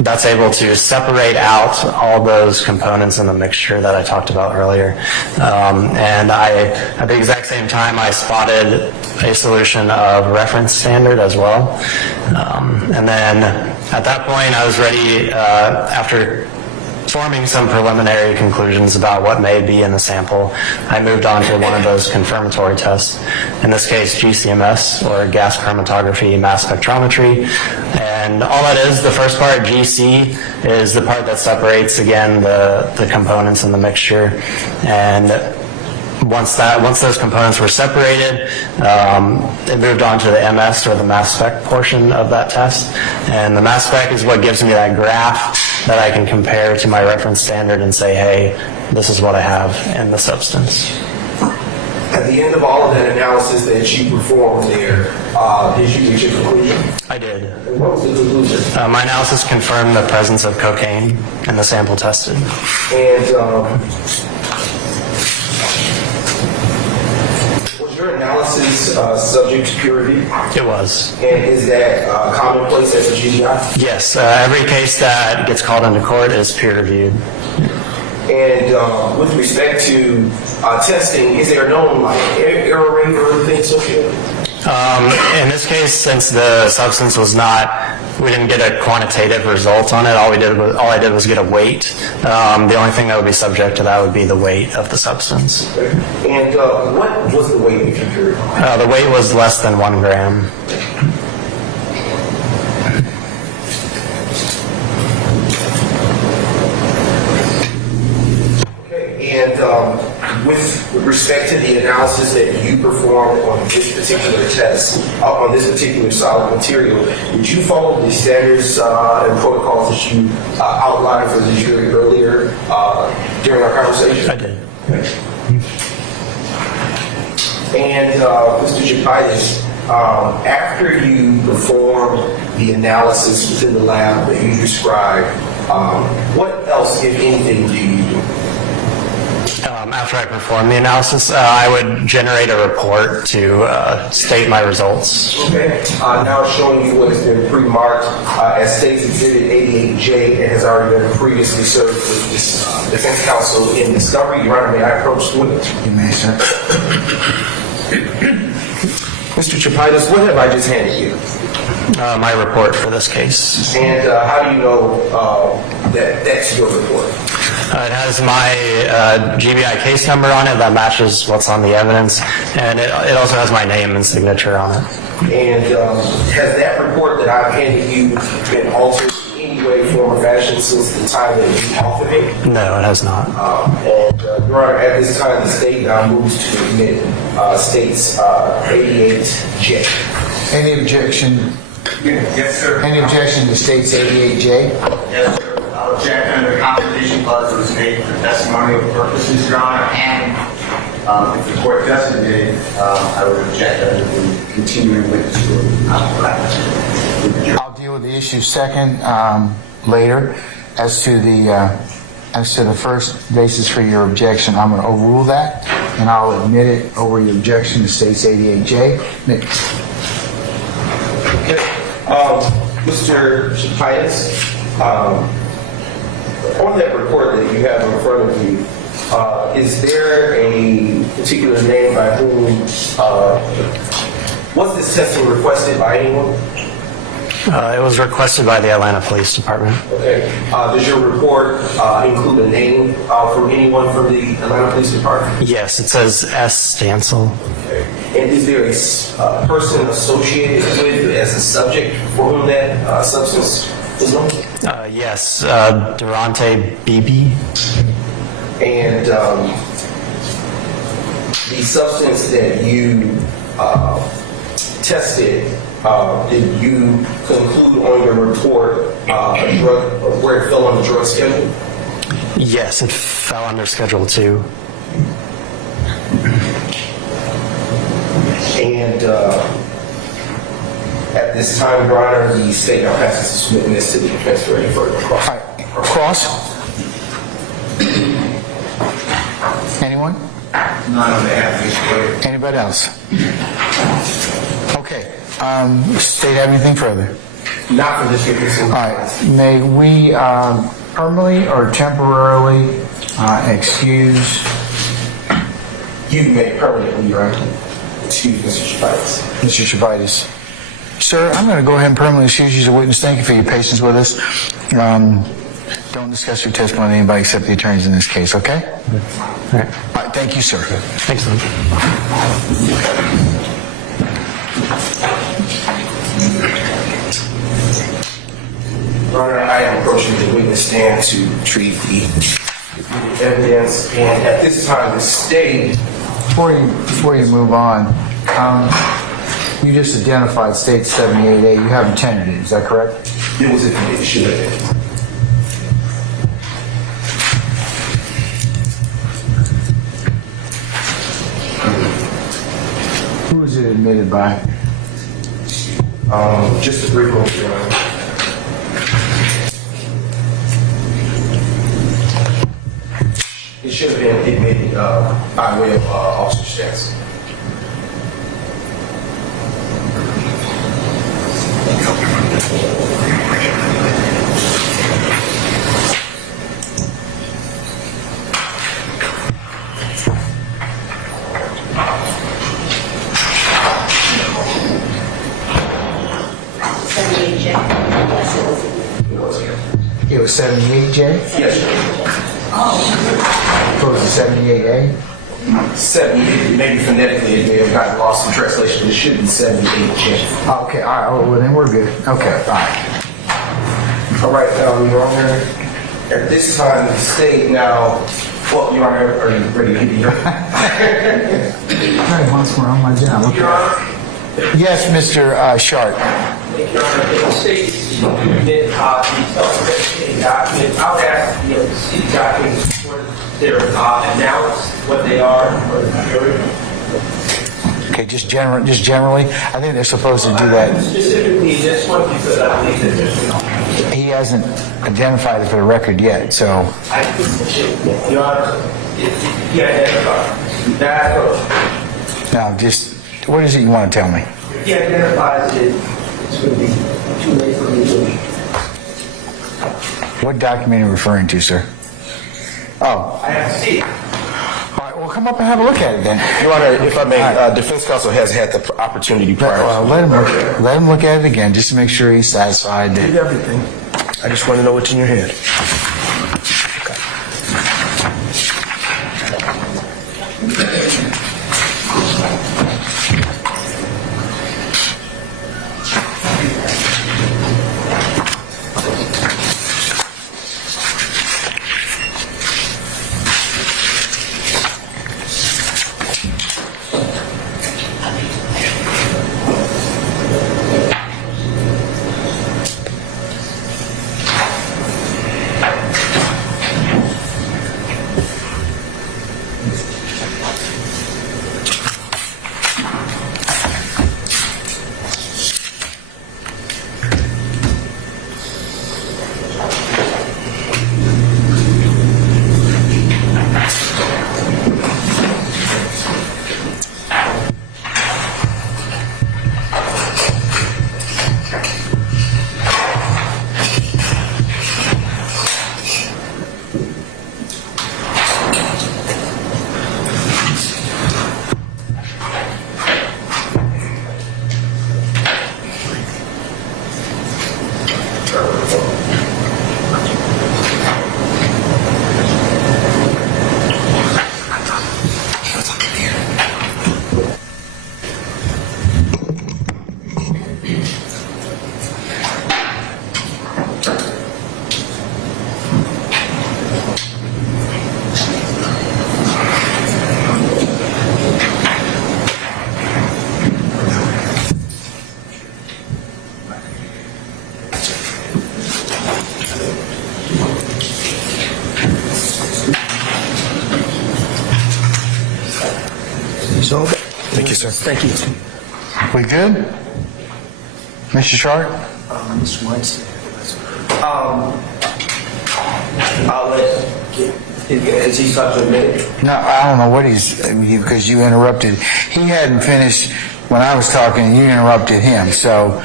that's able to separate out all those components in the mixture that I talked about earlier. And at the exact same time, I spotted a solution of reference standard as well. And then at that point, I was ready, after forming some preliminary conclusions about what may be in the sample, I moved on to one of those confirmatory tests, in this case GCMS, or gas chromatography mass spectrometry. And all that is, the first part, GC, is the part that separates, again, the components in the mixture. And once those components were separated, it moved on to the MS, or the mass spec portion of that test. And the mass spec is what gives me that graph that I can compare to my reference standard and say, hey, this is what I have in the substance. At the end of all of that analysis that you performed there, did you reach a conclusion? I did. And what was the conclusion? My analysis confirmed the presence of cocaine in the sample tested. And was your analysis subject to peer review? It was. And is that commonplace at the GBI? Yes. Every case that gets called into court is peer reviewed. And with respect to testing, is there a known error rate or anything associated? In this case, since the substance was not, we didn't get a quantitative result on it. All I did was get a weight. The only thing that would be subject to that would be the weight of the substance. And what was the weight if you could? The weight was less than 1 gram. And with respect to the analysis that you performed on this particular test, on this particular solid material, did you follow the standards and protocols that you outlined for the jury earlier during our conversation? I did. And Mr. Japaitis, after you performed the analysis within the lab that you described, what else, if anything, do you do? After I perform the analysis, I would generate a report to state my results. Okay. Now showing you what has been pre-marked as State's Exhibit 88J and has already been previously served with this defense counsel in discovery. Your Honor, may I approach the witness? You may, sir. Mr. Japaitis, what have I just handed you? My report for this case. And how do you know that that's your report? It has my GBI case number on it that matches what's on the evidence, and it also has my name and signature on it. And has that report that I've handed you been altered in any way, form, or fashion since the time that you authored it? No, it has not. And Your Honor, at this time, the State now moves to admit State's 88J. Any objection? Yes, sir. Any objection to State's 88J? Yes, sir. I'll object under the Confrontation Clause that was made for testimonial purposes, Your Honor, and if the court does admit it, I would object under the continuing witness rule. I'll deal with the issue second, later. As to the first basis for your objection, I'm going to overrule that, and I'll admit it over your objection to State's 88J. Okay. Mr. Japaitis, on that report that you have in front of you, is there a particular name by whom, was this testing requested by anyone? It was requested by the Atlanta Police Department. Okay. Does your report include a name from anyone from the Atlanta Police Department? Yes, it says S. Stansel. Okay. And is there a person associated with as a subject for whom that substance was known? Yes, Durante Beebe. And the substance that you tested, did you conclude on your report a drug, or where it fell on the drug schedule? Yes, it fell under Schedule 2. And at this time, Your Honor, the State now passes this witness to the defense for any further cross. All right. Cross? Anyone? None on behalf of the court. Anybody else? Okay. State have anything further? Not for this witness. All right. May we permanently or temporarily excuse? You may permanently, Your Honor. Excuse Mr. Japaitis. Mr. Japaitis. Sir, I'm going to go ahead and permanently excuse you as a witness. Thank you for your patience with us. Don't discuss your testimony with anybody except the attorneys in this case, okay? All right. All right, thank you, sir. Thanks, Lynn. Your Honor, I am approaching the witness stand to retrieve the evidence, and at this time, the State... Before you move on, you just identified State 78A. You haven't tendered it, is that correct? It was a condition. Who was it admitted by? Just a brief moment, Your Honor. It should have been admitted by way of Officer Stanson. It was 78J? Yes, sir. Opposed to 78A? 70, maybe phonetically it may have gotten lost in translation. It should be 78J. Okay, all right, well then we're good. Okay, all right. All right, Your Honor. At this time, the state now, well, Your Honor, are you ready to hear? Hey, once more on my job. Okay. Your Honor, Yes, Mr. Sharp. Your Honor, the state submitted the self-representing documents. I would ask, to see the documents before they're announced what they are for the jury. Okay, just generally, I think they're supposed to do that. Specifically this one because I believe that there's He hasn't identified it for the record yet, so. Your Honor, if you identify that approach, Now, just, what is it you want to tell me? if he identifies it, it's going to be too late for me to leave. What document are you referring to, sir? Oh, I have to see it. all right, well, come up and have a look at it then. Your Honor, if I may, defense counsel has had the opportunity prior. Well, let him look at it again, just to make sure he's satisfied that. Everything. I just want to know what's in your head. So, thank you, sir. Thank you. We good? Mr. Sharp? Mr. Weinstein. I'll let, is he supposed to admit it? No, I don't know what because you interrupted. He hadn't finished when I was talking and you interrupted him, so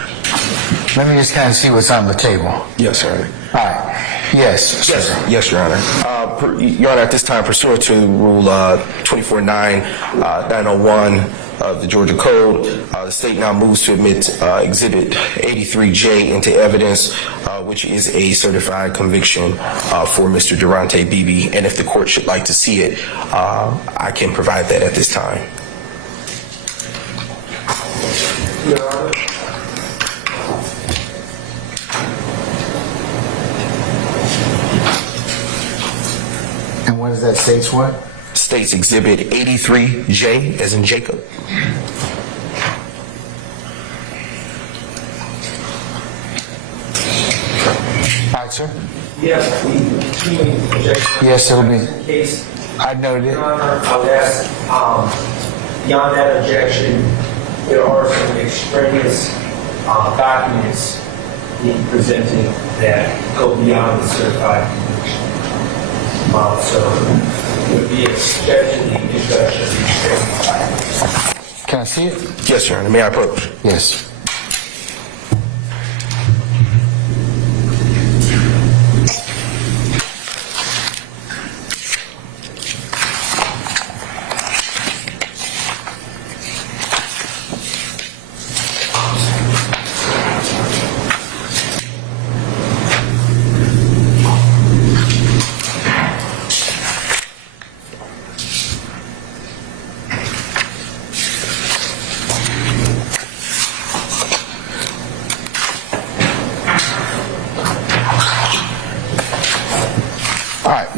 let me just kind of see what's on the table. Yes, sir. All right. Yes. Yes, Your Honor. Your Honor, at this time, pursuant to Rule 24.901 of the Georgia Code, the state now moves to admit Exhibit 83J into evidence, which is a certified conviction for Mr. Durante Beebe. And if the court should like to see it, I can provide that at this time. Your Honor. And what does that states what? States Exhibit 83J, as in Jacob. All right, sir. Yes, the continuing objection. Yes, it'll be. Case. I noted it. Your Honor, I would ask, beyond that objection, there are some extraneous documents being presented that go beyond the certified conviction. So it would be a objection to the introduction of these extraneous documents. Can I see it? Yes, Your Honor. May I approach? Yes.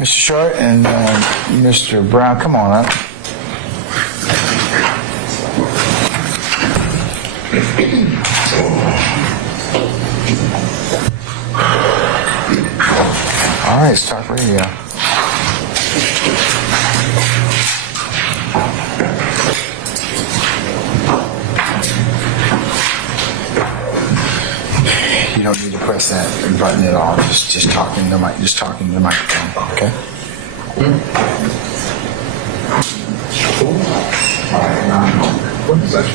Mr. Short and Mr. Brown, come on up. All right, let's talk radio. You don't need to press that button at all. Just talking to the mic. Just talking to the microphone. Okay. What is that?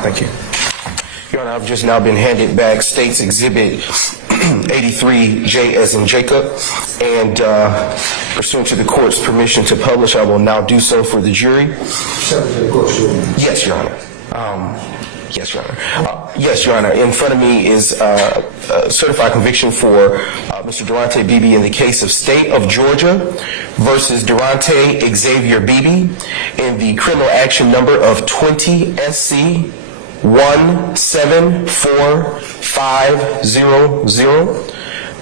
Thank you. Your Honor, I've just now been handed back State's Exhibit 83, J as in Jacob, and pursuant to the court's permission to publish, I will now do so for the jury. Yes, Your Honor. Yes, Your Honor. Yes, Your Honor. In front of me is a certified conviction for Mr. Durante Beebe in the case of State of Georgia versus Durante Xavier Beebe in the criminal action number of 20 SC 174500.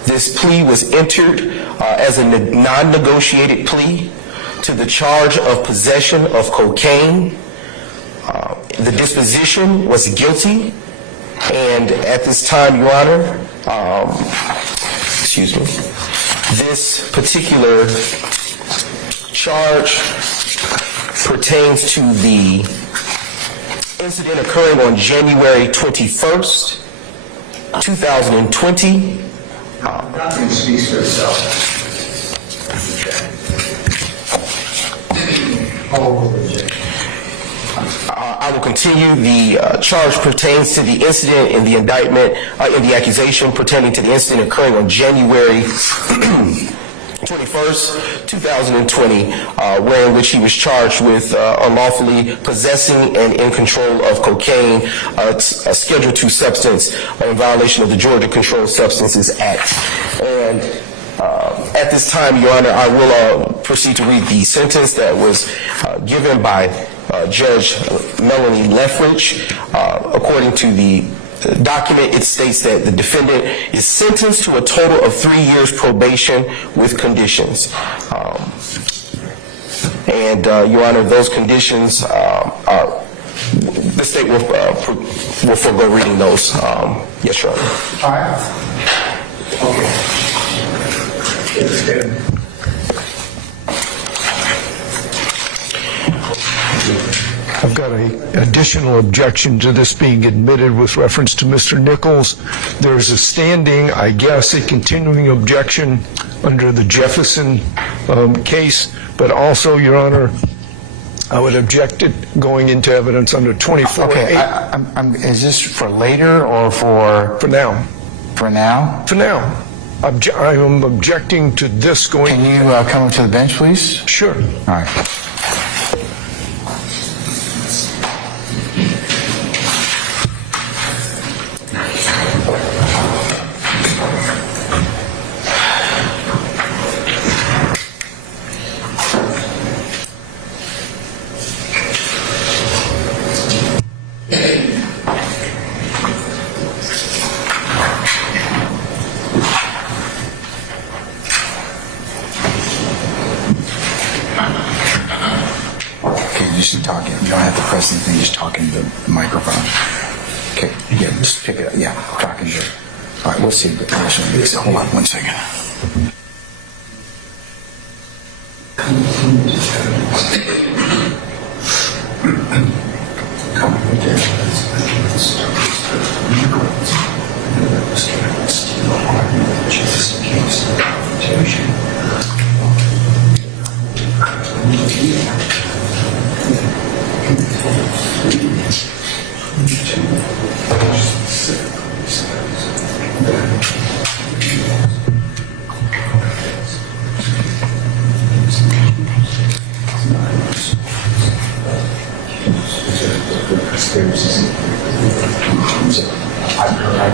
This plea was entered as a non-negotiated plea to the charge of possession of cocaine. The disposition was guilty, and at this time, Your Honor, excuse me, this particular charge pertains to the incident occurring on January 21st, 2020. Nothing speaks for itself. I will continue. The charge pertains to the incident in the indictment, in the accusation pertaining to the incident occurring on January 21st, 2020, wherein which he was charged with unlawfully possessing and in control of cocaine, a Schedule II substance in violation of the Georgia Controlled Substances Act. And at this time, Your Honor, I will proceed to read the sentence that was given by Judge Melanie Lethbridge. According to the document, it states that the defendant is sentenced to a total of 3 years probation with conditions. Your Honor, those conditions are, the state will forego reading those. Yes, Your Honor. All right. Okay. I've got an additional objection to this being admitted with reference to Mr. Nichols. There's a standing, I guess, a continuing objection under the Jefferson case, but also, Your Honor, I would object it going into evidence under 24. Okay, is this for later or for... For now. For now? For now. I am objecting to this going... Can you come up to the bench, please? Sure. All right. Just talking. You don't have to press anything. Just talk into the microphone. Okay. Yeah. Just pick it up. Yeah. Talking to it. All right. We'll see. Hold on 1 second.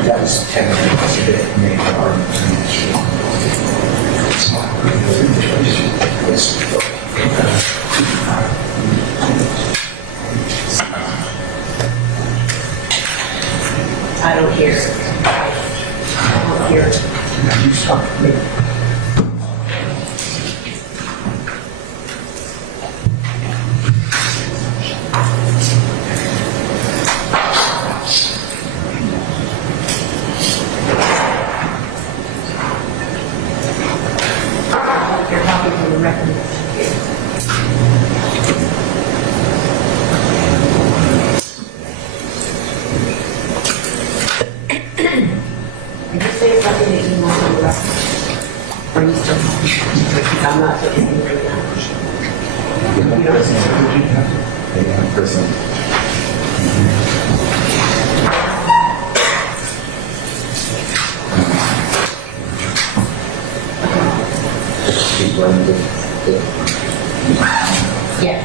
That was 10 minutes a bit. I don't hear it. I don't hear it. You talk to me. Yes.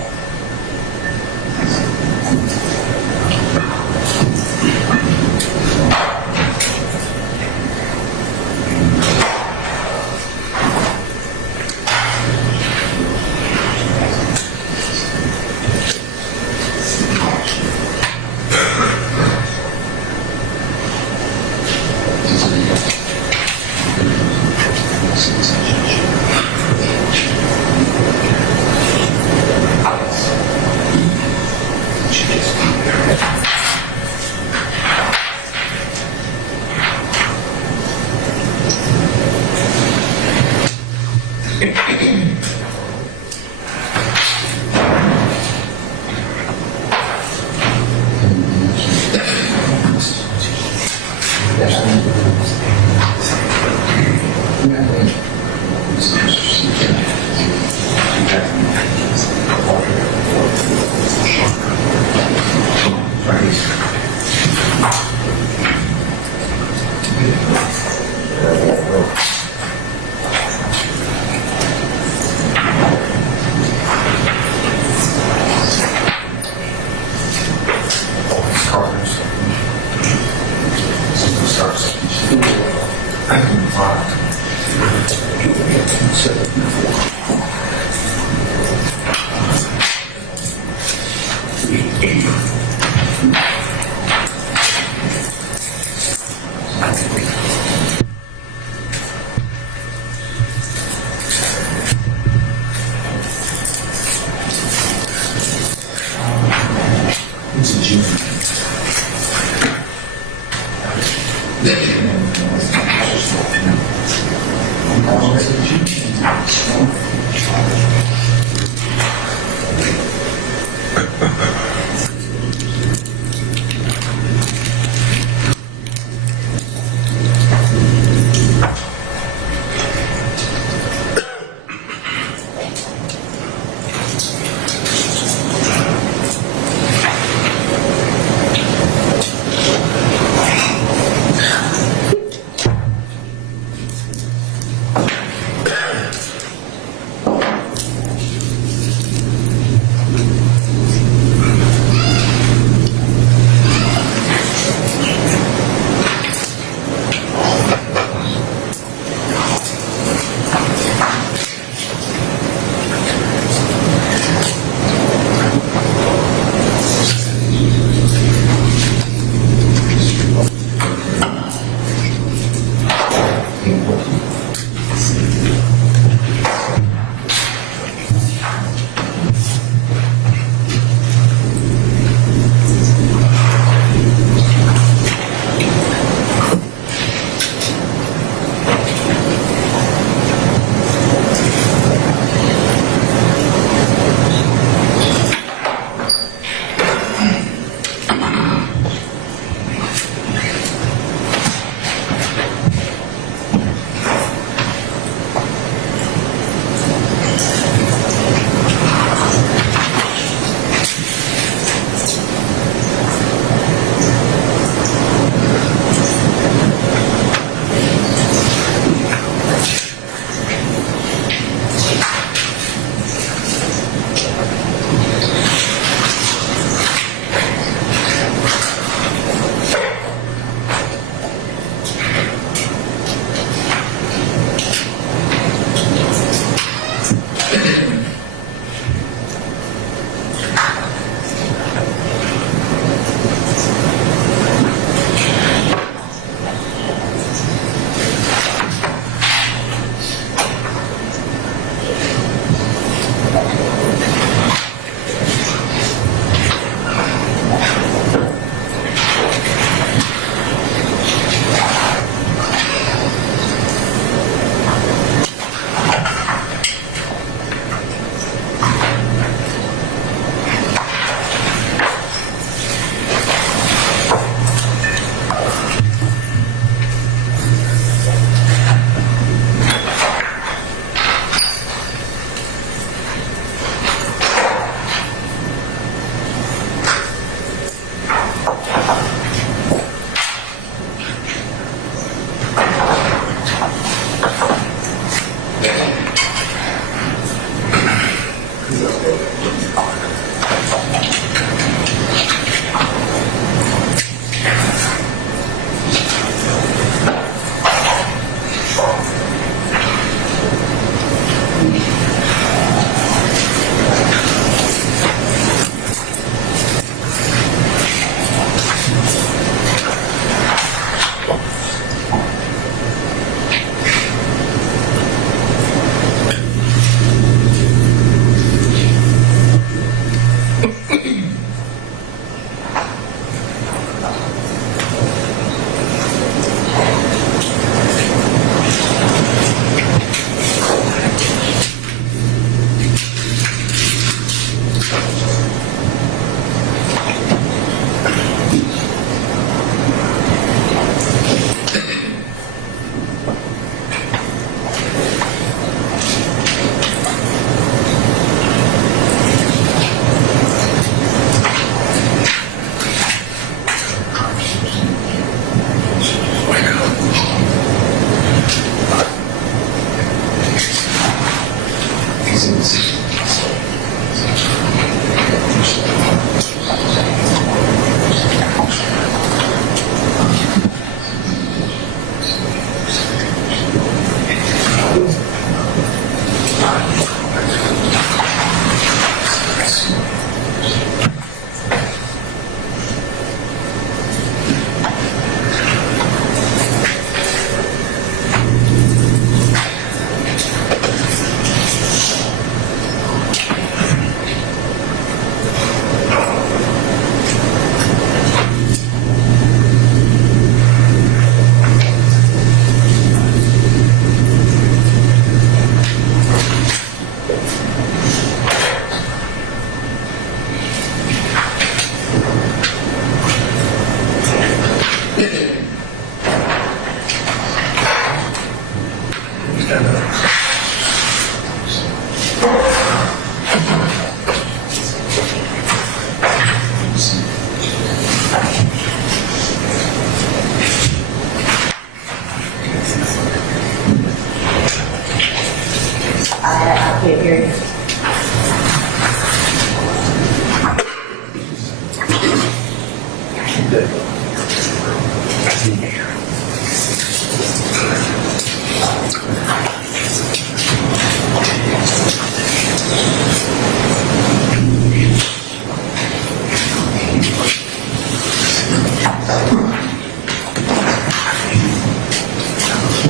Can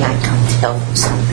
I come tell you something?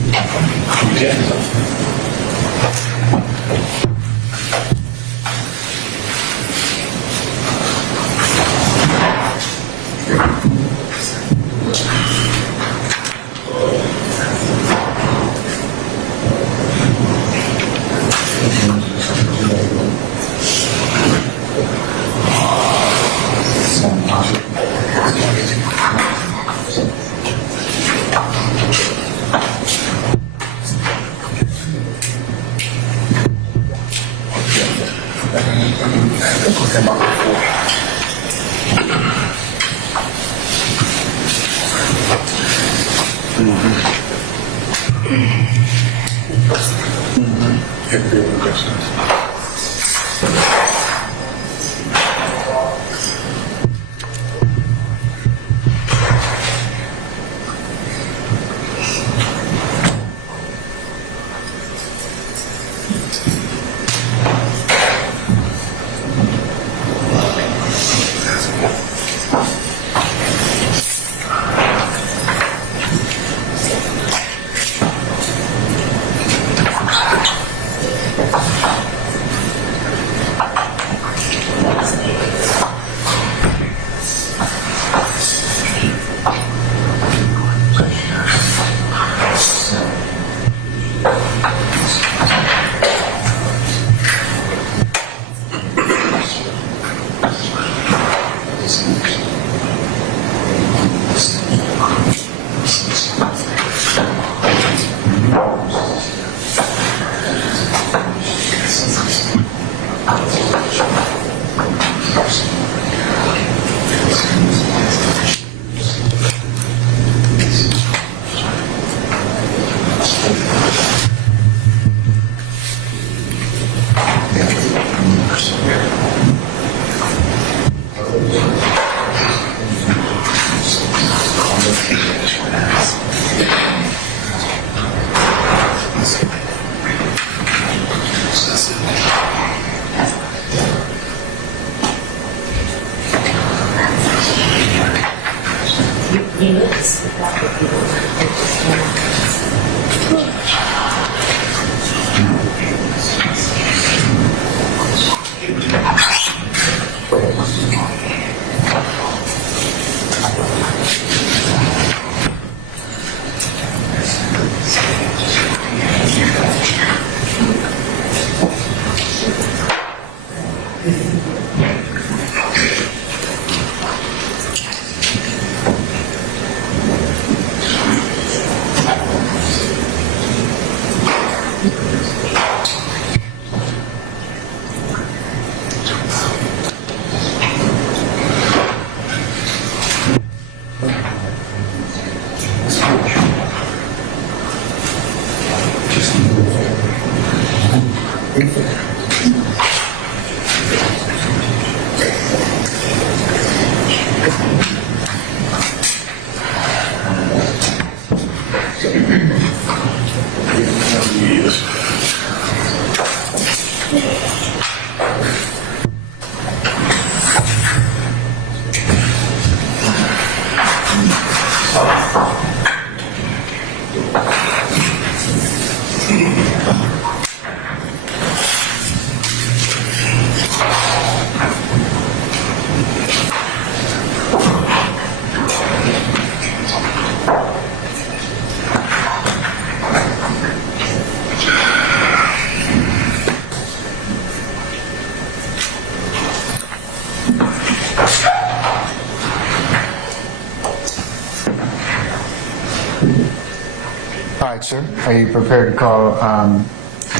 All right, sir. Are you prepared to call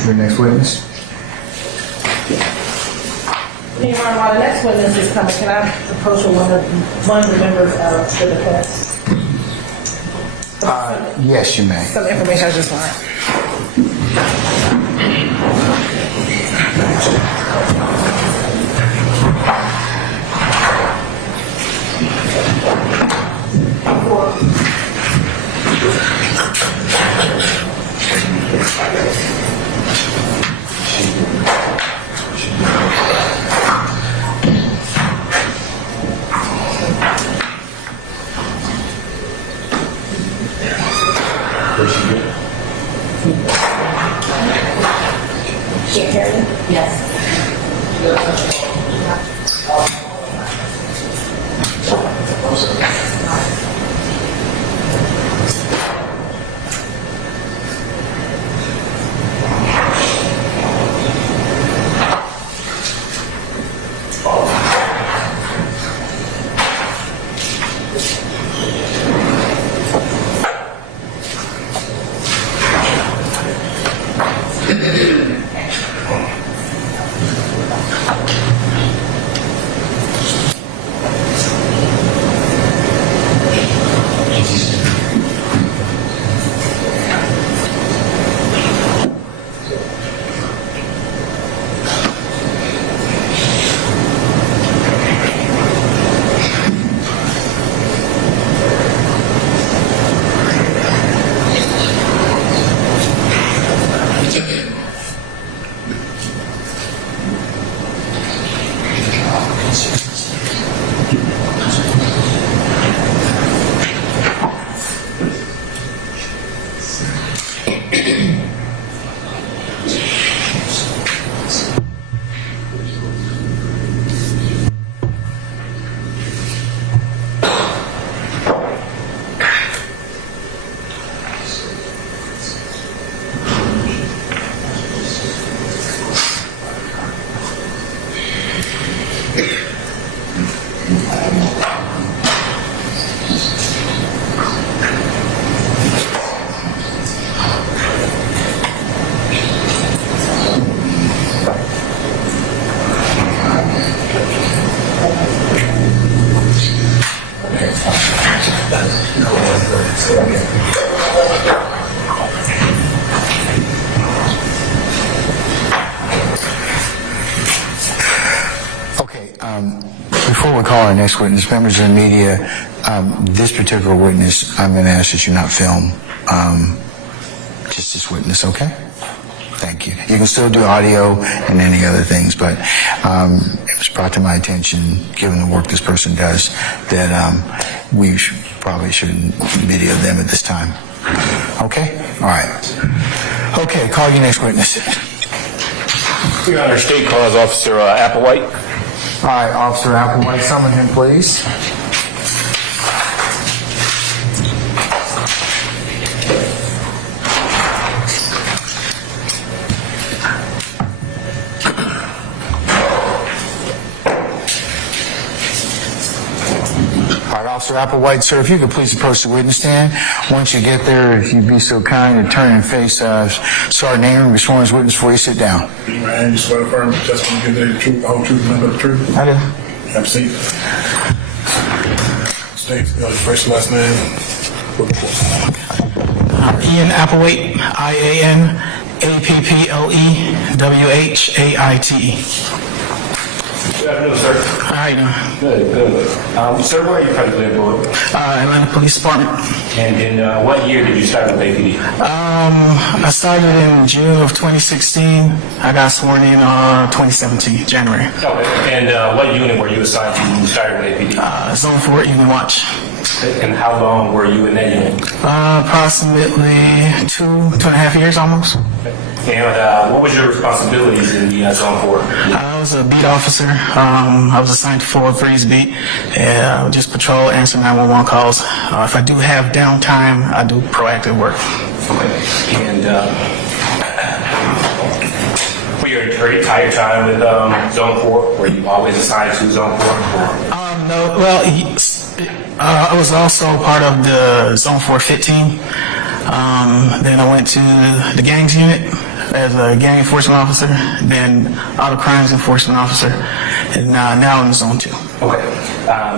your next witness? Your Honor, while the next witness is coming, can I approach one of the members of the defense? Yes, you may. Some information I just want. Okay, before we call our next witness, members of the media, this particular witness, I'm going to ask that you not film just this witness, okay? Thank you. You can still do audio and any other things, but it was brought to my attention, given the work this person does, that we probably shouldn't video them at this time. Okay? All right. Okay, call your next witness. Your Honor, State Cause Officer Applewhite. All right, Officer Applewhite, summon him, please. All right, Officer Applewhite, sir, if you could please approach the witness stand. Once you get there, if you'd be so kind to turn and face Sergeant Ingram, be sworn as witness before you sit down. Man, you swear to affirm the testimony you give the truth, the whole truth, and nothing but the truth? I do. Have a seat. State your first and last name. Ian Applewhite, IANAPPLEWHAITE. Good afternoon, sir. How you doing? Good. Sir, where are you presently employed? Atlanta Police Department. And in what year did you start with APD? I started in June of 2016. I got sworn in 2017, January. Okay. And what unit were you assigned to when you started with APD? Zone 4, Unit Watch. And how long were you in that unit? Approximately 2.5 years almost. And what was your responsibilities in the Zone 4? I was a beat officer. I was assigned to 403's beat. And just patrol, answer 911 calls. If I do have downtime, I do proactive work. Okay. And for your entire time with Zone 4, were you always assigned to Zone 4? No, well, I was also part of the Zone 4 fit team. Then I went to the gangs unit as a gang enforcement officer, then auto crimes enforcement officer, and now I'm in Zone 2. Okay.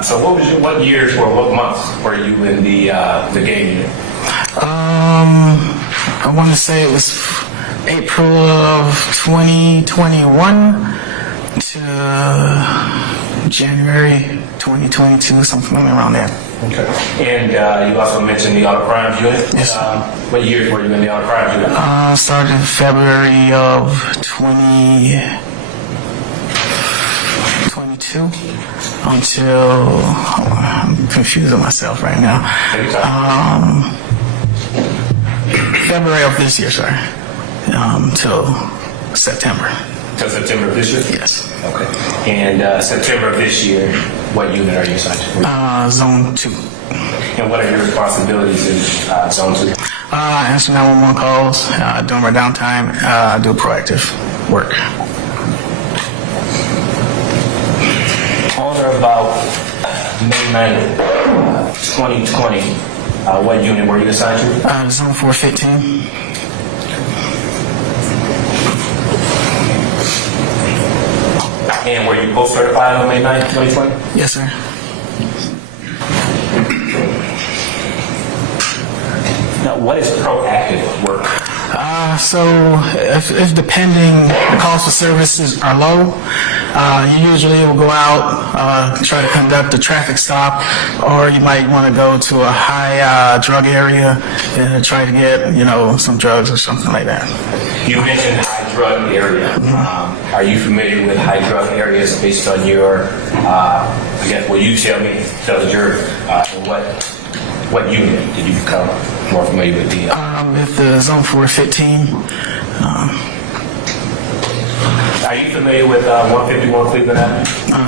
So what years or what months were you in the gang unit? I want to say it was April of 2021 to January 2022, something around there. Okay. And you also mentioned the auto crimes unit. Yes. What years were you in the auto crimes unit? Started in February of 2022 until, I'm confusing myself right now. February of this year, sorry, till September. Till September of this year? Yes. Okay. And September of this year, what unit are you assigned to? Zone 2. And what are your responsibilities in Zone 2? Answer 911 calls, during my downtime, do proactive work. On or about May 9th, 2020, what unit were you assigned to? Zone 415. And were you post-certified on May 9th, 2020? Yes, sir. Now, what is proactive work? So if depending, the calls for services are low, you usually will go out, try to conduct a traffic stop, or you might want to go to a high drug area and try to get, some drugs or something like that. You mentioned high drug area. Are you familiar with high drug areas based on your, will you tell the jury, what unit did you become more familiar with the? With the Zone 415. Are you familiar with 151 Cleveland Avenue?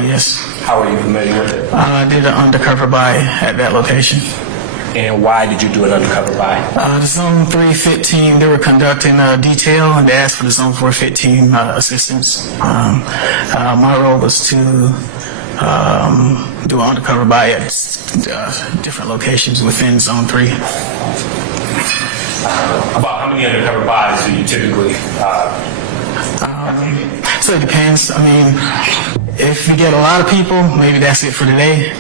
Yes. How are you familiar with it? I did an undercover buy at that location. And why did you do an undercover buy? The Zone 315, they were conducting a detail and they asked for the Zone 415 assistance. My role was to do an undercover buy at different locations within Zone 3. About how many undercover buys do you typically? So it depends. I mean, if we get a lot of people, maybe that's it for today.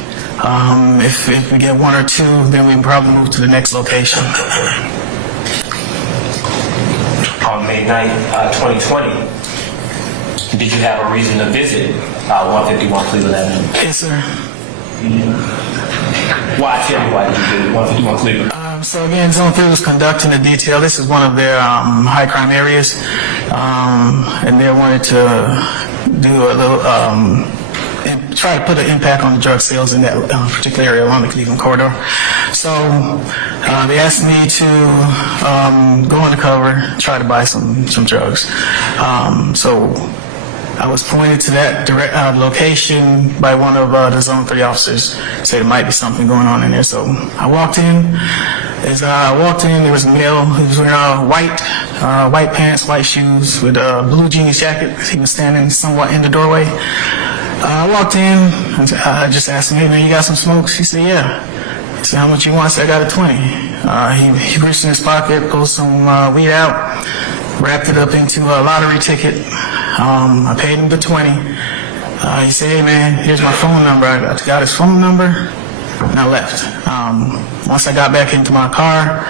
If we get one or two, then we can probably move to the next location. On May 9th, 2020, did you have a reason to visit 151 Cleveland Avenue? Yes, sir. Why? Tell me why did you visit 151 Cleveland? So again, Zone 3 was conducting a detail. This is one of their high crime areas, and they wanted to do a little, and try to put an impact on the drug sales in that particular area along the Cleveland corridor. So they asked me to go undercover, try to buy some drugs. So I was pointed to that direct location by one of the Zone 3 officers. Said there might be something going on in there. So I walked in. As I walked in, there was a male who was wearing white pants, white shoes, with a blue jeans jacket. He was standing somewhat in the doorway. I walked in, and I just asked him, "Hey man, you got some smokes?" He said, "Yeah." He said, "How much you want?" I said, "I got a 20. He reached in his pocket, pulled some weed out, wrapped it up into a lottery ticket. I paid him the 20. He said, "Hey man, here's my phone number." I got his phone number, and I left. Once I got back into my car,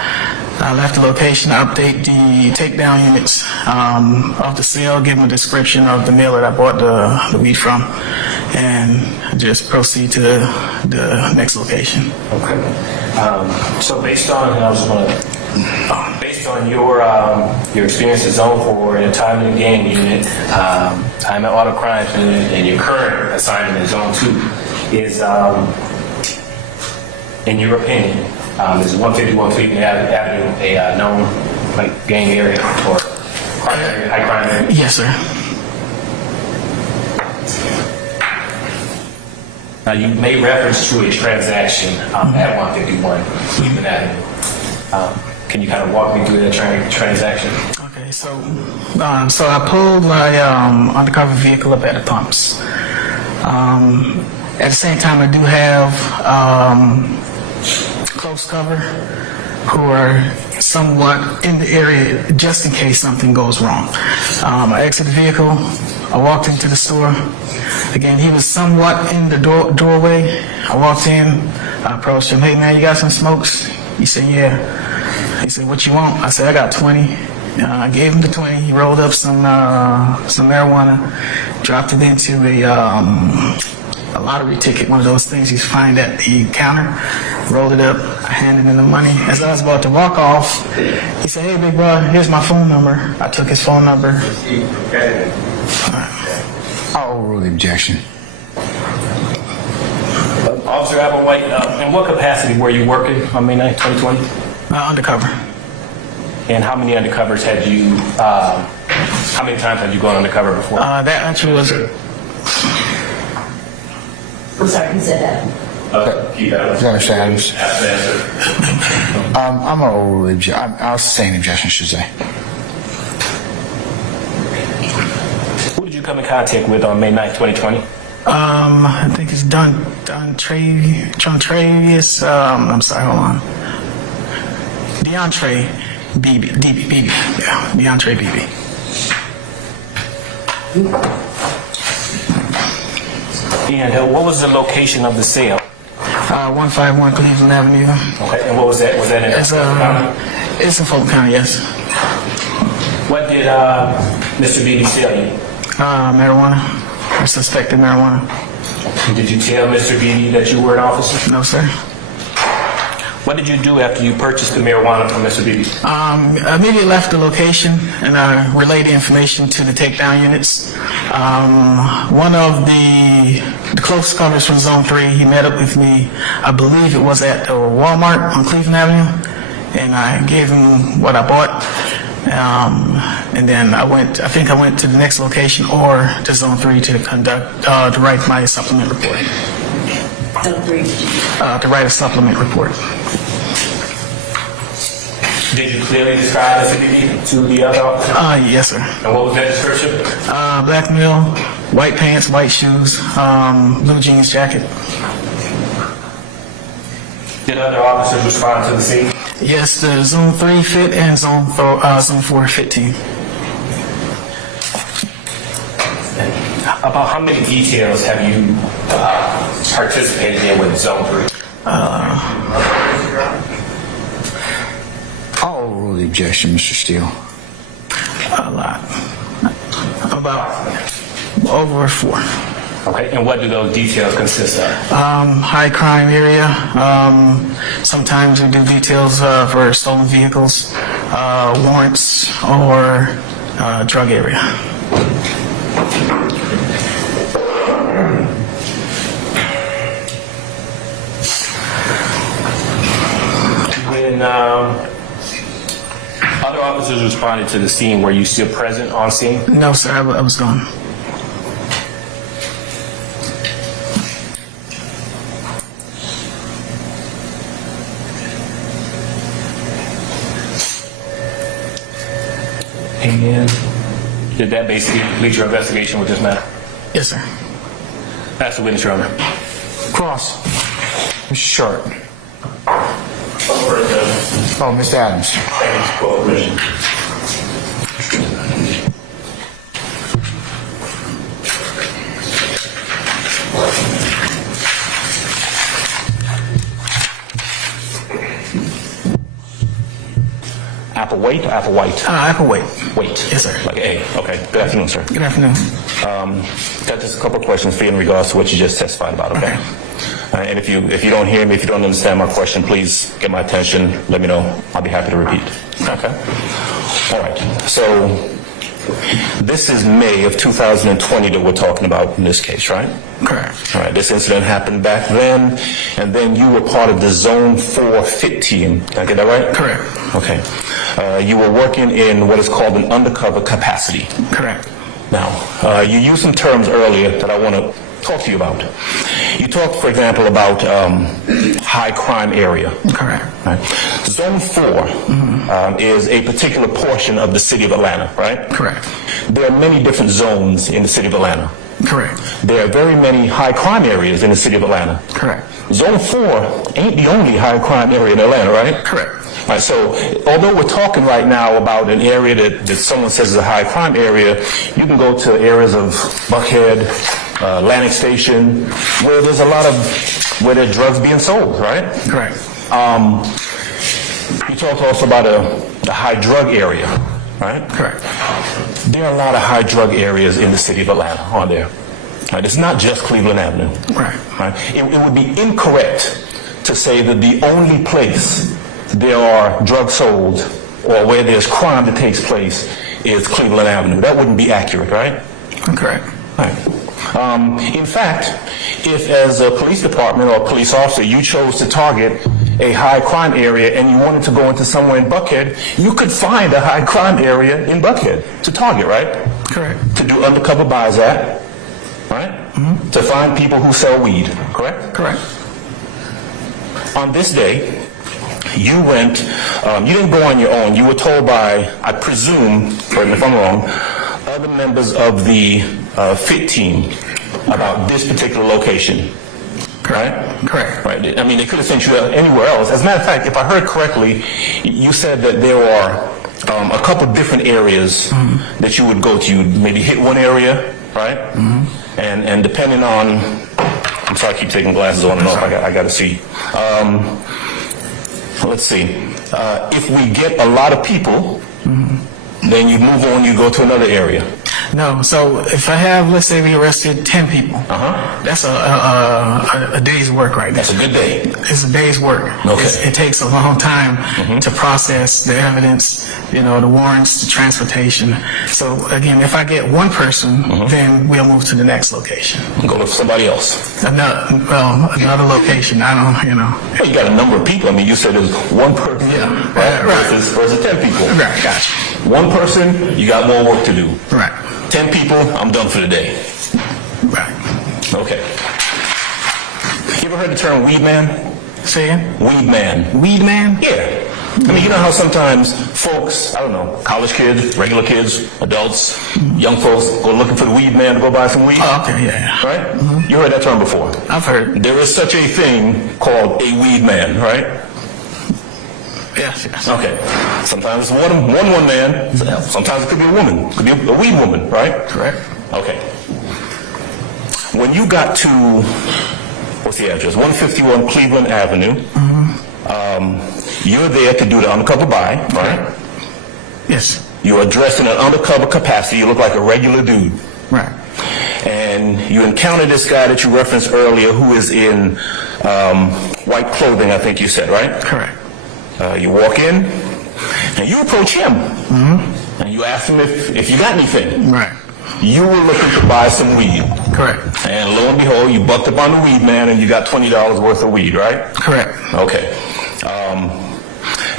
I left the location to update the takedown units of the sale, give them a description of the male that I bought the weed from, and just proceed to the next location. Okay. So based on your experience at Zone 4 and your time in the gang unit, time at auto crimes unit, and your current assignment in Zone 2, is, in your opinion, is 151 Cleveland Avenue a known gang area or high crime area? Yes, sir. Now, you made reference to a transaction at 151 Cleveland Avenue. Can you kind of walk me through that transaction? Okay, so I pulled my undercover vehicle up at the pumps. At the same time, I do have close cover who are somewhat in the area just in case something goes wrong. I exited the vehicle. I walked into the store. Again, he was somewhat in the doorway. I walked in. I approached him. "Hey, man, you got some smokes?" He said, "Yeah." He said, "What you want?" I said, "I got 20. I gave him the 20. He rolled up some marijuana, dropped it into a lottery ticket, one of those things you find at the counter. Rolled it up, handed him the money. As I was about to walk off, he said, "Hey, big bro, here's my phone number." I took his phone number. I'll overrule the objection. Officer Applewhite, in what capacity were you working on May 9th, 2020? Undercover. And how many undercovers had you, how many times had you gone undercover before? That actually was... I'm sorry, who said that? Is that Mr. Adams? I'm going to overrule the objection. I'll sustain the objection, I should say. Who did you come in contact with on May 9th, 2020? I think it's John Travius. I'm sorry, hold on. DeAndre Beebe. Yeah, DeAndre Beebe. And what was the location of the sale? 151 Cleveland Avenue. Okay, and what was that? Was that in Fulton County? It's in Fulton County, yes. What did Mr. Beebe sell you? Marijuana. I suspected marijuana. Did you tell Mr. Beebe that you were an officer? No, sir. What did you do after you purchased the marijuana from Mr. Beebe? I immediately left the location and relayed the information to the takedown units. One of the close coverage from Zone 3, he met up with me, I believe it was at Walmart on Cleveland Avenue, and I gave him what I bought. And then I went to the next location or to Zone 3 to write my supplement report. Zone 3. To write a supplement report. Did you clearly describe Mr. Beebe to the other officer? Yes, sir. And what was that description? Black male, white pants, white shoes, blue jeans jacket. Did other officers respond to the scene? Yes, the Zone 3 fit and Zone 4 fit team. About how many details have you participated in with Zone 3? I'll overrule the objection, Mr. Steele. A lot. About over 4. Okay, and what do those details consist of? High crime area. Sometimes we do details for stolen vehicles, warrants, or drug area. When other officers responded to the scene, were you still present on scene? No, sir, I was gone. And did that basically complete your investigation with this matter? Yes, sir. That's the witness, Your Honor. Cross. Mr. Short. Oh, Mr. Adams. Applewhite or Applewhite? Applewhite. Wait. Yes, sir. Like A. Okay. Good afternoon, sir. Good afternoon. Got just a couple of questions for you in regards to what you just testified about, okay? And if you don't hear me, if you don't understand my question, please get my attention, let me know. I'll be happy to repeat. Okay? All right. So this is May of 2020 that we're talking about in this case, right? Correct. All right. This incident happened back then, and then you were part of the Zone 4 fit team. Did I get that right? Correct. Okay. You were working in what is called an undercover capacity. Correct. Now, you used some terms earlier that I want to talk to you about. You talked, for example, about high crime area. Correct. Right? Zone 4 is a particular portion of the city of Atlanta, right? Correct. There are many different zones in the city of Atlanta. Correct. There are very many high crime areas in the city of Atlanta. Correct. Zone 4 ain't the only high crime area in Atlanta, right? Correct. Right, so although we're talking right now about an area that someone says is a high crime area, you can go to areas of Buckhead, Atlantic Station, where there's a lot of, where there are drugs being sold, right? Correct. You talked also about a high drug area, right? Correct. There are a lot of high drug areas in the city of Atlanta, aren't there? Right? It's not just Cleveland Avenue. Right. Right? It would be incorrect to say that the only place there are drugs sold or where there's crime that takes place is Cleveland Avenue. That wouldn't be accurate, right? Correct. Right. In fact, if as a police department or a police officer you chose to target a high crime area and you wanted to go into somewhere in Buckhead, you could find a high crime area in Buckhead to target, right? Correct. To do undercover buys at, right? Mm-hmm. To find people who sell weed, correct? Correct. On this day, you went, you didn't go on your own. You were told by, I presume, correct me if I'm wrong, other members of the FIT team about this particular location. Right? Correct. Right. I mean, they could have sent you anywhere else. As a matter of fact, if I heard correctly, you said that there are a couple different areas that you would go to. You'd maybe hit one area, right? And depending on, I'm sorry, I keep taking glasses on and off. I got to see. Let's see. If we get a lot of people, then you move on, you go to another area. No, so if I have, let's say we arrested 10 people, that's a day's work right there. That's a good day. It's a day's work. Okay. It takes a long time to process the evidence, the warrants, the transportation. So again, if I get one person, then we'll move to the next location. Go to somebody else. Another location. I don't, Well, you got a number of people. I mean, you said there's one person, right? Versus 10 people. Right, gotcha. One person, you got more work to do. Right. 10 people, I'm done for the day. Right. Okay. You ever heard the term weed man? Say again? Weed man. Weed man? Yeah. I mean, you know how sometimes folks, I don't know, college kids, regular kids, adults, young folks go looking for the weed man to go buy some weed? Oh, okay, yeah. Right? You heard that term before? I've heard. There is such a thing called a weed man, right? Yes. Okay. Sometimes it's one man. Sometimes it could be a woman. It could be a weed woman, right? Correct. Okay. When you got to, what's the address? 151 Cleveland Avenue. You're there to do the undercover buy, right? Yes. You are dressed in an undercover capacity. You look like a regular dude. Right. And you encounter this guy that you referenced earlier who is in white clothing, I think you said, right? Correct. You walk in, and you approach him, and you ask him if you got anything. Right. You were looking to buy some weed. Correct. And lo and behold, you bucked up on the weed man, and you got $20 worth of weed, right? Correct. Okay.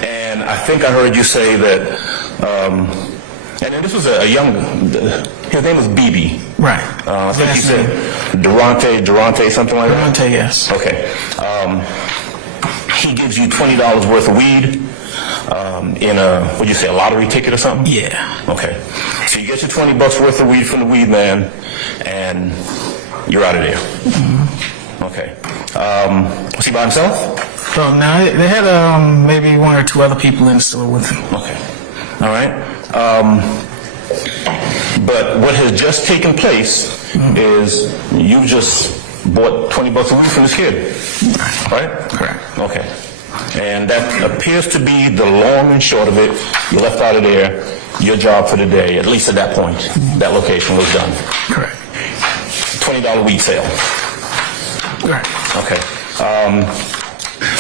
And I think I heard you say that, and this was a young, his name was BB. Right. I think you said Durante, something like that? Durante, yes. Okay. He gives you $20 worth of weed in a, what'd you say, a lottery ticket or something? Yeah. Okay. So you get your $20 worth of weed from the weed man, and you're out of there. Okay. Was he by himself? No, they had maybe one or two other people in the store with him. Okay. All right. But what has just taken place is you just bought $20 of weed from this kid, right? Correct. Okay. And that appears to be the long and short of it. You left out of there. Your job for the day, at least at that point, that location was done. Correct. $20 weed sale. Right. Okay.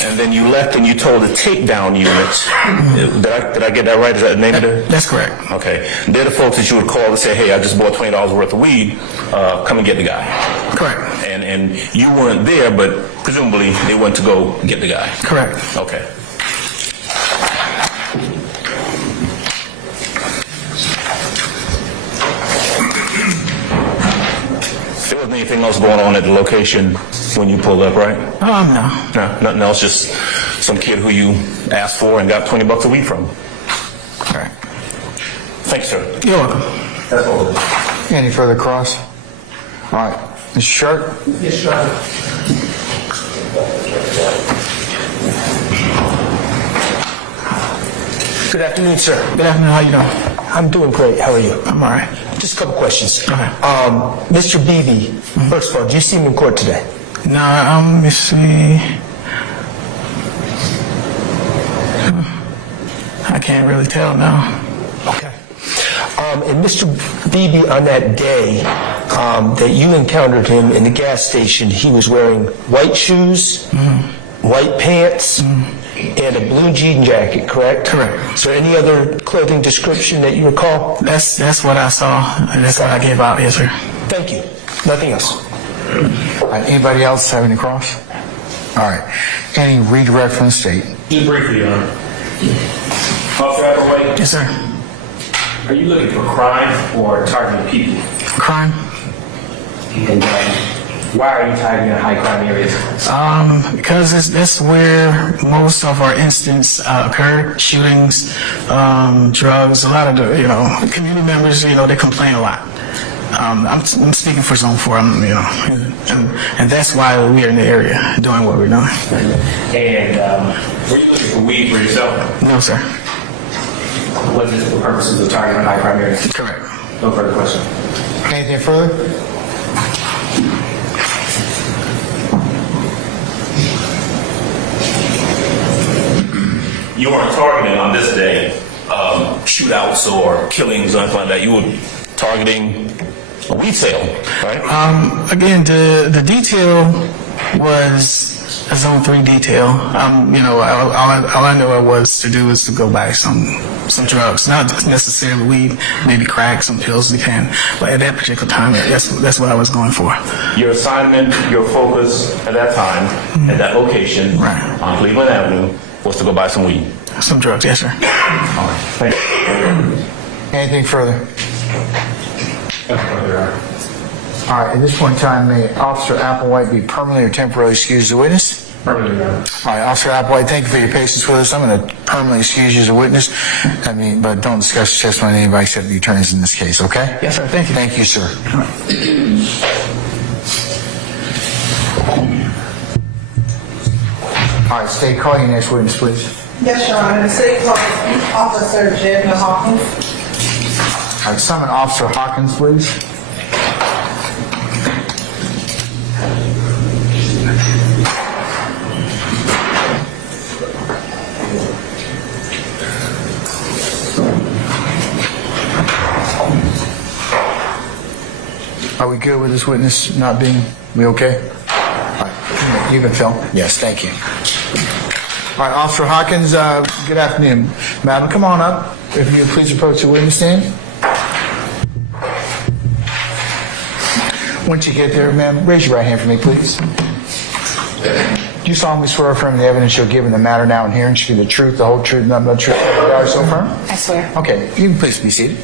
And then you left and you told the takedown unit. Did I get that right? Is that the name of it? That's correct. Okay. They're the folks that you would call and say, hey, I just bought $20 worth of weed. Come and get the guy. Correct. And you weren't there, but presumably they went to go get the guy. Correct. Okay. There wasn't anything else going on at the location when you pulled up, right? No. No, nothing else, just some kid who you asked for and got $20 of weed from. All right. Thanks, sir. You're welcome. That's all. Any further cross? All right. Mr. Sharp? Yes, sir. Good afternoon, sir. Good afternoon. How you doing? I'm doing great. How are you? I'm all right. Just a couple questions. Okay. Mr. Beebe, first of all, do you see him in court today? No, let me see. I can't really tell now. Okay. And Mr. Beebe, on that day, that you encountered him in the gas station. He was wearing white shoes, white pants, and a blue jean jacket, correct? Correct. Is there any other clothing description that you recall? That's what I saw. That's what I gave out. Yes, sir. Thank you. Nothing else. All right, anybody else have any cross? All right. Any redirect from the state? Just briefly, Your Honor. Officer Applewhite, Yes, sir. are you looking for crime or targeting people? Crime. And why are you targeting high crime areas? Because that's where most of our incidents occur. Shootings, drugs. A lot of the community members, they complain a lot. I'm speaking for Zone 4, and that's why we're in the area doing what we're doing. And were you looking for weed for yourself? No, sir. Was this for purposes of targeting high crime areas? Correct. No further question. Anything further? You weren't targeting on this day shootouts or killings or anything like that. You were targeting a weed sale, right? Again, the detail was a Zone 3 detail. All I knew was to do was to go buy some drugs, not necessarily weed, maybe crack, some pills, depend. But at that particular time, that's what I was going for. Your assignment, your focus at that time, at that location on Cleveland Avenue, was to go buy some weed. Some drugs, yes, sir. All right, thank you. Anything further? All right, at this point in time, may Officer Applewhite be permanently or temporarily excused as a witness? Permanently, Your Honor. All right, Officer Applewhite, thank you for your patience with us. I'm going to permanently excuse you as a witness. But don't discuss your testimony with anybody except the attorneys in this case, okay? Yes, sir. Thank you. Thank you, sir. All right, State, call your next witness, please. Yes, Your Honor. The state calls Officer Jim Hawkins. All right, summon Officer Hawkins, please. Are we good with this witness not being, we okay? All right, you can film. Yes, thank you. All right, Officer Hawkins, good afternoon. Madam, come on up. If you would please approach the witness stand. Once you get there, ma'am, raise your right hand for me, please. Do you solemnly swear or affirm the evidence you'll give in the matter now and hearing should be the truth, the whole truth, nothing but the truth? You are so affirm? I swear. Okay, you can please be seated.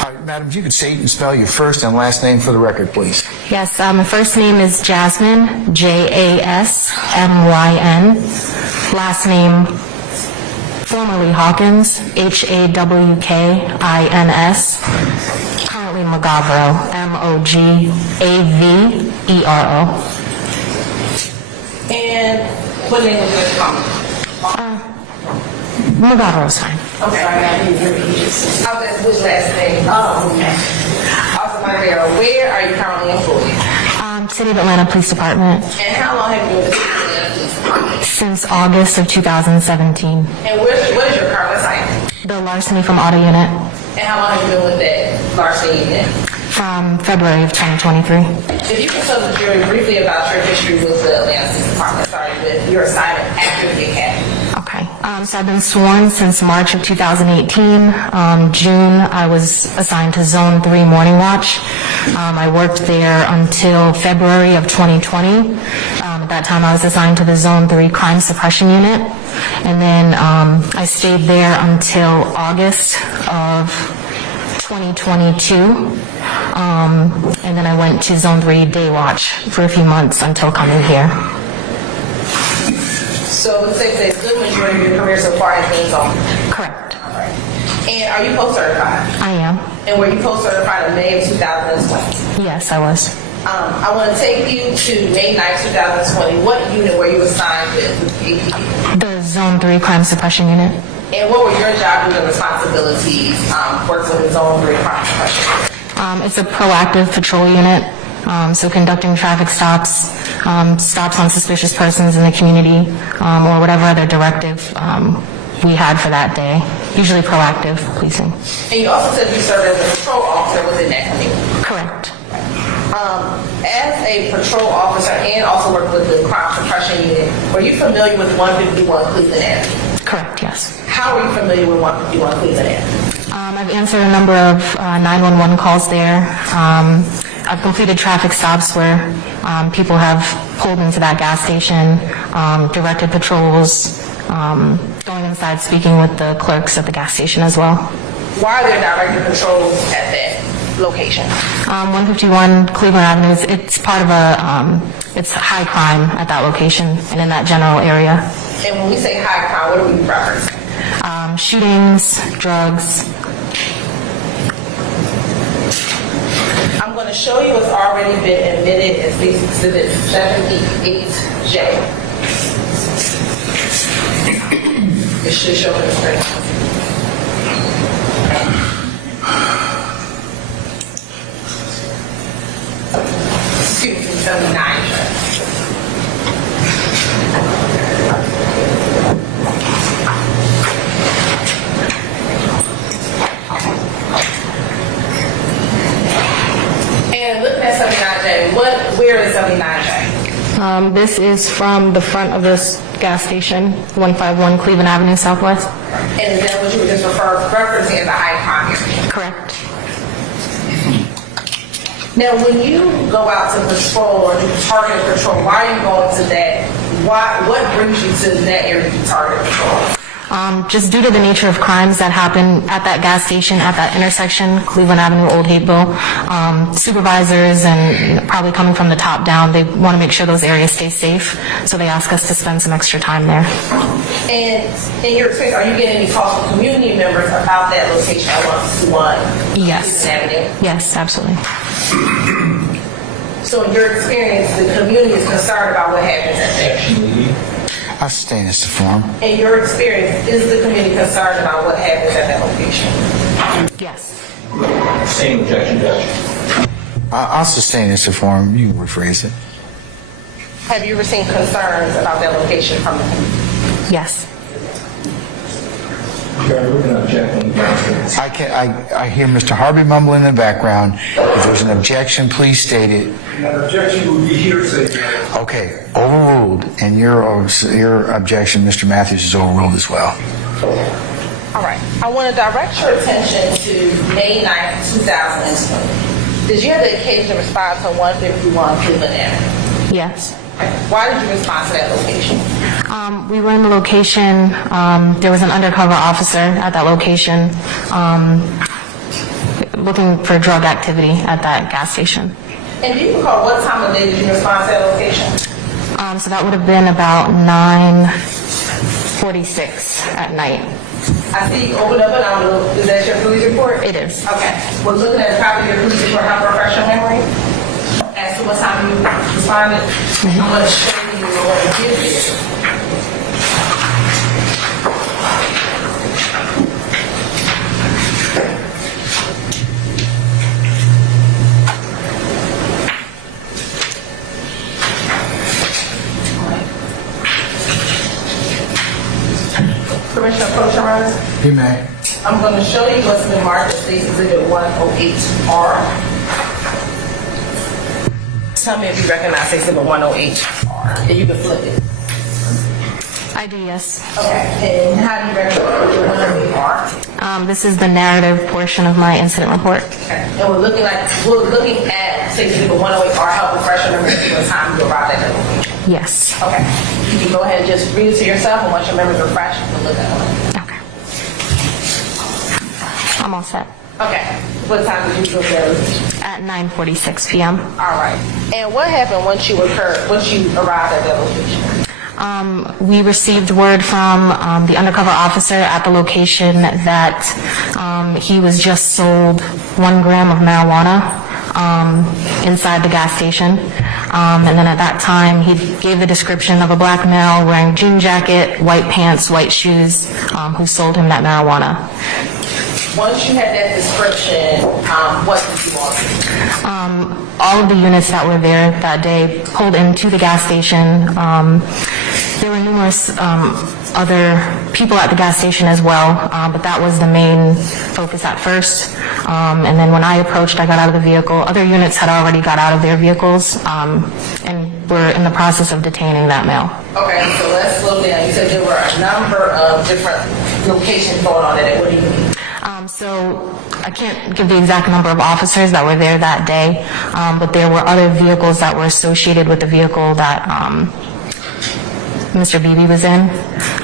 All right, madam, if you could state and spell your first and last name for the record, please. Yes, my first name is Jasmine, Jasmyn. Last name, formerly Hawkins, Hawkins. Currently Magavero, Mogavero. And what name was your mom? Magavero's fine. I'm sorry, I didn't hear you. Whose last name? Oh, okay. Also, Magavero, where are you currently employed? City of Atlanta Police Department. And how long have you been with the City of Atlanta Police Department? Since August of 2017. And what is your current assignment? The larceny from auto unit. And how long have you been with that larceny unit? From February of 2023. If you can tell the jury briefly about your history with the Atlanta Police Department, starting with your assignment after the academy. Okay. So I've been sworn since March of 2018. June, I was assigned to Zone 3 Morning Watch. I worked there until February of 2020. At that time, I was assigned to the Zone 3 Crime Suppression Unit. And then I stayed there until August of 2022. And then I went to Zone 3 Day Watch for a few months until coming here. So let's say a good majority of your career so far has been Zone. Correct. All right. And are you post-certified? I am. And were you post-certified in May of 2020? Yes, I was. I want to take you to May 9, 2020. What unit were you assigned with APD? The Zone 3 Crime Suppression Unit. And what were your job and responsibilities working with the Zone 3 Crime Suppression? It's a proactive patrol unit, so conducting traffic stops, stops on suspicious persons in the community, or whatever other directive we had for that day. Usually proactive policing. And you also said you served as a patrol officer within that community. Correct. As a patrol officer and also worked with the crime suppression unit, were you familiar with 151 Cleveland Avenue? Correct, yes. How are you familiar with 151 Cleveland Avenue? I've answered a number of 911 calls there. I've completed traffic stops where people have pulled into that gas station, directed patrols, going inside speaking with the clerks at the gas station as well. Why are there directed patrols at that location? 151 Cleveland Avenue, it's part of it's high crime at that location and in that general area. And when we say high crime, what are we referencing? Shootings, drugs. I'm going to show you what's already been admitted as Police Exhibit 78J. It should show the screen. Excuse me, 79J. And looking at 79J, where is 79J? This is from the front of this gas station, 151 Cleveland Avenue Southwest. And is that what you were just referencing as a high crime area? Correct. Now, when you go out to patrol or do target patrol, why are you going to that? What brings you to that area to target patrol? Just due to the nature of crimes that happen at that gas station, at that intersection, Cleveland Avenue, Old Hapeville, supervisors and probably coming from the top down, they want to make sure those areas stay safe, so they ask us to spend some extra time there. And in your experience, are you getting any calls from community members about that location at 151 Yes. Avenue? Yes, absolutely. So in your experience, the community is concerned about what happens at there? I'll sustain this to form. In your experience, is the community concerned about what happens at that location? Yes. Same objection, Judge. I'll sustain this to form. You can rephrase it. Have you ever seen concerns about that location from the community? Yes. I hear Mr. Harvey mumbling in the background. If there's an objection, please state it. An objection would be hearsay. Okay, overruled, and your objection, Mr. Matthews, is overruled as well. All right. I want to direct your attention to May 9th, 2020. Did you have the occasion to respond to 151 Cleveland Avenue? Yes. Why did you respond to that location? We were in the location, there was an undercover officer at that location looking for drug activity at that gas station. And do you recall what time of day did you respond to that location? So that would have been about 9:46 at night. I see you opened up an envelope. Is that your police report? It is. Okay. We're looking at a copy of your police report. Have refresh your memory as to what time you responded. I'm going to show you what it gives you. Commissioner Cochran, You may. I'm going to show you what's been marked as State's Exhibit 108R. Tell me if you recognize State's Exhibit 108R. And you can flip it. I do, yes. Okay. And how do you recognize 108R? This is the narrative portion of my incident report. Okay. And we're looking at State's Exhibit 108R. Help refresh your memory to the time you arrived at that location. Yes. Okay. You can go ahead and just read it to yourself, and once your memory's refreshed, you can look at it. Okay. I'm all set. Okay. What time did you go there? At 9:46 p.m. All right. And what happened once you arrived at that location? We received word from the undercover officer at the location that he was just sold 1 gram of marijuana inside the gas station. And then at that time, he gave the description of a black male wearing jean jacket, white pants, white shoes, who sold him that marijuana. Once you had that description, what did you want to do? All of the units that were there that day pulled into the gas station. There were numerous other people at the gas station as well, but that was the main focus at first. And then when I approached, I got out of the vehicle. Other units had already got out of their vehicles and were in the process of detaining that male. Okay, so let's slow down. You said there were a number of different locations going on in it. What do you mean? So I can't give the exact number of officers that were there that day, but there were other vehicles that were associated with the vehicle that Mr. Beebe was in,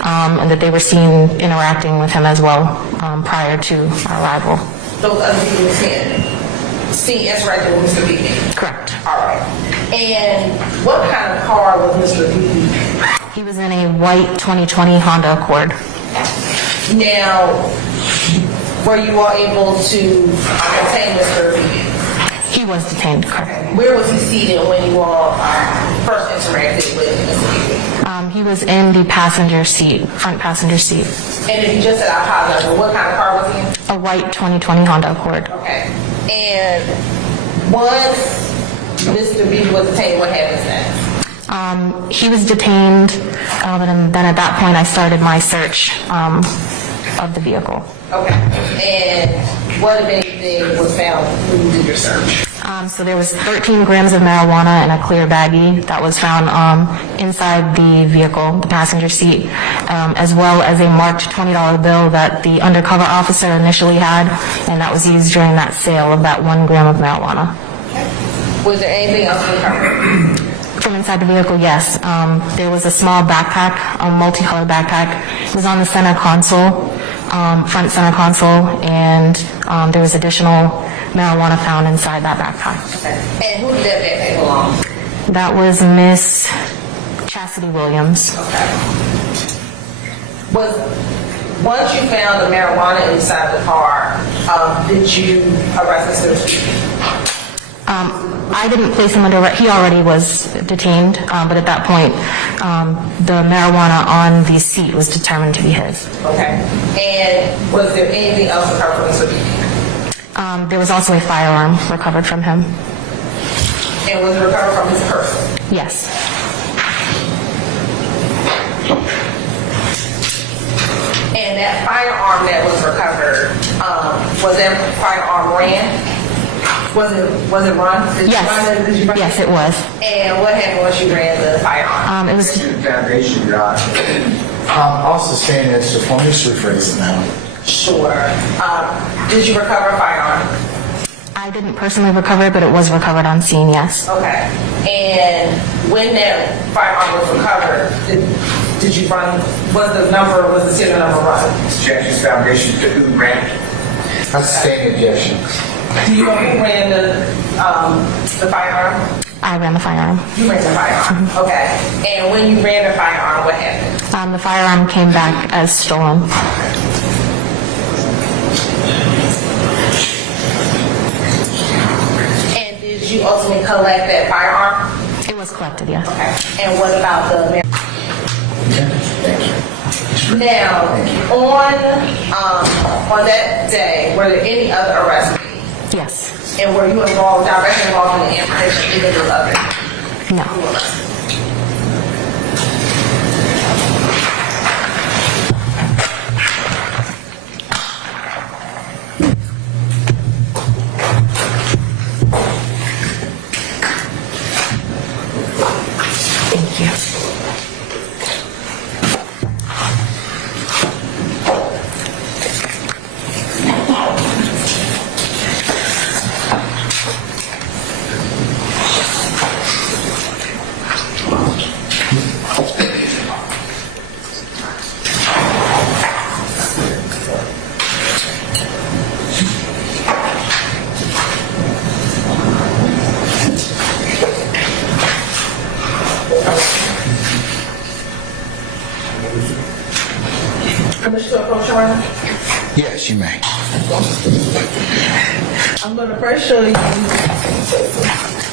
and that they were seen interacting with him as well prior to our arrival. Those other people were seen interacting with Mr. Beebe? Correct. All right. And what kind of car was Mr. Beebe? He was in a white 2020 Honda Accord. Now, were you all able to detain Mr. Beebe? He was detained, correct. Where was he seated when you all first interacted with Mr. Beebe? He was in the passenger seat, front passenger seat. And if you just said I apologize, what kind of car was he in? A white 2020 Honda Accord. Okay. And once Mr. Beebe was detained, what happens next? He was detained, and then at that point I started my search of the vehicle. Okay. And what, if anything, was found when you did your search? So there was 13 grams of marijuana in a clear baggie that was found inside the vehicle, the passenger seat, as well as a marked $20 bill that the undercover officer initially had, and that was used during that sale of that 1 gram of marijuana. Was there anything else recovered? From inside the vehicle, yes. There was a small backpack, a multicolored backpack. It was on the center console, front center console, and there was additional marijuana found inside that backpack. Okay. And who did that backpack belong to? That was Miss Chastity Williams. Okay. Once you found the marijuana inside the car, did you arrest Mr. Beebe? I didn't place him under arrest. He already was detained, but at that point, the marijuana on the seat was determined to be his. Okay. And was there anything else recovered from Mr. Beebe? There was also a firearm recovered from him. And was it recovered from his person? Yes. And that firearm that was recovered, was that firearm ran? Was it run? Did you run it? Did you run Yes, it was. And what happened once you ran the firearm? It was. Foundation, Your Honor. Also saying this, just let me just rephrase it now. Sure. Did you recover a firearm? I didn't personally recover it, but it was recovered on scene, yes. Okay. And when that firearm was recovered, did you run? Was the serial number run? Jackson's Foundation, who ran? I sustain the objection. Do you know who ran the firearm? I ran the firearm. You ran the firearm. Okay. And when you ran the firearm, what happened? The firearm came back as stolen. And did you ultimately collect that firearm? It was collected, yes. Okay. And what about the marijuana? Now, on that day, were there any other arrests? Yes. And were you directly involved in the apprehension of either of others? No. Thank you. Permission to approach, Your Honor? Yes, you may. I'm going to first show you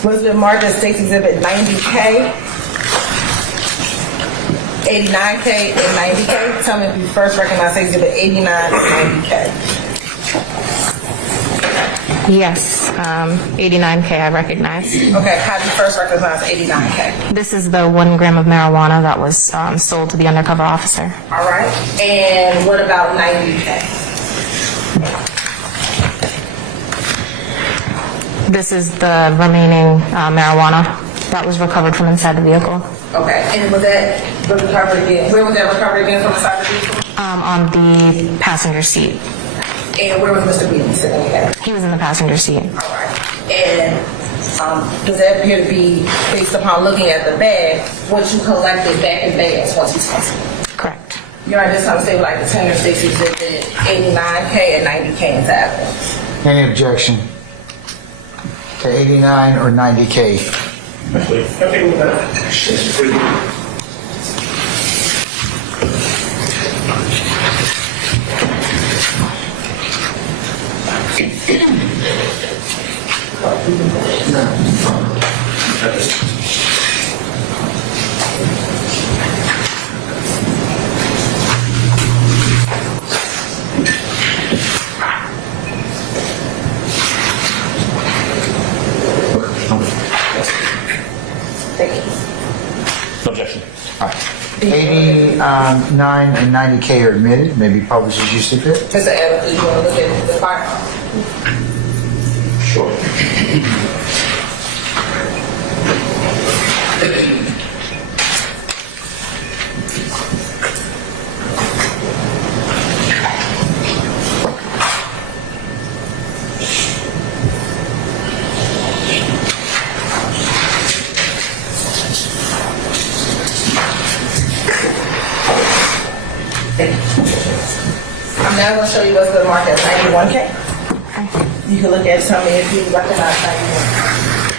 what's been marked as State's Exhibit 90K, 89K, and 90K. Tell me if you first recognize State's Exhibit 89 and 90K. Yes, 89K I recognize. Okay, how did you first recognize 89K? This is the 1 gram of marijuana that was sold to the undercover officer. All right, and what about 90K? This is the remaining marijuana that was recovered from inside the vehicle. Okay, and was that recovered again? Where was that recovered again from inside the vehicle? On the passenger seat. And where was Mr. Beaton sitting again? He was in the passenger seat. All right. And does that appear to be, based upon looking at the bag, what you collected back in May of 2020? Correct. You're just trying to say like the tender states exhibit 89K and 90K into evidence. Any objection to 89 or 90K? I think that's pretty good. No objection. 89 and 90K are admitted, maybe published as you see fit. Mr. Evans, do you want to look at the firearm? Sure. I'm now going to show you what's the mark as 91K. You can look at it, tell me if you recognize 91.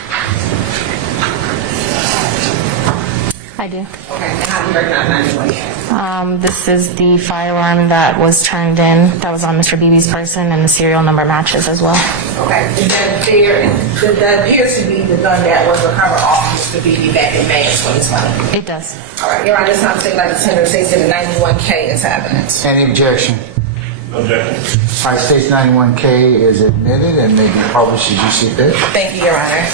I do. Okay, and how do you recognize 91K? This is the firearm that was turned in, that was on Mr. Beebe's person, and the serial number matches as well. Okay, that appears to be the gun that was recovered off Mr. Beebe back in May of 2020. It does. All right, you're on this time to say like the tender states in the 91K into evidence. Any objection? Objection. All right, states 91K is admitted and may be published as you see fit. Thank you, Your Honor.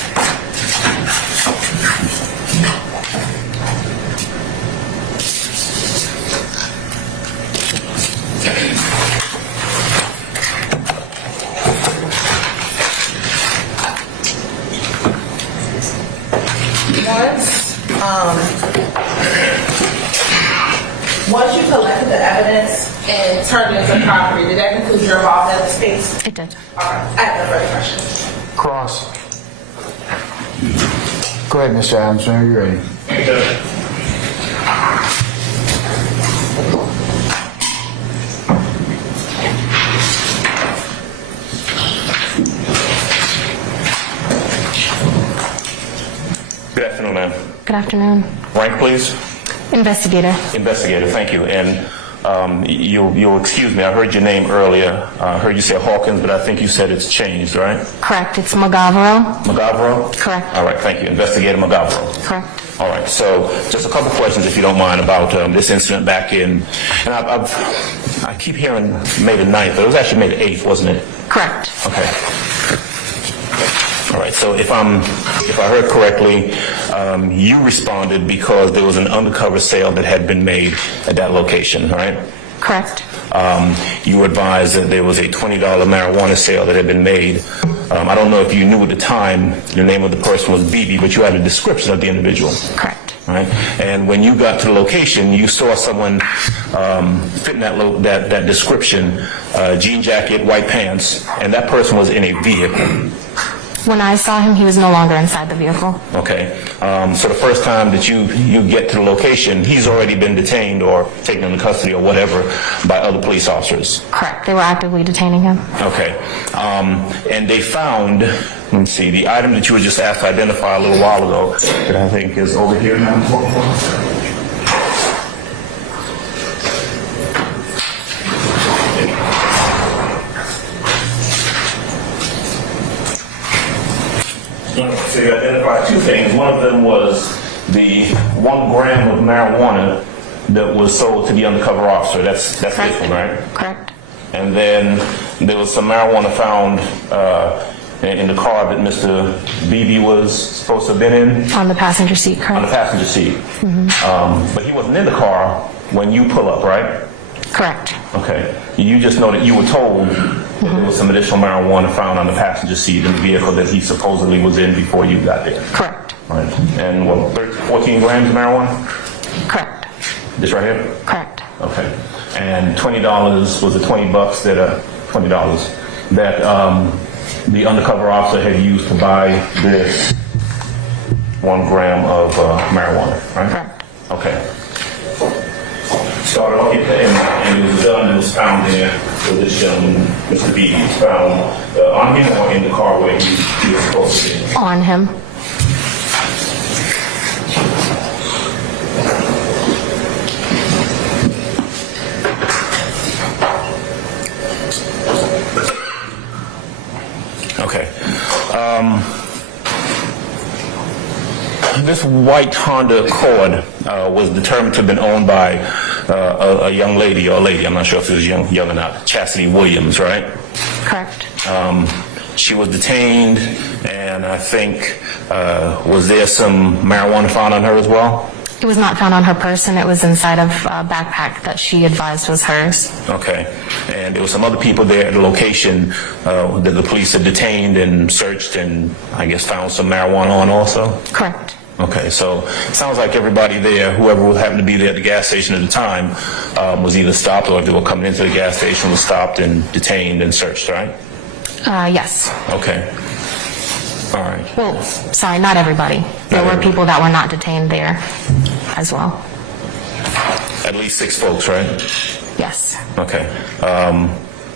Once you collected the evidence and turned it into property, did that conclude your involvement in this case? It did. All right, I have no further questions. Cross. Go ahead, Mr. Adams, whenever you're ready. Good afternoon, ma'am. Good afternoon. Rank, please. Investigator. Investigator, thank you. And you'll excuse me, I heard your name earlier. I heard you say Hawkins, but I think you said it's changed, right? Correct. It's Magavaro. Magavaro? Correct. All right, thank you. Investigator Magavaro. Correct. All right, so just a couple questions, if you don't mind, about this incident back in, and I keep hearing May the 9th, but it was actually May the 8th, wasn't it? Correct. Okay. All right, so if I heard correctly, you responded because there was an undercover sale that had been made at that location, right? Correct. You were advised that there was a $20 marijuana sale that had been made. I don't know if you knew at the time the name of the person was BB, but you had a description of the individual. Correct. Right? And when you got to the location, you saw someone fitting that description, jean jacket, white pants, and that person was in a vehicle. When I saw him, he was no longer inside the vehicle. Okay. So the first time that you get to the location, he's already been detained or taken into custody or whatever by other police officers. Correct. They were actively detaining him. Okay. And they found, let me see, the item that you were just asked to identify a little while ago that I think is over here now. So you identified two things. One of them was the 1 gram of marijuana that was sold to the undercover officer. That's this one, right? Correct. And then there was some marijuana found in the car that Mr. Beebe was supposed to have been in? On the passenger seat, On the correct? passenger seat. But he wasn't in the car when you pull up, right? Correct. Okay. You just know that you were told that there was some additional marijuana found on the passenger seat in the vehicle that he supposedly was in before you got there. Correct. Right. And what, 14 grams of marijuana? Correct. This right here? Correct. Okay. And $20, was it $20 that, $20 that the undercover officer had used to buy this 1 gram of marijuana, right? Correct. Okay. Started off, and it was done, it was found there with this gentleman, Mr. Beebe. It was found on him or in the car where he was supposed to be. On him. Okay. This white Honda Accord was determined to have been owned by a young lady, or a lady, I'm not sure if it was young or not, Chastity Williams, right? Correct. She was detained, and I think, was there some marijuana found on her as well? It was not found on her person. It was inside of a backpack that she advised was hers. Okay. And there were some other people there at the location that the police had detained and searched and I guess found some marijuana on also? Correct. Okay, so it sounds like everybody there, whoever happened to be there at the gas station at the time, was either stopped or if they were coming into the gas station was stopped and detained and searched, right? Yes. Okay. All right. Well, sorry, not everybody. There were people that were not detained there as well. At least 6 folks, right? Yes. Okay.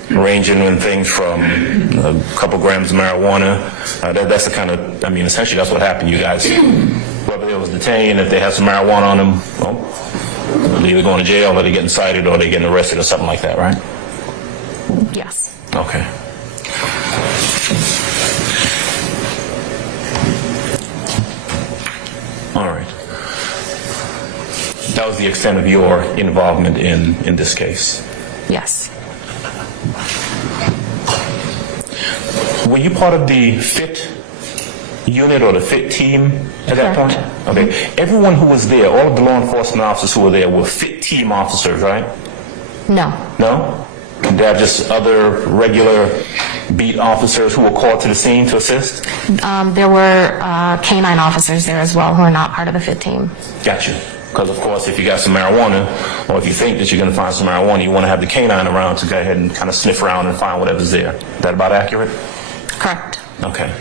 Ranging in things from a couple grams of marijuana. That's the kind of, I mean, essentially that's what happened, you guys. Whoever they was detained, if they had some marijuana on them, well, they're either going to jail or they're getting cited or they're getting arrested or something like that, right? Yes. Okay. All right. That was the extent of your involvement in this case. Yes. Were you part of the FIT unit or the FIT team at that point? Okay. Everyone who was there, all of the law enforcement officers who were there were FIT team officers, right? No. No? Did they have just other regular beat officers who were called to the scene to assist? There were canine officers there as well who are not part of the FIT team. Gotcha. Because, of course, if you got some marijuana, or if you think that you're going to find some marijuana, you want to have the canine around to go ahead and kind of sniff around and find whatever's there. Is that about accurate? Correct. Okay.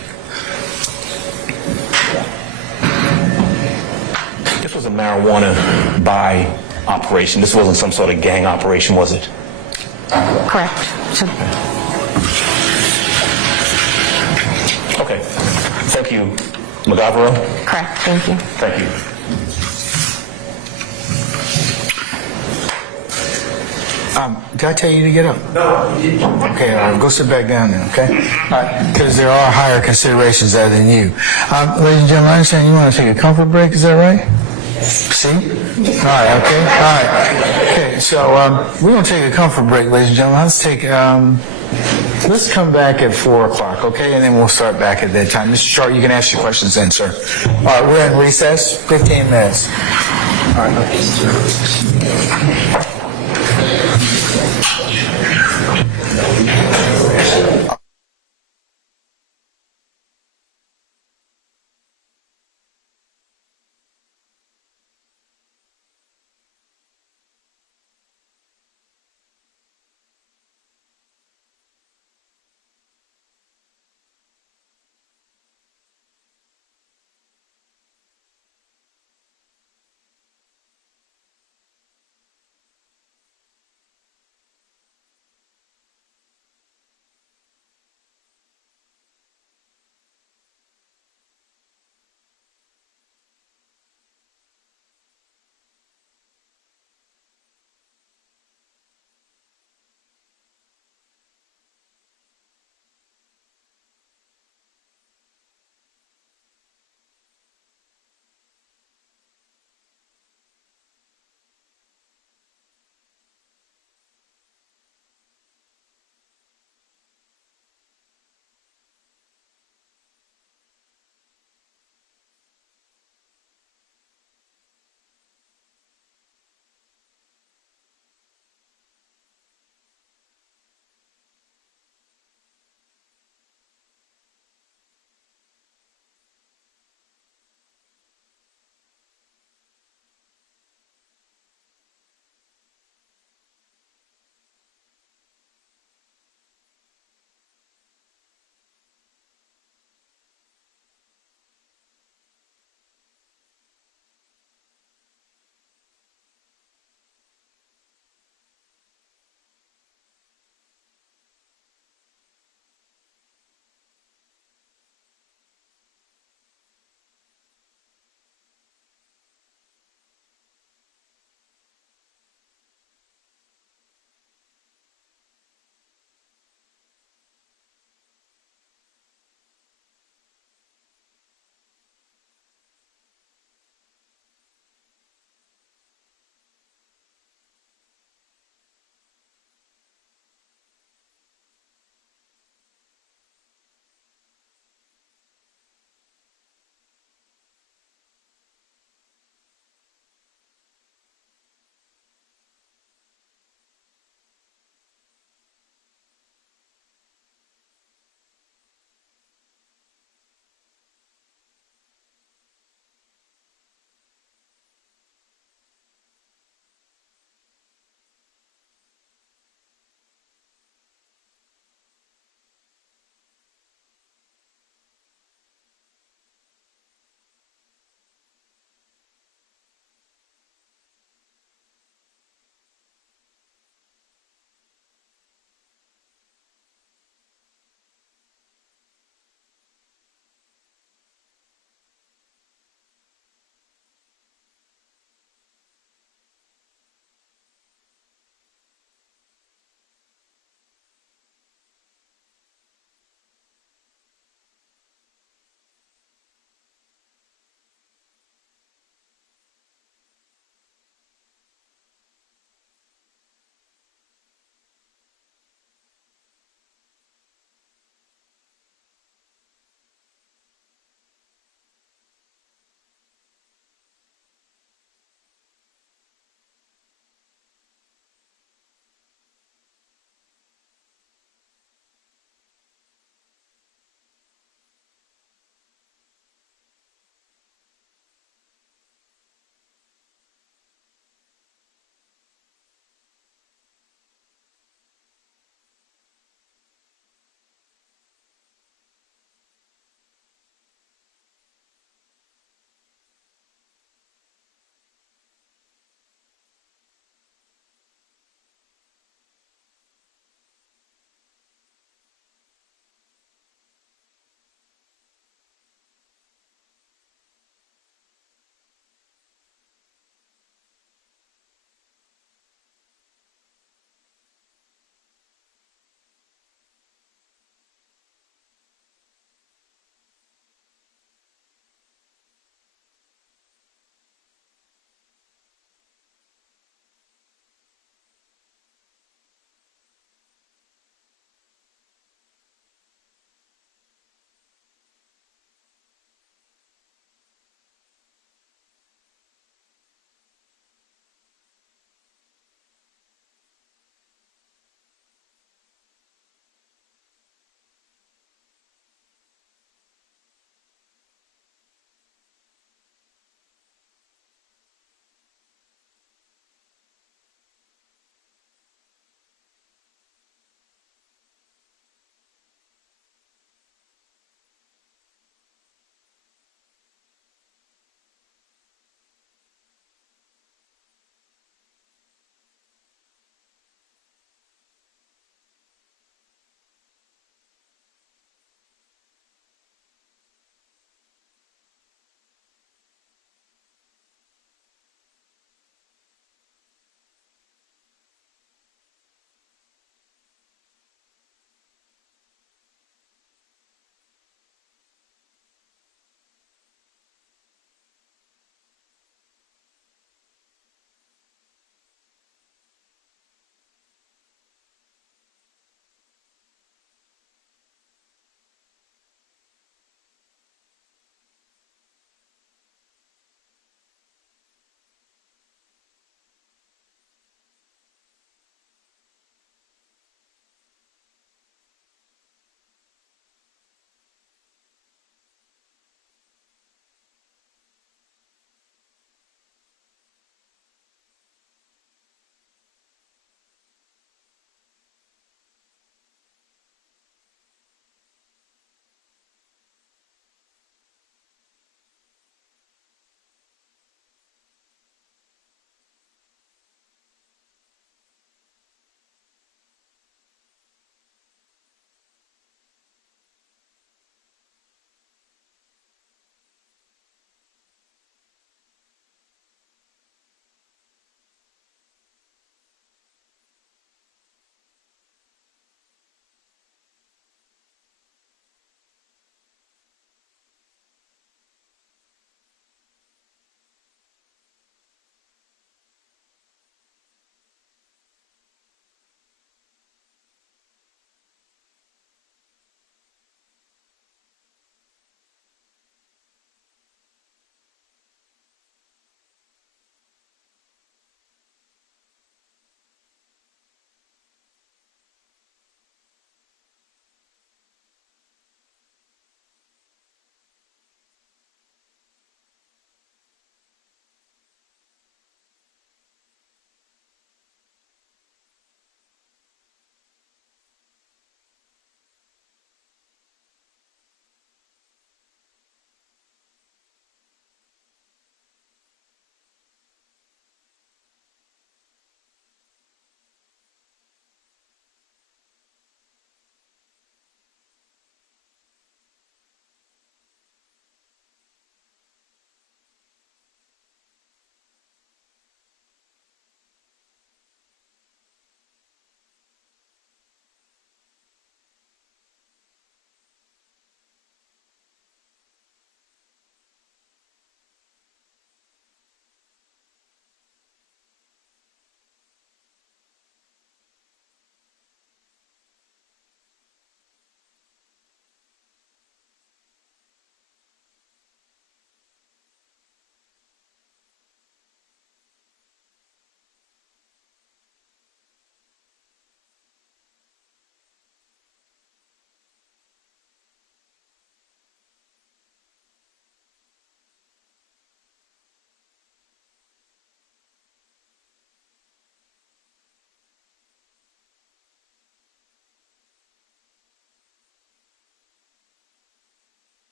This was a marijuana buy operation. This wasn't some sort of gang operation, was it? Correct. Okay. Thank you, McGavero. Correct. Thank you. Thank you. Did I tell you to get up? No, you didn't. Okay, go sit back down then, okay? Because there are higher considerations other than you. Ladies and gentlemen, I understand you want to take a comfort break, is that right? See? All right, okay, all right. Okay, so we're going to take a comfort break, ladies and gentlemen. Let's come back at 4 o'clock, okay? And then we'll start back at that time. Mr. Sharp, you can ask your questions then, sir. All right, we're in recess, 15 minutes. All right.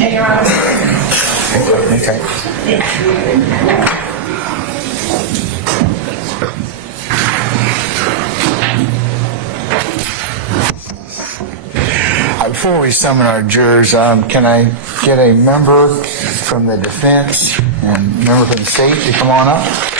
And Your Honor. Before we summon our jurors, can I get a member from the defense and a member from the state to come on up?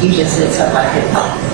You just said something like that.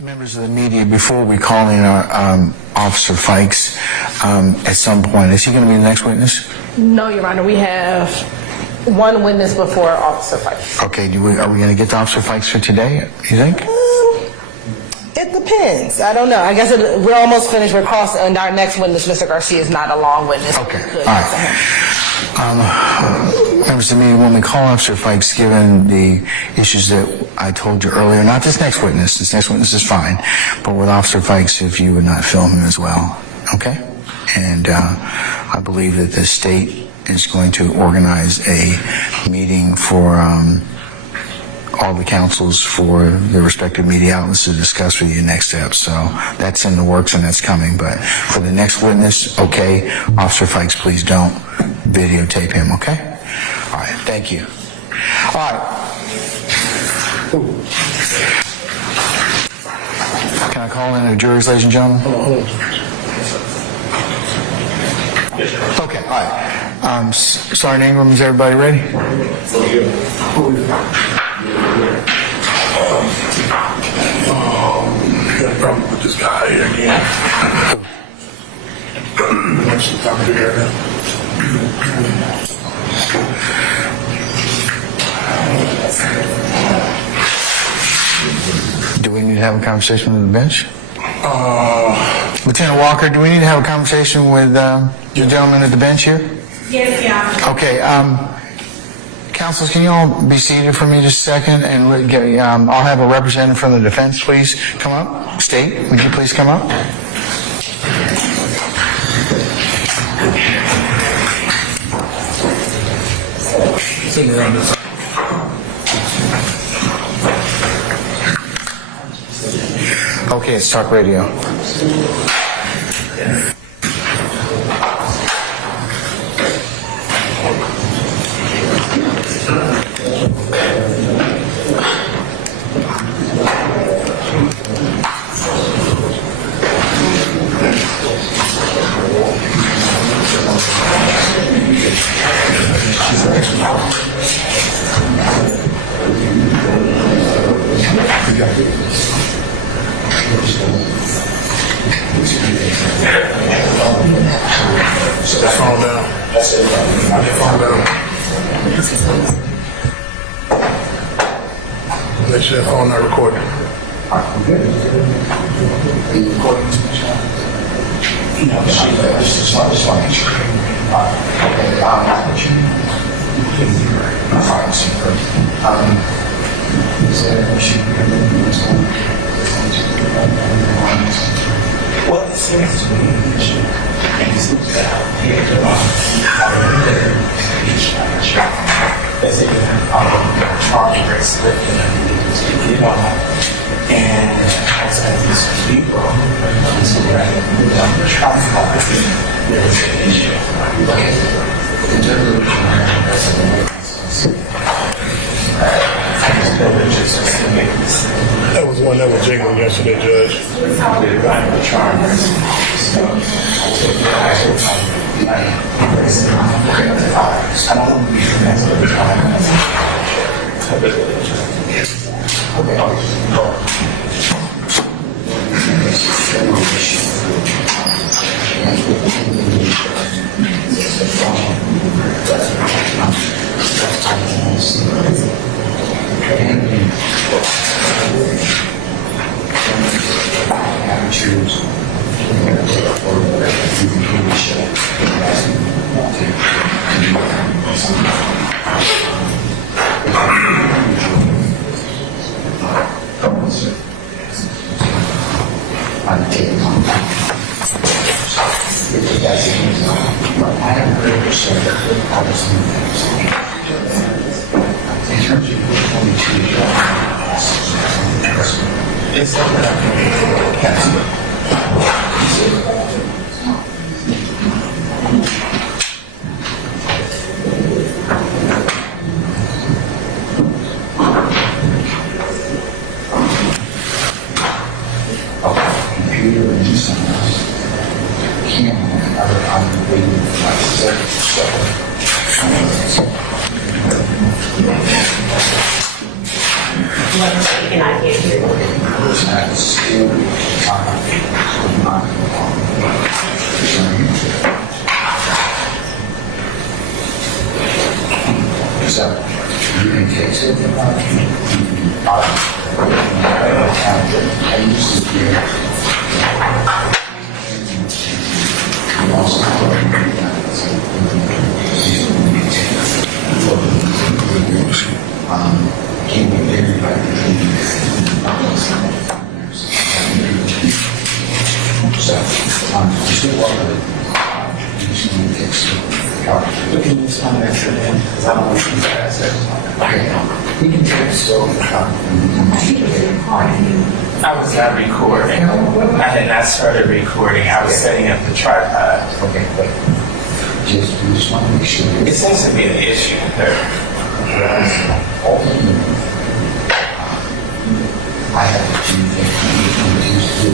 Members of the media, before we call in our Officer Fikes, at some point, is he going to be the next witness? No, Your Honor, we have one witness before Officer Fikes. Okay, are we going to get to Officer Fikes for today, you think? It depends. I don't know. I guess we're almost finished with cross, and our next witness, Mr. Garcia, is not a long witness. Okay, all right. Members of the media, when we call Officer Fikes, given the issues that I told you earlier, not this next witness is fine, but with Officer Fikes, if you would not film him as well, okay? And I believe that the state is going to organize a meeting for all the councils for the respective media outlets to discuss with you next steps. So that's in the works and that's coming. But for the next witness, okay, Officer Fikes, please don't videotape him, okay? All right, thank you. All right. Can I call in the juries, ladies and gentlemen? Okay, all right. Sergeant Ingram, is everybody ready? Got a problem with this guy here again. What's the time to hear that? Do we need to have a conversation with the bench? Lieutenant Walker, do we need to have a conversation with the gentleman at the bench here? Yes, Your Honor. Okay, councilors, can you all be seated for me just a second? And I'll have a representative from the defense, please, come up. State, would you please come up? Okay, it's talk radio. Phone down. Phone down. Make sure that phone not recording. Well, it seems to me They charge bracelet and as these people, so we're at the traffic light, there was an issue. That was one that was jingling yesterday, Judge. I was not recording. I had not started recording. I was setting up the tripod. Okay, but just want to make sure. It seems to be an issue there. I have to do things to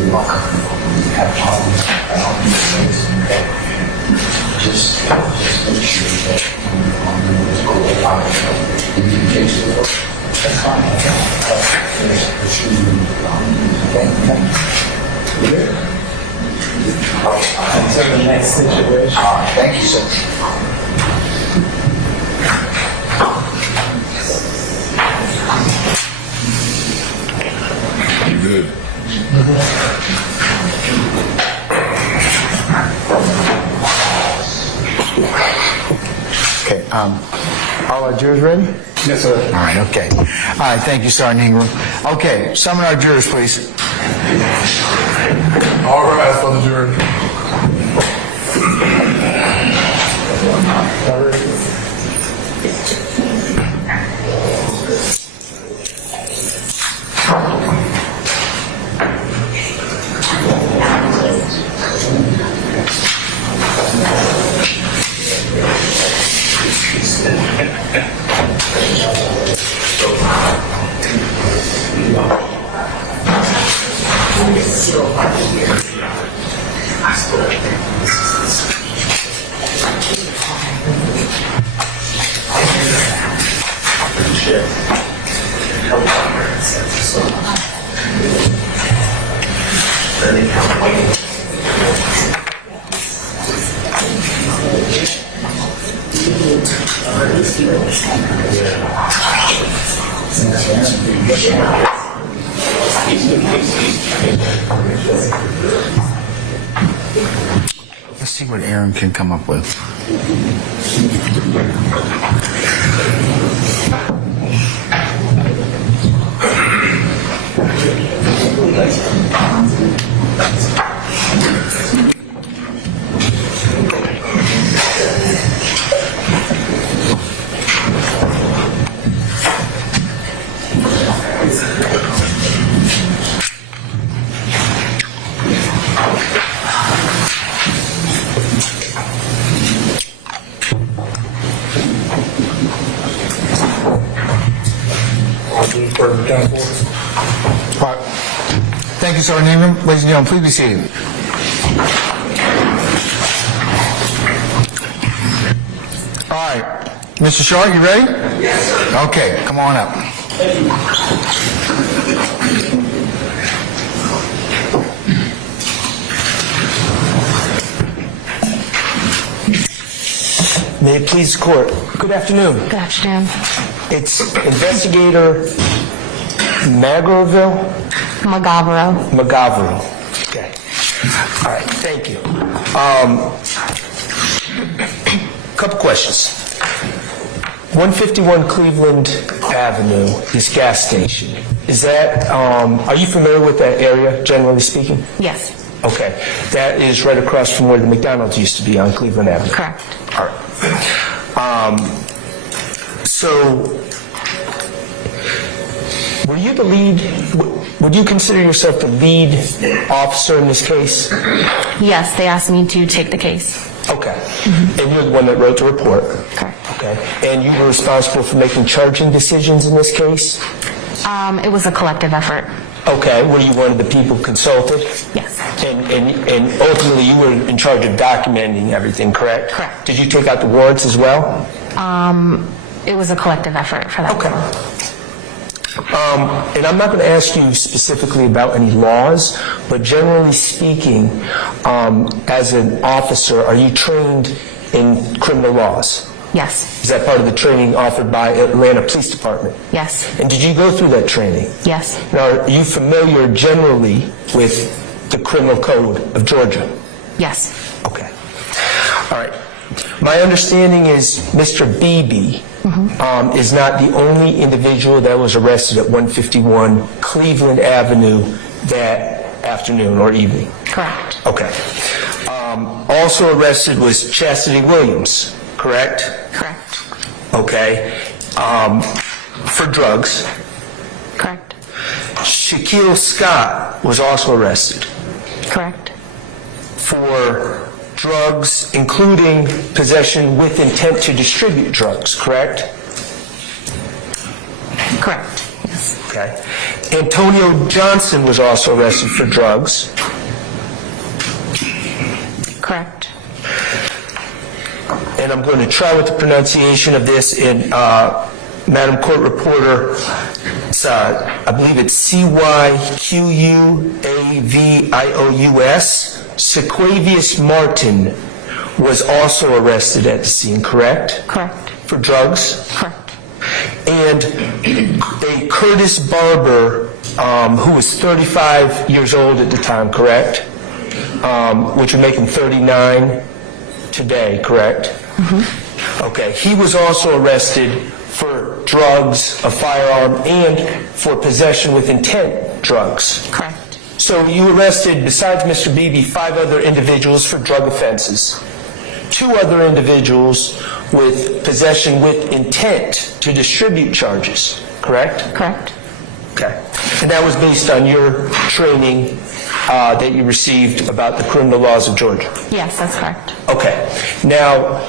have problems. Just make sure that that's fine. Until the next situation. Thank you, sir. You good? Okay, all our jurors ready? Yes, sir. All right, okay. All right, thank you, Sergeant Ingram. Okay, summon our jurors, please. All rise for the jury. Let's see what Aaron can come up with. refer to the county courts. All right. Thank you, Sergeant Ingram. Ladies and gentlemen, please be seated. All right. Mr. Shaw, you ready? Yes, sir. Okay, come on up. May it please the court. Good afternoon. Good afternoon. It's Investigator Magavro? Magavro. Okay. All right, thank you. Couple questions. 151 Cleveland Avenue, this gas station, is that, are you familiar with that area, generally speaking? Yes. Okay. That is right across from where the McDonald's used to be on Cleveland Avenue? Correct. All right. So, were you the lead, would you consider yourself the lead officer in this case? Yes, they asked me to take the case. Okay. And you're the one that wrote the report? Correct. Okay. And you were responsible for making charging decisions in this case? It was a collective effort. Okay. Were you one of the people consulted? Yes. And ultimately you were in charge of documenting everything, correct? Correct. Did you take out the warrants as well? It was a collective effort for that. Okay. And I'm not going to ask you specifically about any laws, but generally speaking, as an officer, are you trained in criminal laws? Yes. Is that part of the training offered by Atlanta Police Department? Yes. And did you go through that training? Yes. Now, are you familiar generally with the criminal code of Georgia? Yes. Okay. All right. My understanding is Mr. Beebe is not the only individual that was arrested at 151 Cleveland Avenue that afternoon or evening. Correct. Okay. Also arrested was Chastity Williams, correct? Correct. Okay. For drugs. Correct. Shaquille Scott was also arrested. Correct. For drugs, including possession with intent to distribute drugs, correct? Correct. Yes. Okay. Antonio Johnson was also arrested for drugs. Correct. And I'm going to try with the pronunciation of this in Madam Court Reporter. It's, I believe it's Cyquavious. Sequavious Martin was also arrested at the scene, correct? Correct. For drugs? Correct. And a Curtis Barber, who was 35 years old at the time, correct? Which would make him 39 today, correct? Okay. He was also arrested for drugs, a firearm, and for possession with intent drugs. Correct. So you arrested, besides Mr. Beebe, 5 other individuals for drug offenses. 2 other individuals with possession with intent to distribute charges, correct? Correct. Okay. And that was based on your training that you received about the criminal laws of Georgia? Yes, that's correct. Okay. Now,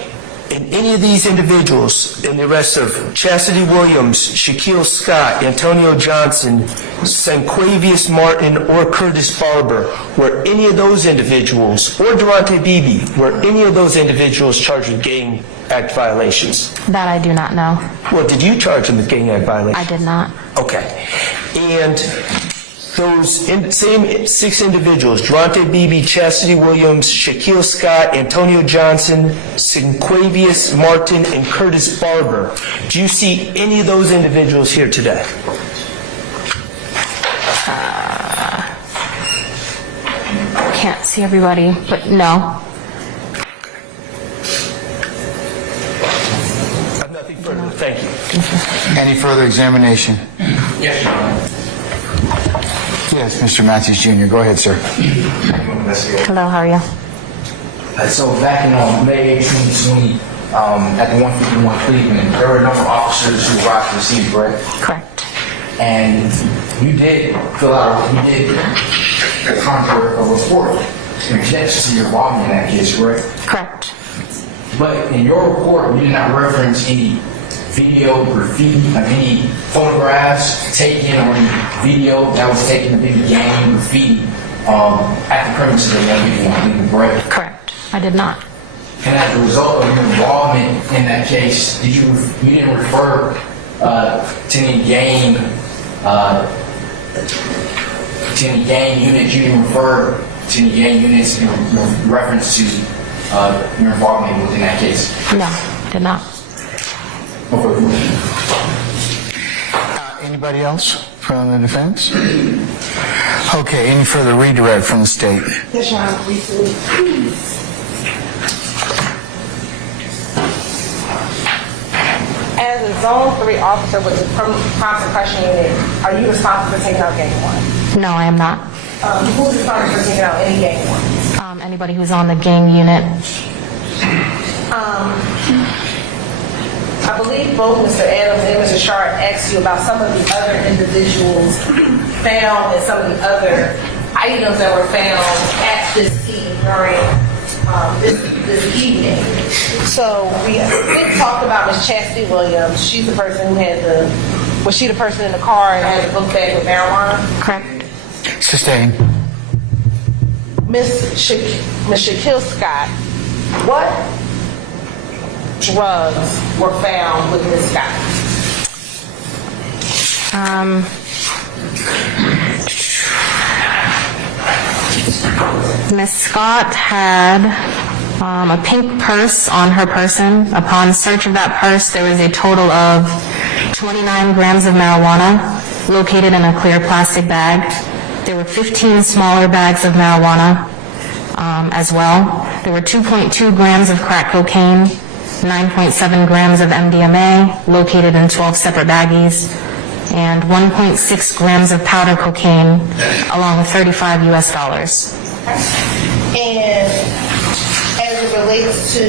in any of these individuals, in the arrests of Chastity Williams, Shaquille Scott, Antonio Johnson, Sanquavious Martin, or Curtis Barber, were any of those individuals, or Durante Beebe, were any of those individuals charged with Gang Act violations? That I do not know. Well, did you charge them with Gang Act violations? I did not. Okay. And those same 6 individuals, Durante Beebe, Chastity Williams, Shaquille Scott, Antonio Johnson, Sanquavious Martin, and Curtis Barber, do you see any of those individuals here today? Can't see everybody, but no. I have nothing further. Thank you. Any further examination? Yes, Your Honor. Yes, Mr. Matthews Jr., go ahead, sir. Hello, how are you? So back in May 2020, at the 151 Cleveland, there were a number of officers who arrived to the scene, correct? Correct. And you did conjure a report in connection to your involvement in that case, correct? Correct. But in your report, you did not reference any video, graffiti, like any photographs taken or any video that was taken of any gang graffiti at the premises of 151 Cleveland, correct? Correct. I did not. And as a result of your involvement in that case, you didn't refer to any gang units? You didn't refer to any gang units in reference to your involvement within that case? No, did not. Anybody else from the defense? Okay, any further redirect from the state? Yes, Your Honor, briefly. As a Zone 3 officer with the crime suppression unit, are you responsible for taking out gang warrants? No, I am not. Who's responsible for taking out any gang warrants? Anybody who's on the gang unit. I believe both Mr. Adams and Mr. Sharp asked you about some of the other individuals found and some of the other items that were found at this scene during this evening. So we talked about Ms. Chastity Williams. She's the person who had was she the person in the car and had the book bag with marijuana? Correct. Sustain. Ms. Shaquille Scott, what drugs were found with Ms. Scott? Miss Scott had a pink purse on her person. Upon search of that purse, there was a total of 29 grams of marijuana located in a clear plastic bag. There were 15 smaller bags of marijuana as well. There were 2.2 grams of crack cocaine, 9.7 grams of MDMA located in 12 separate baggies, and 1.6 grams of powder cocaine along with $35 US. And as it relates to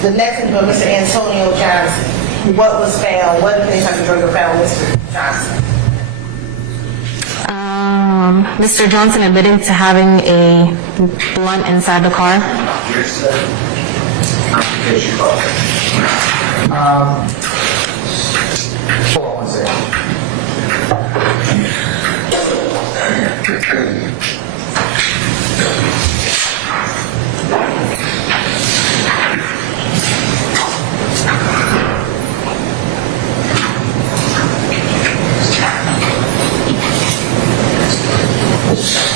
the next one, Mr. Antonio Johnson, what was found? What if any type of drugs were found with Mr. Johnson? Mr. Johnson admitted to having a blunt inside the car. Hold on one second.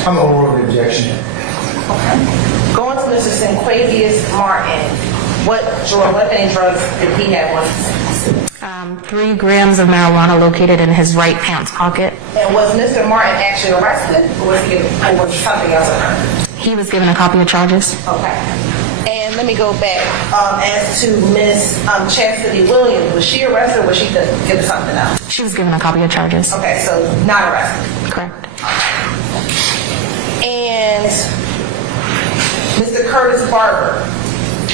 I'm going to rule the objection. Going to Mr. Sinquavius Martin, what any drugs did he have on him? 3 grams of marijuana located in his right pants pocket. And was Mr. Martin actually arrested, or was something else occurred? He was given a copy of charges. Okay. And let me go back as to Miss Chastity Williams. Was she arrested, or was she given something else? She was given a copy of charges. Okay, so not arrested. Correct. And Mr. Curtis Barber,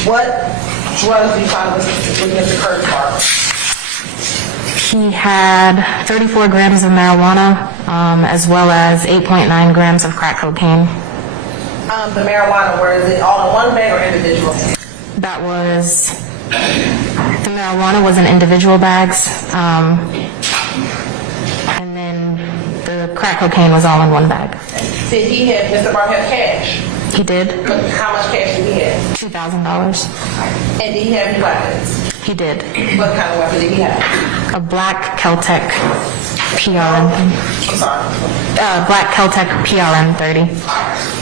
what drugs did you find with Mr. Curtis Barber? He had 34 grams of marijuana, as well as 8.9 grams of crack cocaine. The marijuana, where is it all in one bag or individual? That was, the marijuana was in individual bags, and then the crack cocaine was all in one bag. Did he have, Mr. Barber have cash? He did. How much cash did he have? $2,000. And did he have any weapons? He did. What kind of weapon did he have? A black Keltec PRM. I'm sorry. Black Keltec PRM 30.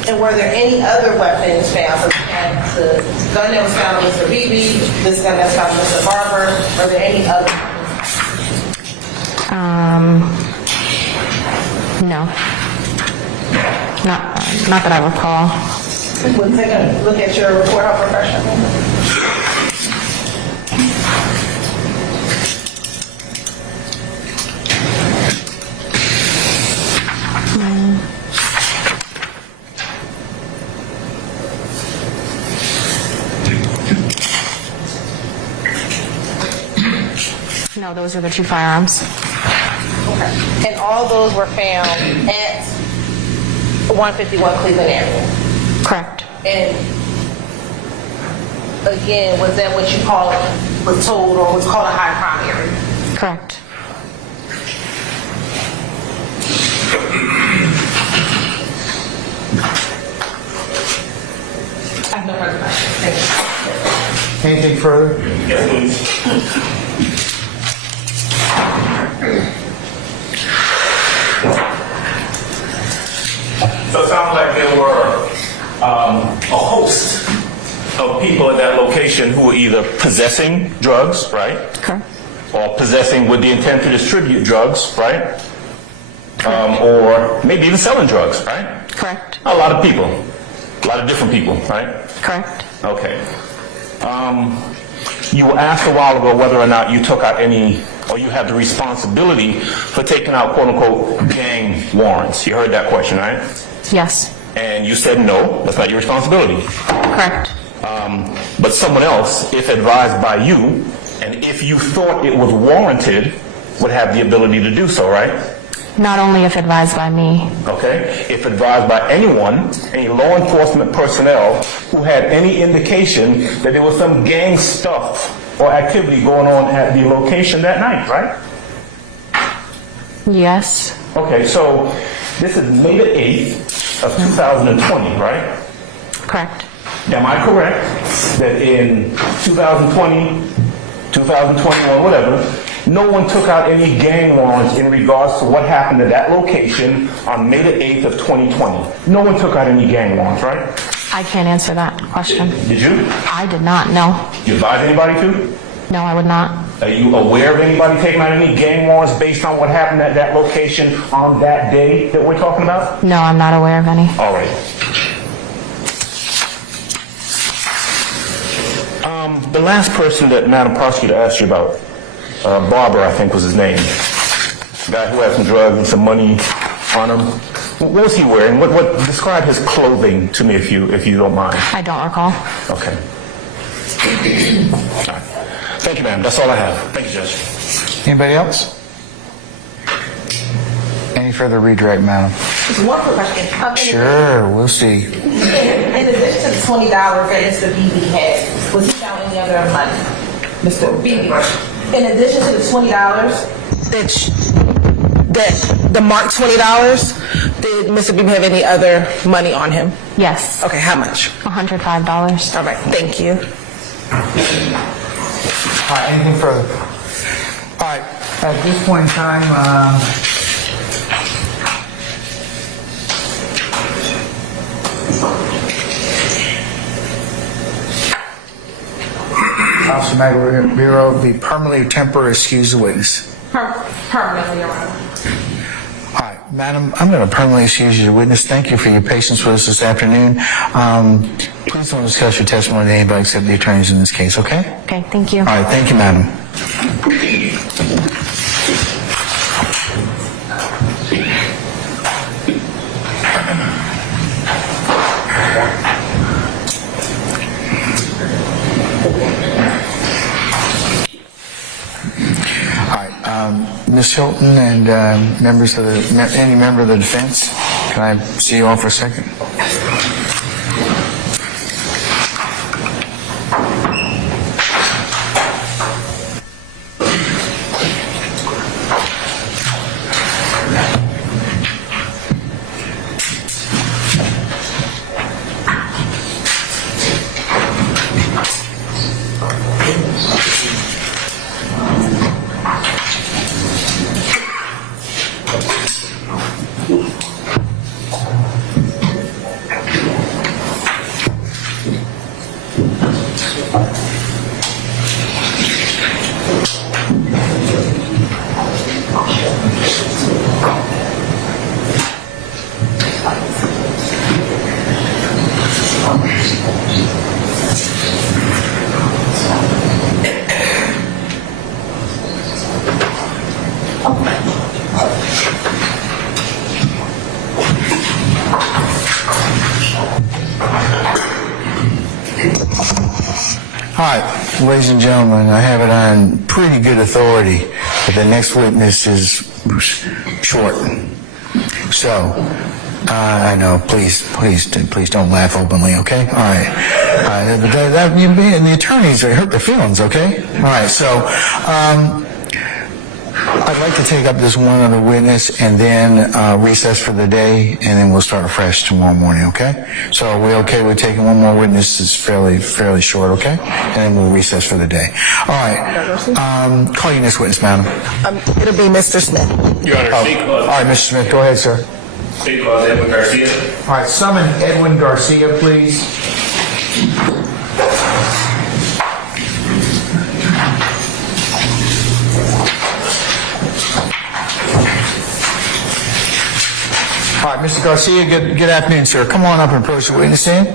And were there any other weapons found? So we had the gun that was found on Mr. Beebe, this gun that was found on Mr. Barber. Were there any other? No. Not that I recall. We'll take a look at your report of professional. No, those are the 2 firearms. Okay. And all those were found at 151 Cleveland Avenue? Correct. And again, was that what you call was told or was called a high crime area. Correct. I have no further questions. Thank you. Anything further? Yes, please. So it sounds like there were a host of people at that location who were either possessing drugs, right? Correct. Or possessing with the intent to distribute drugs, right? Or maybe even selling drugs, right? Correct. A lot of people. A lot of different people, right? Correct. Okay. You were asked a while ago whether or not you took out any, or you have the responsibility for taking out quote-unquote gang warrants. You heard that question, right? Yes. And you said no, that's not your responsibility. Correct. But someone else, if advised by you, and if you thought it was warranted, would have the ability to do so, right? Not only if advised by me. Okay? If advised by anyone, any law enforcement personnel who had any indication that there was some gang stuff or activity going on at the location that night, right? Yes. Okay, so this is May the 8th of 2020, right? Correct. Am I correct that in 2020, 2021, whatever, no one took out any gang warrants in regards to what happened at that location on May the 8th of 2020? No one took out any gang warrants, right? I can't answer that question. Did you? I did not, no. You advise anybody to? No, I would not. Are you aware of anybody taking out any gang warrants based on what happened at that location on that day that we're talking about? No, I'm not aware of any. All right. The last person that Madam Prosecutor asked you about, Barber, I think was his name. The guy who had some drugs and some money on him. What was he wearing? What describe his clothing to me if you don't mind. I don't recall. Okay. All right. Thank you, ma'am. That's all I have. Thank you, Judge. Anybody else? Any further redirect, madam? Just one quick question. Sure, we'll see. In addition to the $20 that Mr. BB had, was he found any other money? Mr. BB. In addition to the $20 that the marked $20, did Mr. BB have any other money on him? Yes. Okay, how much? $105. All right, thank you. All right, anything further? All right, at this point in time, Officer Magro be permanently or temporarily excuse the witness. Permanently, Your Honor. All right, madam, I'm going to permanently excuse you as a witness. Thank you for your patience with us this afternoon. Please don't discuss your testimony to anybody except the attorneys in this case, okay? Okay, thank you. All right, thank you, madam. Ms. Hilton and any member of the defense, can I see you all for a second? All right, ladies and gentlemen, I have it on pretty good authority that the next witness is short. So, I know, please don't laugh openly, okay? All right. right, the attorneys hurt their feelings, okay? All right, so I'd like to take up this one other witness and then recess for the day, and then we'll start afresh tomorrow morning, okay? So are we okay with taking one more witness? It's fairly short, okay? And then we'll recess for the day. All right, call your next witness, madam. It'll be Mr. Smith. Your Honor, state All right, Mr. Smith, go ahead, sir. State Clause Edwin Garcia. All right, summon Edwin Garcia, please. All right, Mr. Garcia, good afternoon, sir. Come on up and approach the witness stand.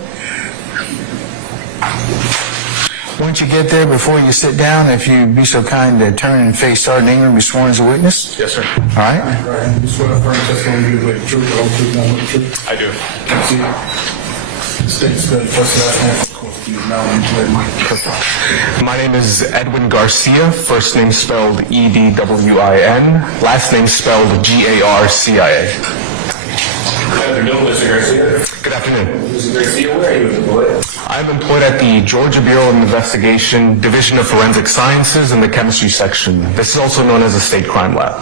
Once you get there, before you sit down, if you'd be so kind to turn and face Sergeant Ingram, be sworn as a witness. Yes, sir. All right. You swear affirm testimony you give the truth, the whole truth, nothing but the truth? I do. State spell your first and last name for the court, please. Now, you play Mike. My name is Edwin Garcia, first name spelled E-D-W-I-N, last name spelled G-A-R-C-I-A. Good afternoon, Mr. Garcia. Good afternoon. Mr. Garcia, where are you employed? I'm employed at the Georgia Bureau of Investigation, Division of Forensic Sciences in the Chemistry Section. This is also known as the State Crime Lab.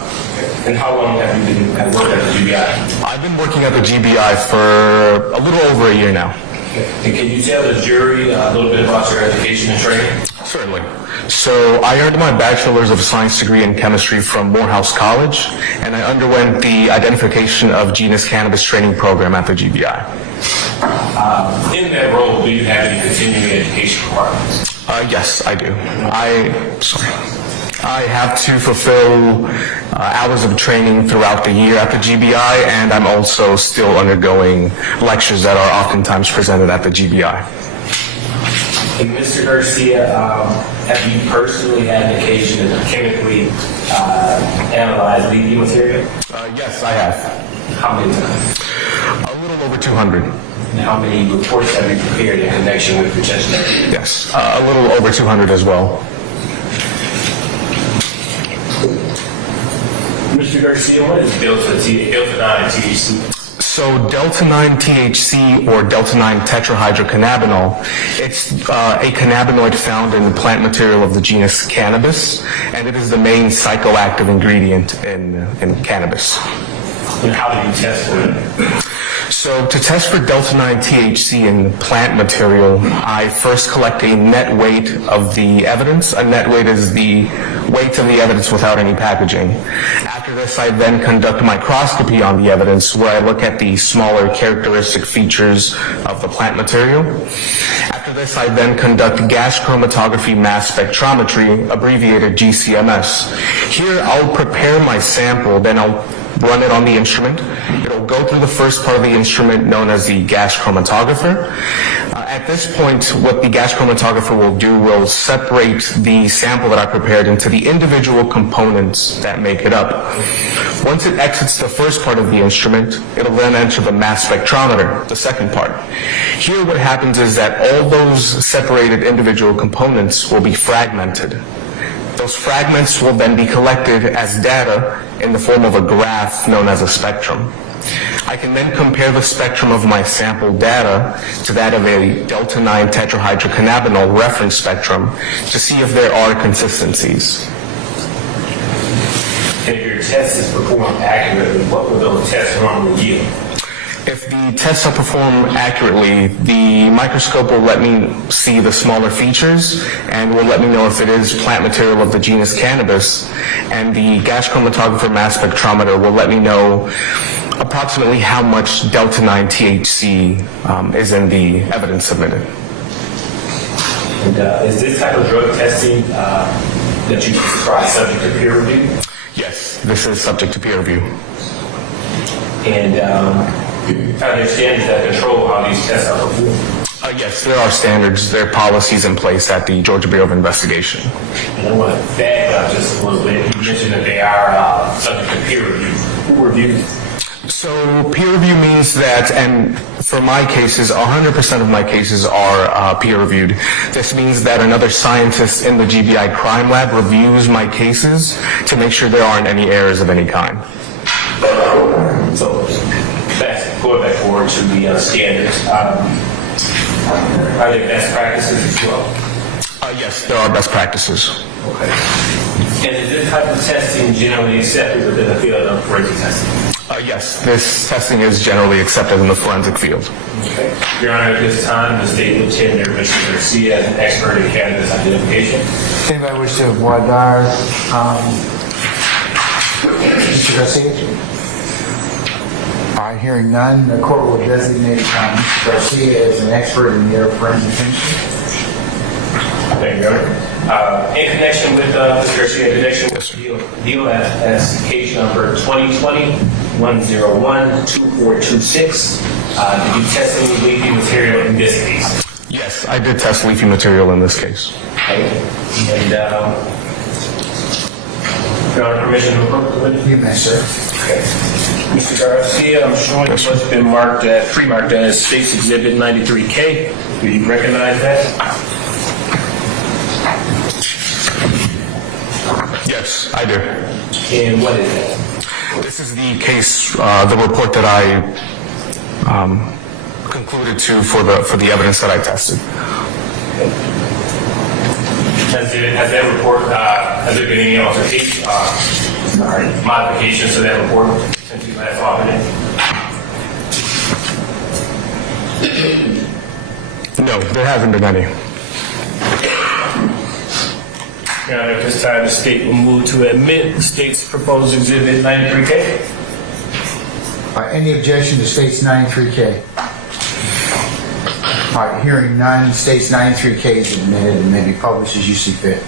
And how long have you been working at the GBI? I've been working at the GBI for a little over a year now. And can you tell the jury a little bit about your education and training? Certainly. So I earned my Bachelor's of Science degree in chemistry from Morehouse College, and I underwent the Identification of Genus Cannabis training program at the GBI. In that role, do you have any continuing education requirements? Yes, I do. I have to fulfill hours of training throughout the year at the GBI, and I'm also still undergoing lectures that are oftentimes presented at the GBI. And Mr. Garcia, have you personally had an occasion to chemically analyze leafy material? Yes, I have. How many times? A little over 200. And how many reports have you prepared in connection with your testimony? Yes, a little over 200 as well. Mr. Garcia, what is Delta-9 THC? So Delta-9 THC, or Delta-9 tetrahydrocannabinol, it's a cannabinoid found in the plant material of the genus cannabis, and it is the main psychoactive ingredient in cannabis. And how do you test for it? So to test for Delta-9 THC in plant material, I first collect a net weight of the evidence. A net weight is the weight of the evidence without any packaging. After this, I then conduct microscopy on the evidence, where I look at the smaller characteristic features of the plant material. After this, I then conduct gas chromatography mass spectrometry, abbreviated GCMS. Here, I'll prepare my sample, then I'll run it on the instrument. It'll go through the first part of the instrument known as the gas chromatographer. At this point, what the gas chromatographer will do will separate the sample that I prepared into the individual components that make it up. Once it exits the first part of the instrument, it'll then enter the mass spectrometer, the second part. Here what happens is that all those separated individual components will be fragmented. Those fragments will then be collected as data in the form of a graph known as a spectrum. I can then compare the spectrum of my sample data to that of a Delta-9 tetrahydrocannabinol reference spectrum to see if there are consistencies. And if your test is performed accurately, what will those tests normally yield? If the tests are performed accurately, the microscope will let me see the smaller features and will let me know if it is plant material of the genus cannabis, and the gas chromatographer mass spectrometer will let me know approximately how much Delta-9 THC is in the evidence submitted. And is this type of drug testing that you describe subject to peer review? Yes, this is subject to peer review. And are there standards that control how these tests are performed? Yes, there are standards. There are policies in place at the Georgia Bureau of Investigation. And I want to back up just a little bit. You mentioned that they are subject to peer review. Who reviews? So peer review means that, and for my cases, 100% of my cases are peer reviewed. This means that another scientist in the GBI crime lab reviews my cases to make sure there aren't any errors of any kind. So going back forward to the standards, Are there best practices as well? Yes, there are best practices. Okay. And is this type of testing generally accepted within the field of forensic testing? Yes, this testing is generally accepted in the forensic field. Okay. Your Honor, at this time, the state will tender Mr. Garcia as an expert in cannabis identification. Anybody wish to voir dire Mr. Garcia? All right, hearing none, the court will designate Mr. Garcia as an expert in the area of forensic chemistry. Thank you, Your Honor. In connection with Mr. Garcia, in connection with deal as case number 2020-101-2426, did you test any leafy material in this case? Yes, I did test leafy material in this case. Okay. And, Your Honor, permission to approve the witness? You may, sir. Okay. Mr. Garcia, I'm showing what's been pre-marked as State's Exhibit 93K. Do you recognize that? Yes, I do. And what is that? This is the case, the report that I concluded to for the evidence that I tested. Has that report, has there been any altercation, modifications to that report since you last offered it? No, there haven't been any. Your Honor, at this time, the state will move to admit the state's proposed Exhibit 93K. All right, any objection to State's 93K? All right, hearing none, State's 93K is admitted and may be published as you see fit.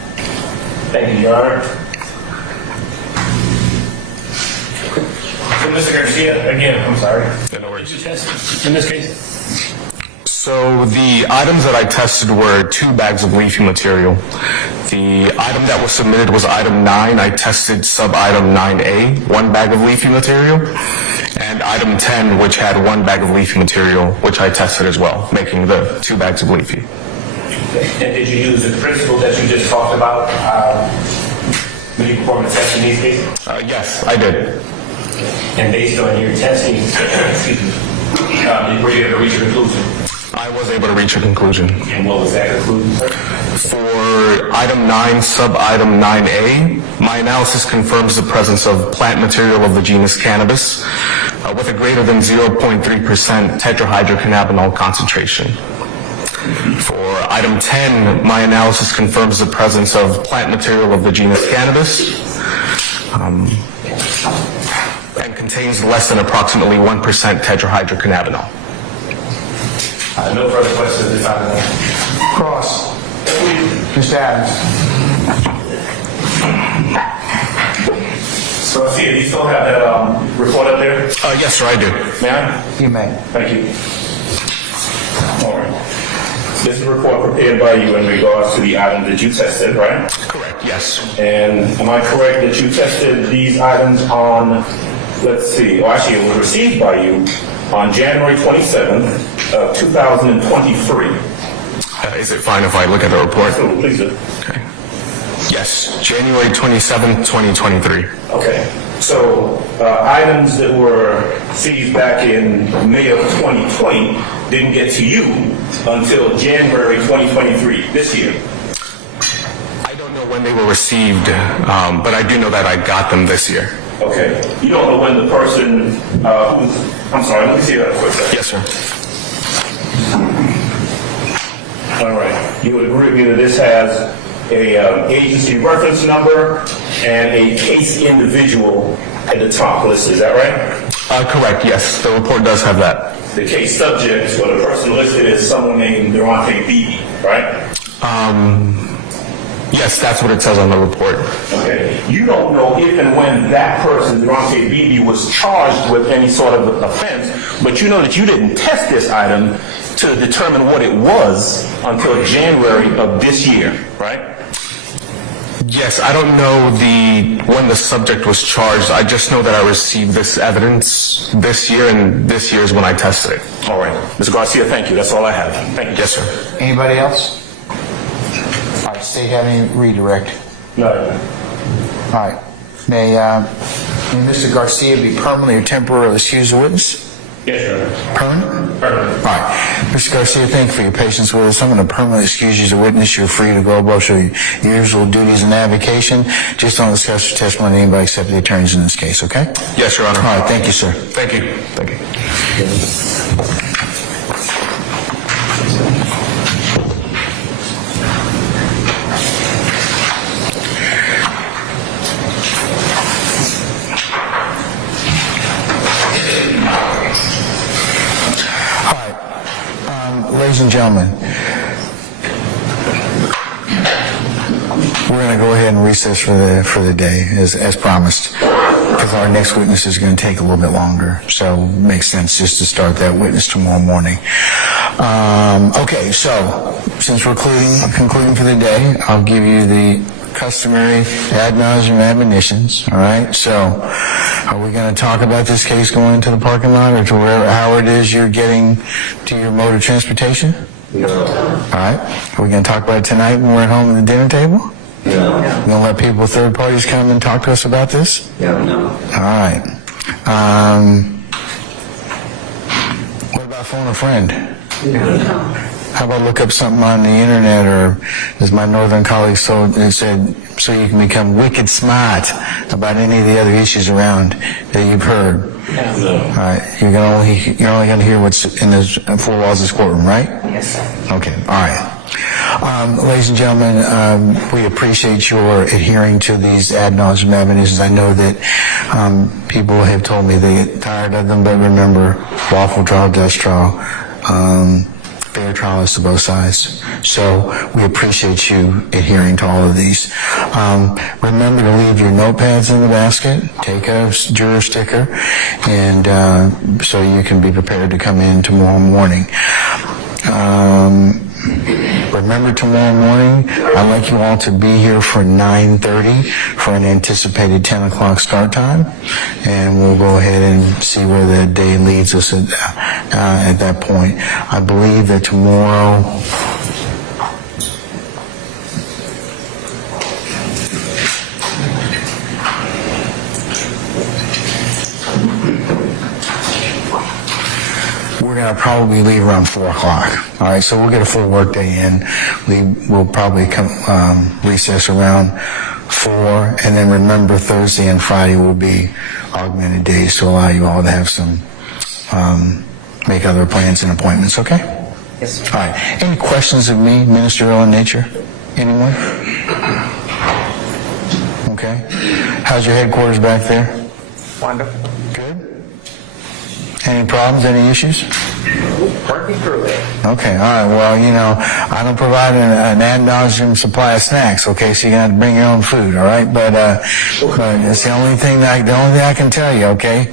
Thank you, Your Honor. So, Mr. Garcia, again, I'm sorry. No worries. Did you test in this case? So the items that I tested were 2 bags of leafy material. The item that was submitted was item 9. I tested sub-item 9A, 1 bag of leafy material, and item 10, which had 1 bag of leafy material, which I tested as well, making the 2 bags of leafy. And did you use the principle that you just talked about when you performed the test in these cases? Yes, I did. And based on your testing, excuse me, were you able to reach a conclusion? I was able to reach a conclusion. And what was that conclusion, sir? For item 9, sub-item 9A, my analysis confirms the presence of plant material of the genus cannabis with a greater than 0.3% tetrahydrocannabinol concentration. For item 10, my analysis confirms the presence of plant material of the genus cannabis and contains less than approximately 1% tetrahydrocannabinol. No further questions at this time. Cross. Mr. Adams. So I see it. You still have that report up there? Yes, sir, I do. May I? You may. Thank you. All right. This is a report prepared by you in regards to the items that you tested, right? Correct, yes. And am I correct that you tested these items on, let's see, well, actually it was received by you on January 27th of 2023. Is it fine if I look at the report? Absolutely, please do. Okay. Yes, January 27th, 2023. Okay. So items that were seized back in May of 2020 didn't get to you until January 2023, this year. I don't know when they were received, but I do know that I got them this year. Okay. You don't know when the person I'm sorry, let me see that quick. Yes, sir. All right. You would agree with me that this has a agency reference number and a case individual at the top list, is that right? Correct, yes. The report does have that. The case subject, or the person listed, is someone named Durante Beebe, right? Yes, that's what it says on the report. Okay. You don't know if and when that person, Durante Beebe, was charged with any sort of offense, but you know that you didn't test this item to determine what it was until January of this year, right? Yes, I don't know when the subject was charged. I just know that I received this evidence this year, and this year is when I tested it. All right. Mr. Garcia, thank you. That's all I have. Thank you. Yes, sir. Anybody else? All right, State have any redirect? No. All right. May Mr. Garcia be permanently or temporarily excused the witness? Yes, sir. Permanent? Permanent. All right. Mr. Garcia, thank you for your patience with us. I'm going to permanently excuse you as a witness. You're free to go about your usual duties and avocation. Just don't discuss your testimony with anybody except the attorneys in this case, okay? Yes, Your Honor. All right, thank you, sir. Thank you. Thank you. Ladies and gentlemen, we're going to go ahead and recess for the day, as promised, because our next witness is going to take a little bit longer. So it makes sense just to start that witness tomorrow morning. Okay, so since we're concluding for the day, I'll give you the customary ad nauseum admonitions. All right, so are we going to talk about this case going into the parking lot or to wherever, how it is you're getting to your mode of transportation? No. All right, are we going to talk about it tonight when we're at home at the dinner table? No. We're going to let people, third parties, come and talk to us about this? No. All right. What about phone a friend? No. How about look up something on the internet, or as my northern colleagues said, so you can become wicked smart about any of the other issues around that you've heard. No. All right, you're only going to hear what's in the four walls of this courtroom, right? Yes, sir. Okay, all right. Ladies and gentlemen, we appreciate your adhering to these ad nauseum admonitions. I know that people have told me they get tired of them, but remember, lawful trial, just trial. Fair trial is to both sides. So we appreciate you adhering to all of these. Remember to leave your notepads in the basket. Take a juror sticker, and so you can be prepared to come in tomorrow morning. Remember tomorrow morning, I'd like you all to be here for 9:30 for an anticipated 10 o'clock start time, and we'll go ahead and see where the day leads us at that point. I believe that tomorrow... we're going to probably leave around 4 o'clock. All right, so we'll get a full work day in. We'll probably recess around 4, and then remember Thursday and Friday will be augmented days to allow you all to have some, make other plans and appointments, okay? Yes, sir. All right, any questions of me, ministerial in nature? Anyone? Okay. How's your headquarters back there? Wonderful. Good. Any problems, any issues? Working through it. Okay, all right. Well, you know, I don't provide an ad nauseum supply of snacks, okay? So you're going to have to bring your own food, all right? But it's the only thing I can tell you, okay?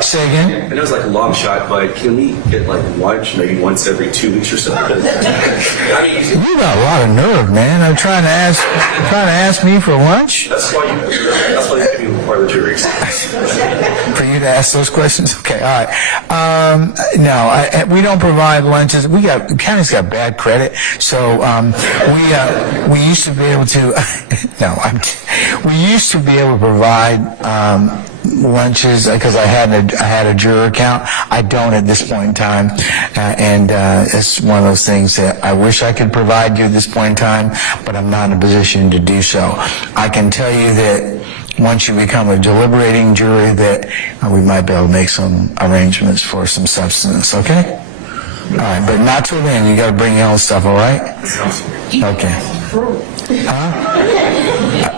Say again? I know it's like a long shot, but can we get like lunch maybe once every 2 weeks or so? You got a lot of nerve, man. I'm trying to ask me for lunch? That's why you give me part of the jury. For you to ask those questions? Okay, all right. No, we don't provide lunches. The county's got bad credit, so we used to be able to. We used to be able to provide lunches because I had a juror account. I don't at this point in time, and it's one of those things that I wish I could provide you at this point in time, but I'm not in a position to do so. I can tell you that once you become a deliberating jury, that we might be able to make some arrangements for some substance. Okay. All right, but not till then. You got to bring your own stuff. All right. Okay.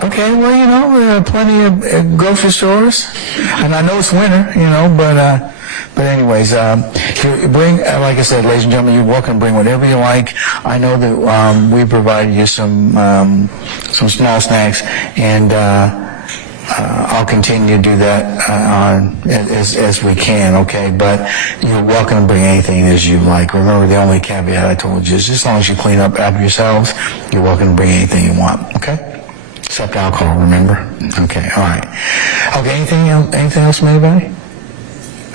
Okay, well, you know, there are plenty of grocery stores, and I know it's winter, you know, but anyways, bring, like I said, ladies and gentlemen, you're welcome to bring whatever you like. I know that we provided you some small snacks, and I'll continue to do that as we can, okay? But you're welcome to bring anything as you like. Remember, the only caveat I told you is as long as you clean up after yourselves, you're welcome to bring anything you want, okay? Except alcohol, remember? Okay, all right. Okay, anything else from anybody?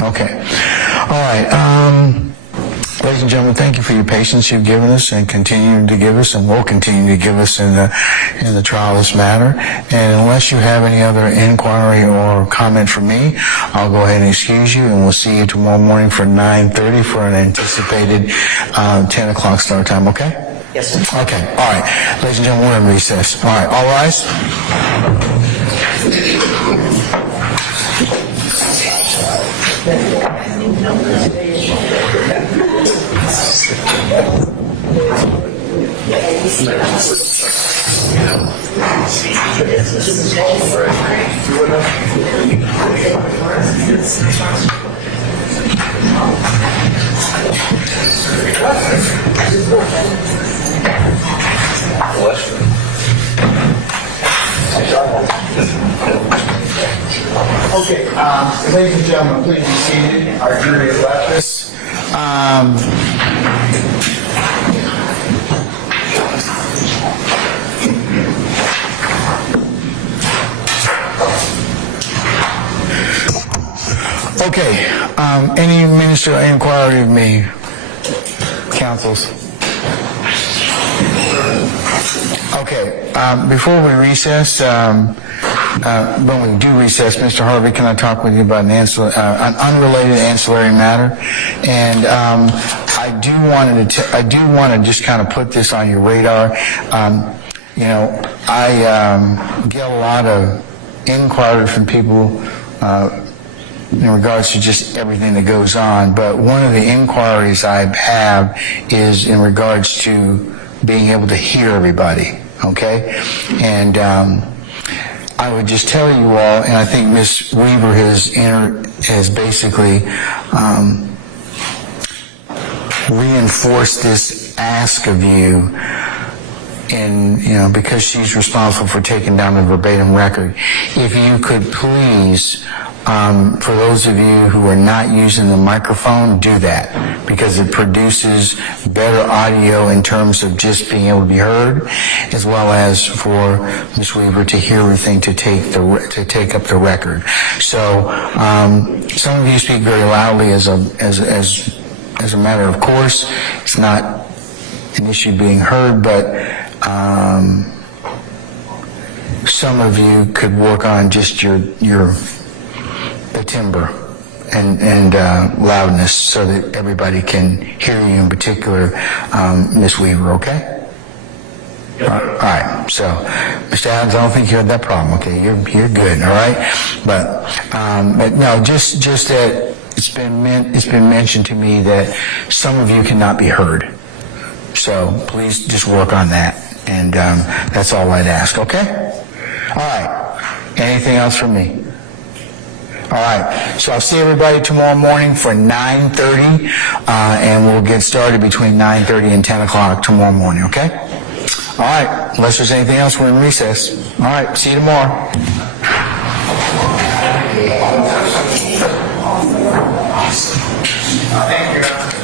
Okay. All right. Ladies and gentlemen, thank you for your patience you've given us and continue to give us and will continue to give us in the trial of this matter. And unless you have any other inquiry or comment from me, I'll go ahead and excuse you, and we'll see you tomorrow morning for 9:30 for an anticipated 10 o'clock start time, okay? Yes, sir. Okay, all right. Ladies and gentlemen, we're in recess. All right, all rise. Okay, ladies and gentlemen, please be seated. Our jury has left us. Okay, any ministerial inquiry of me, councils? Okay, before we recess, when we do recess, Mr. Harvey, can I talk with you about an unrelated ancillary matter? And I do want to just kind of put this on your radar. I get a lot of inquiries from people in regards to just everything that goes on, but one of the inquiries I have is in regards to being able to hear everybody, okay? And I would just tell you all, and I think Ms. Weaver has basically reinforced this ask of you, and because she's responsible for taking down the verbatim record. If you could please, for those of you who are not using the microphone, do that, because it produces better audio in terms of just being able to be heard, as well as for Ms. Weaver to hear everything to take up the record. So some of you speak very loudly as a matter of course. It's not an issue being heard, but some of you could work on just the timbre and loudness so that everybody can hear you, in particular, Ms. Weaver, okay? All right, so, Mr. Adams, I don't think you had that problem, okay? You're good, all right? But no, just that it's been mentioned to me that some of you cannot be heard. So please just work on that, and that's all I'd ask, okay? All right, anything else from me? All right, so I'll see everybody tomorrow morning for 9:30, and we'll get started between 9:30 and 10 o'clock tomorrow morning, okay? All right, unless there's anything else, we're in recess. All right, see you tomorrow. Thank you.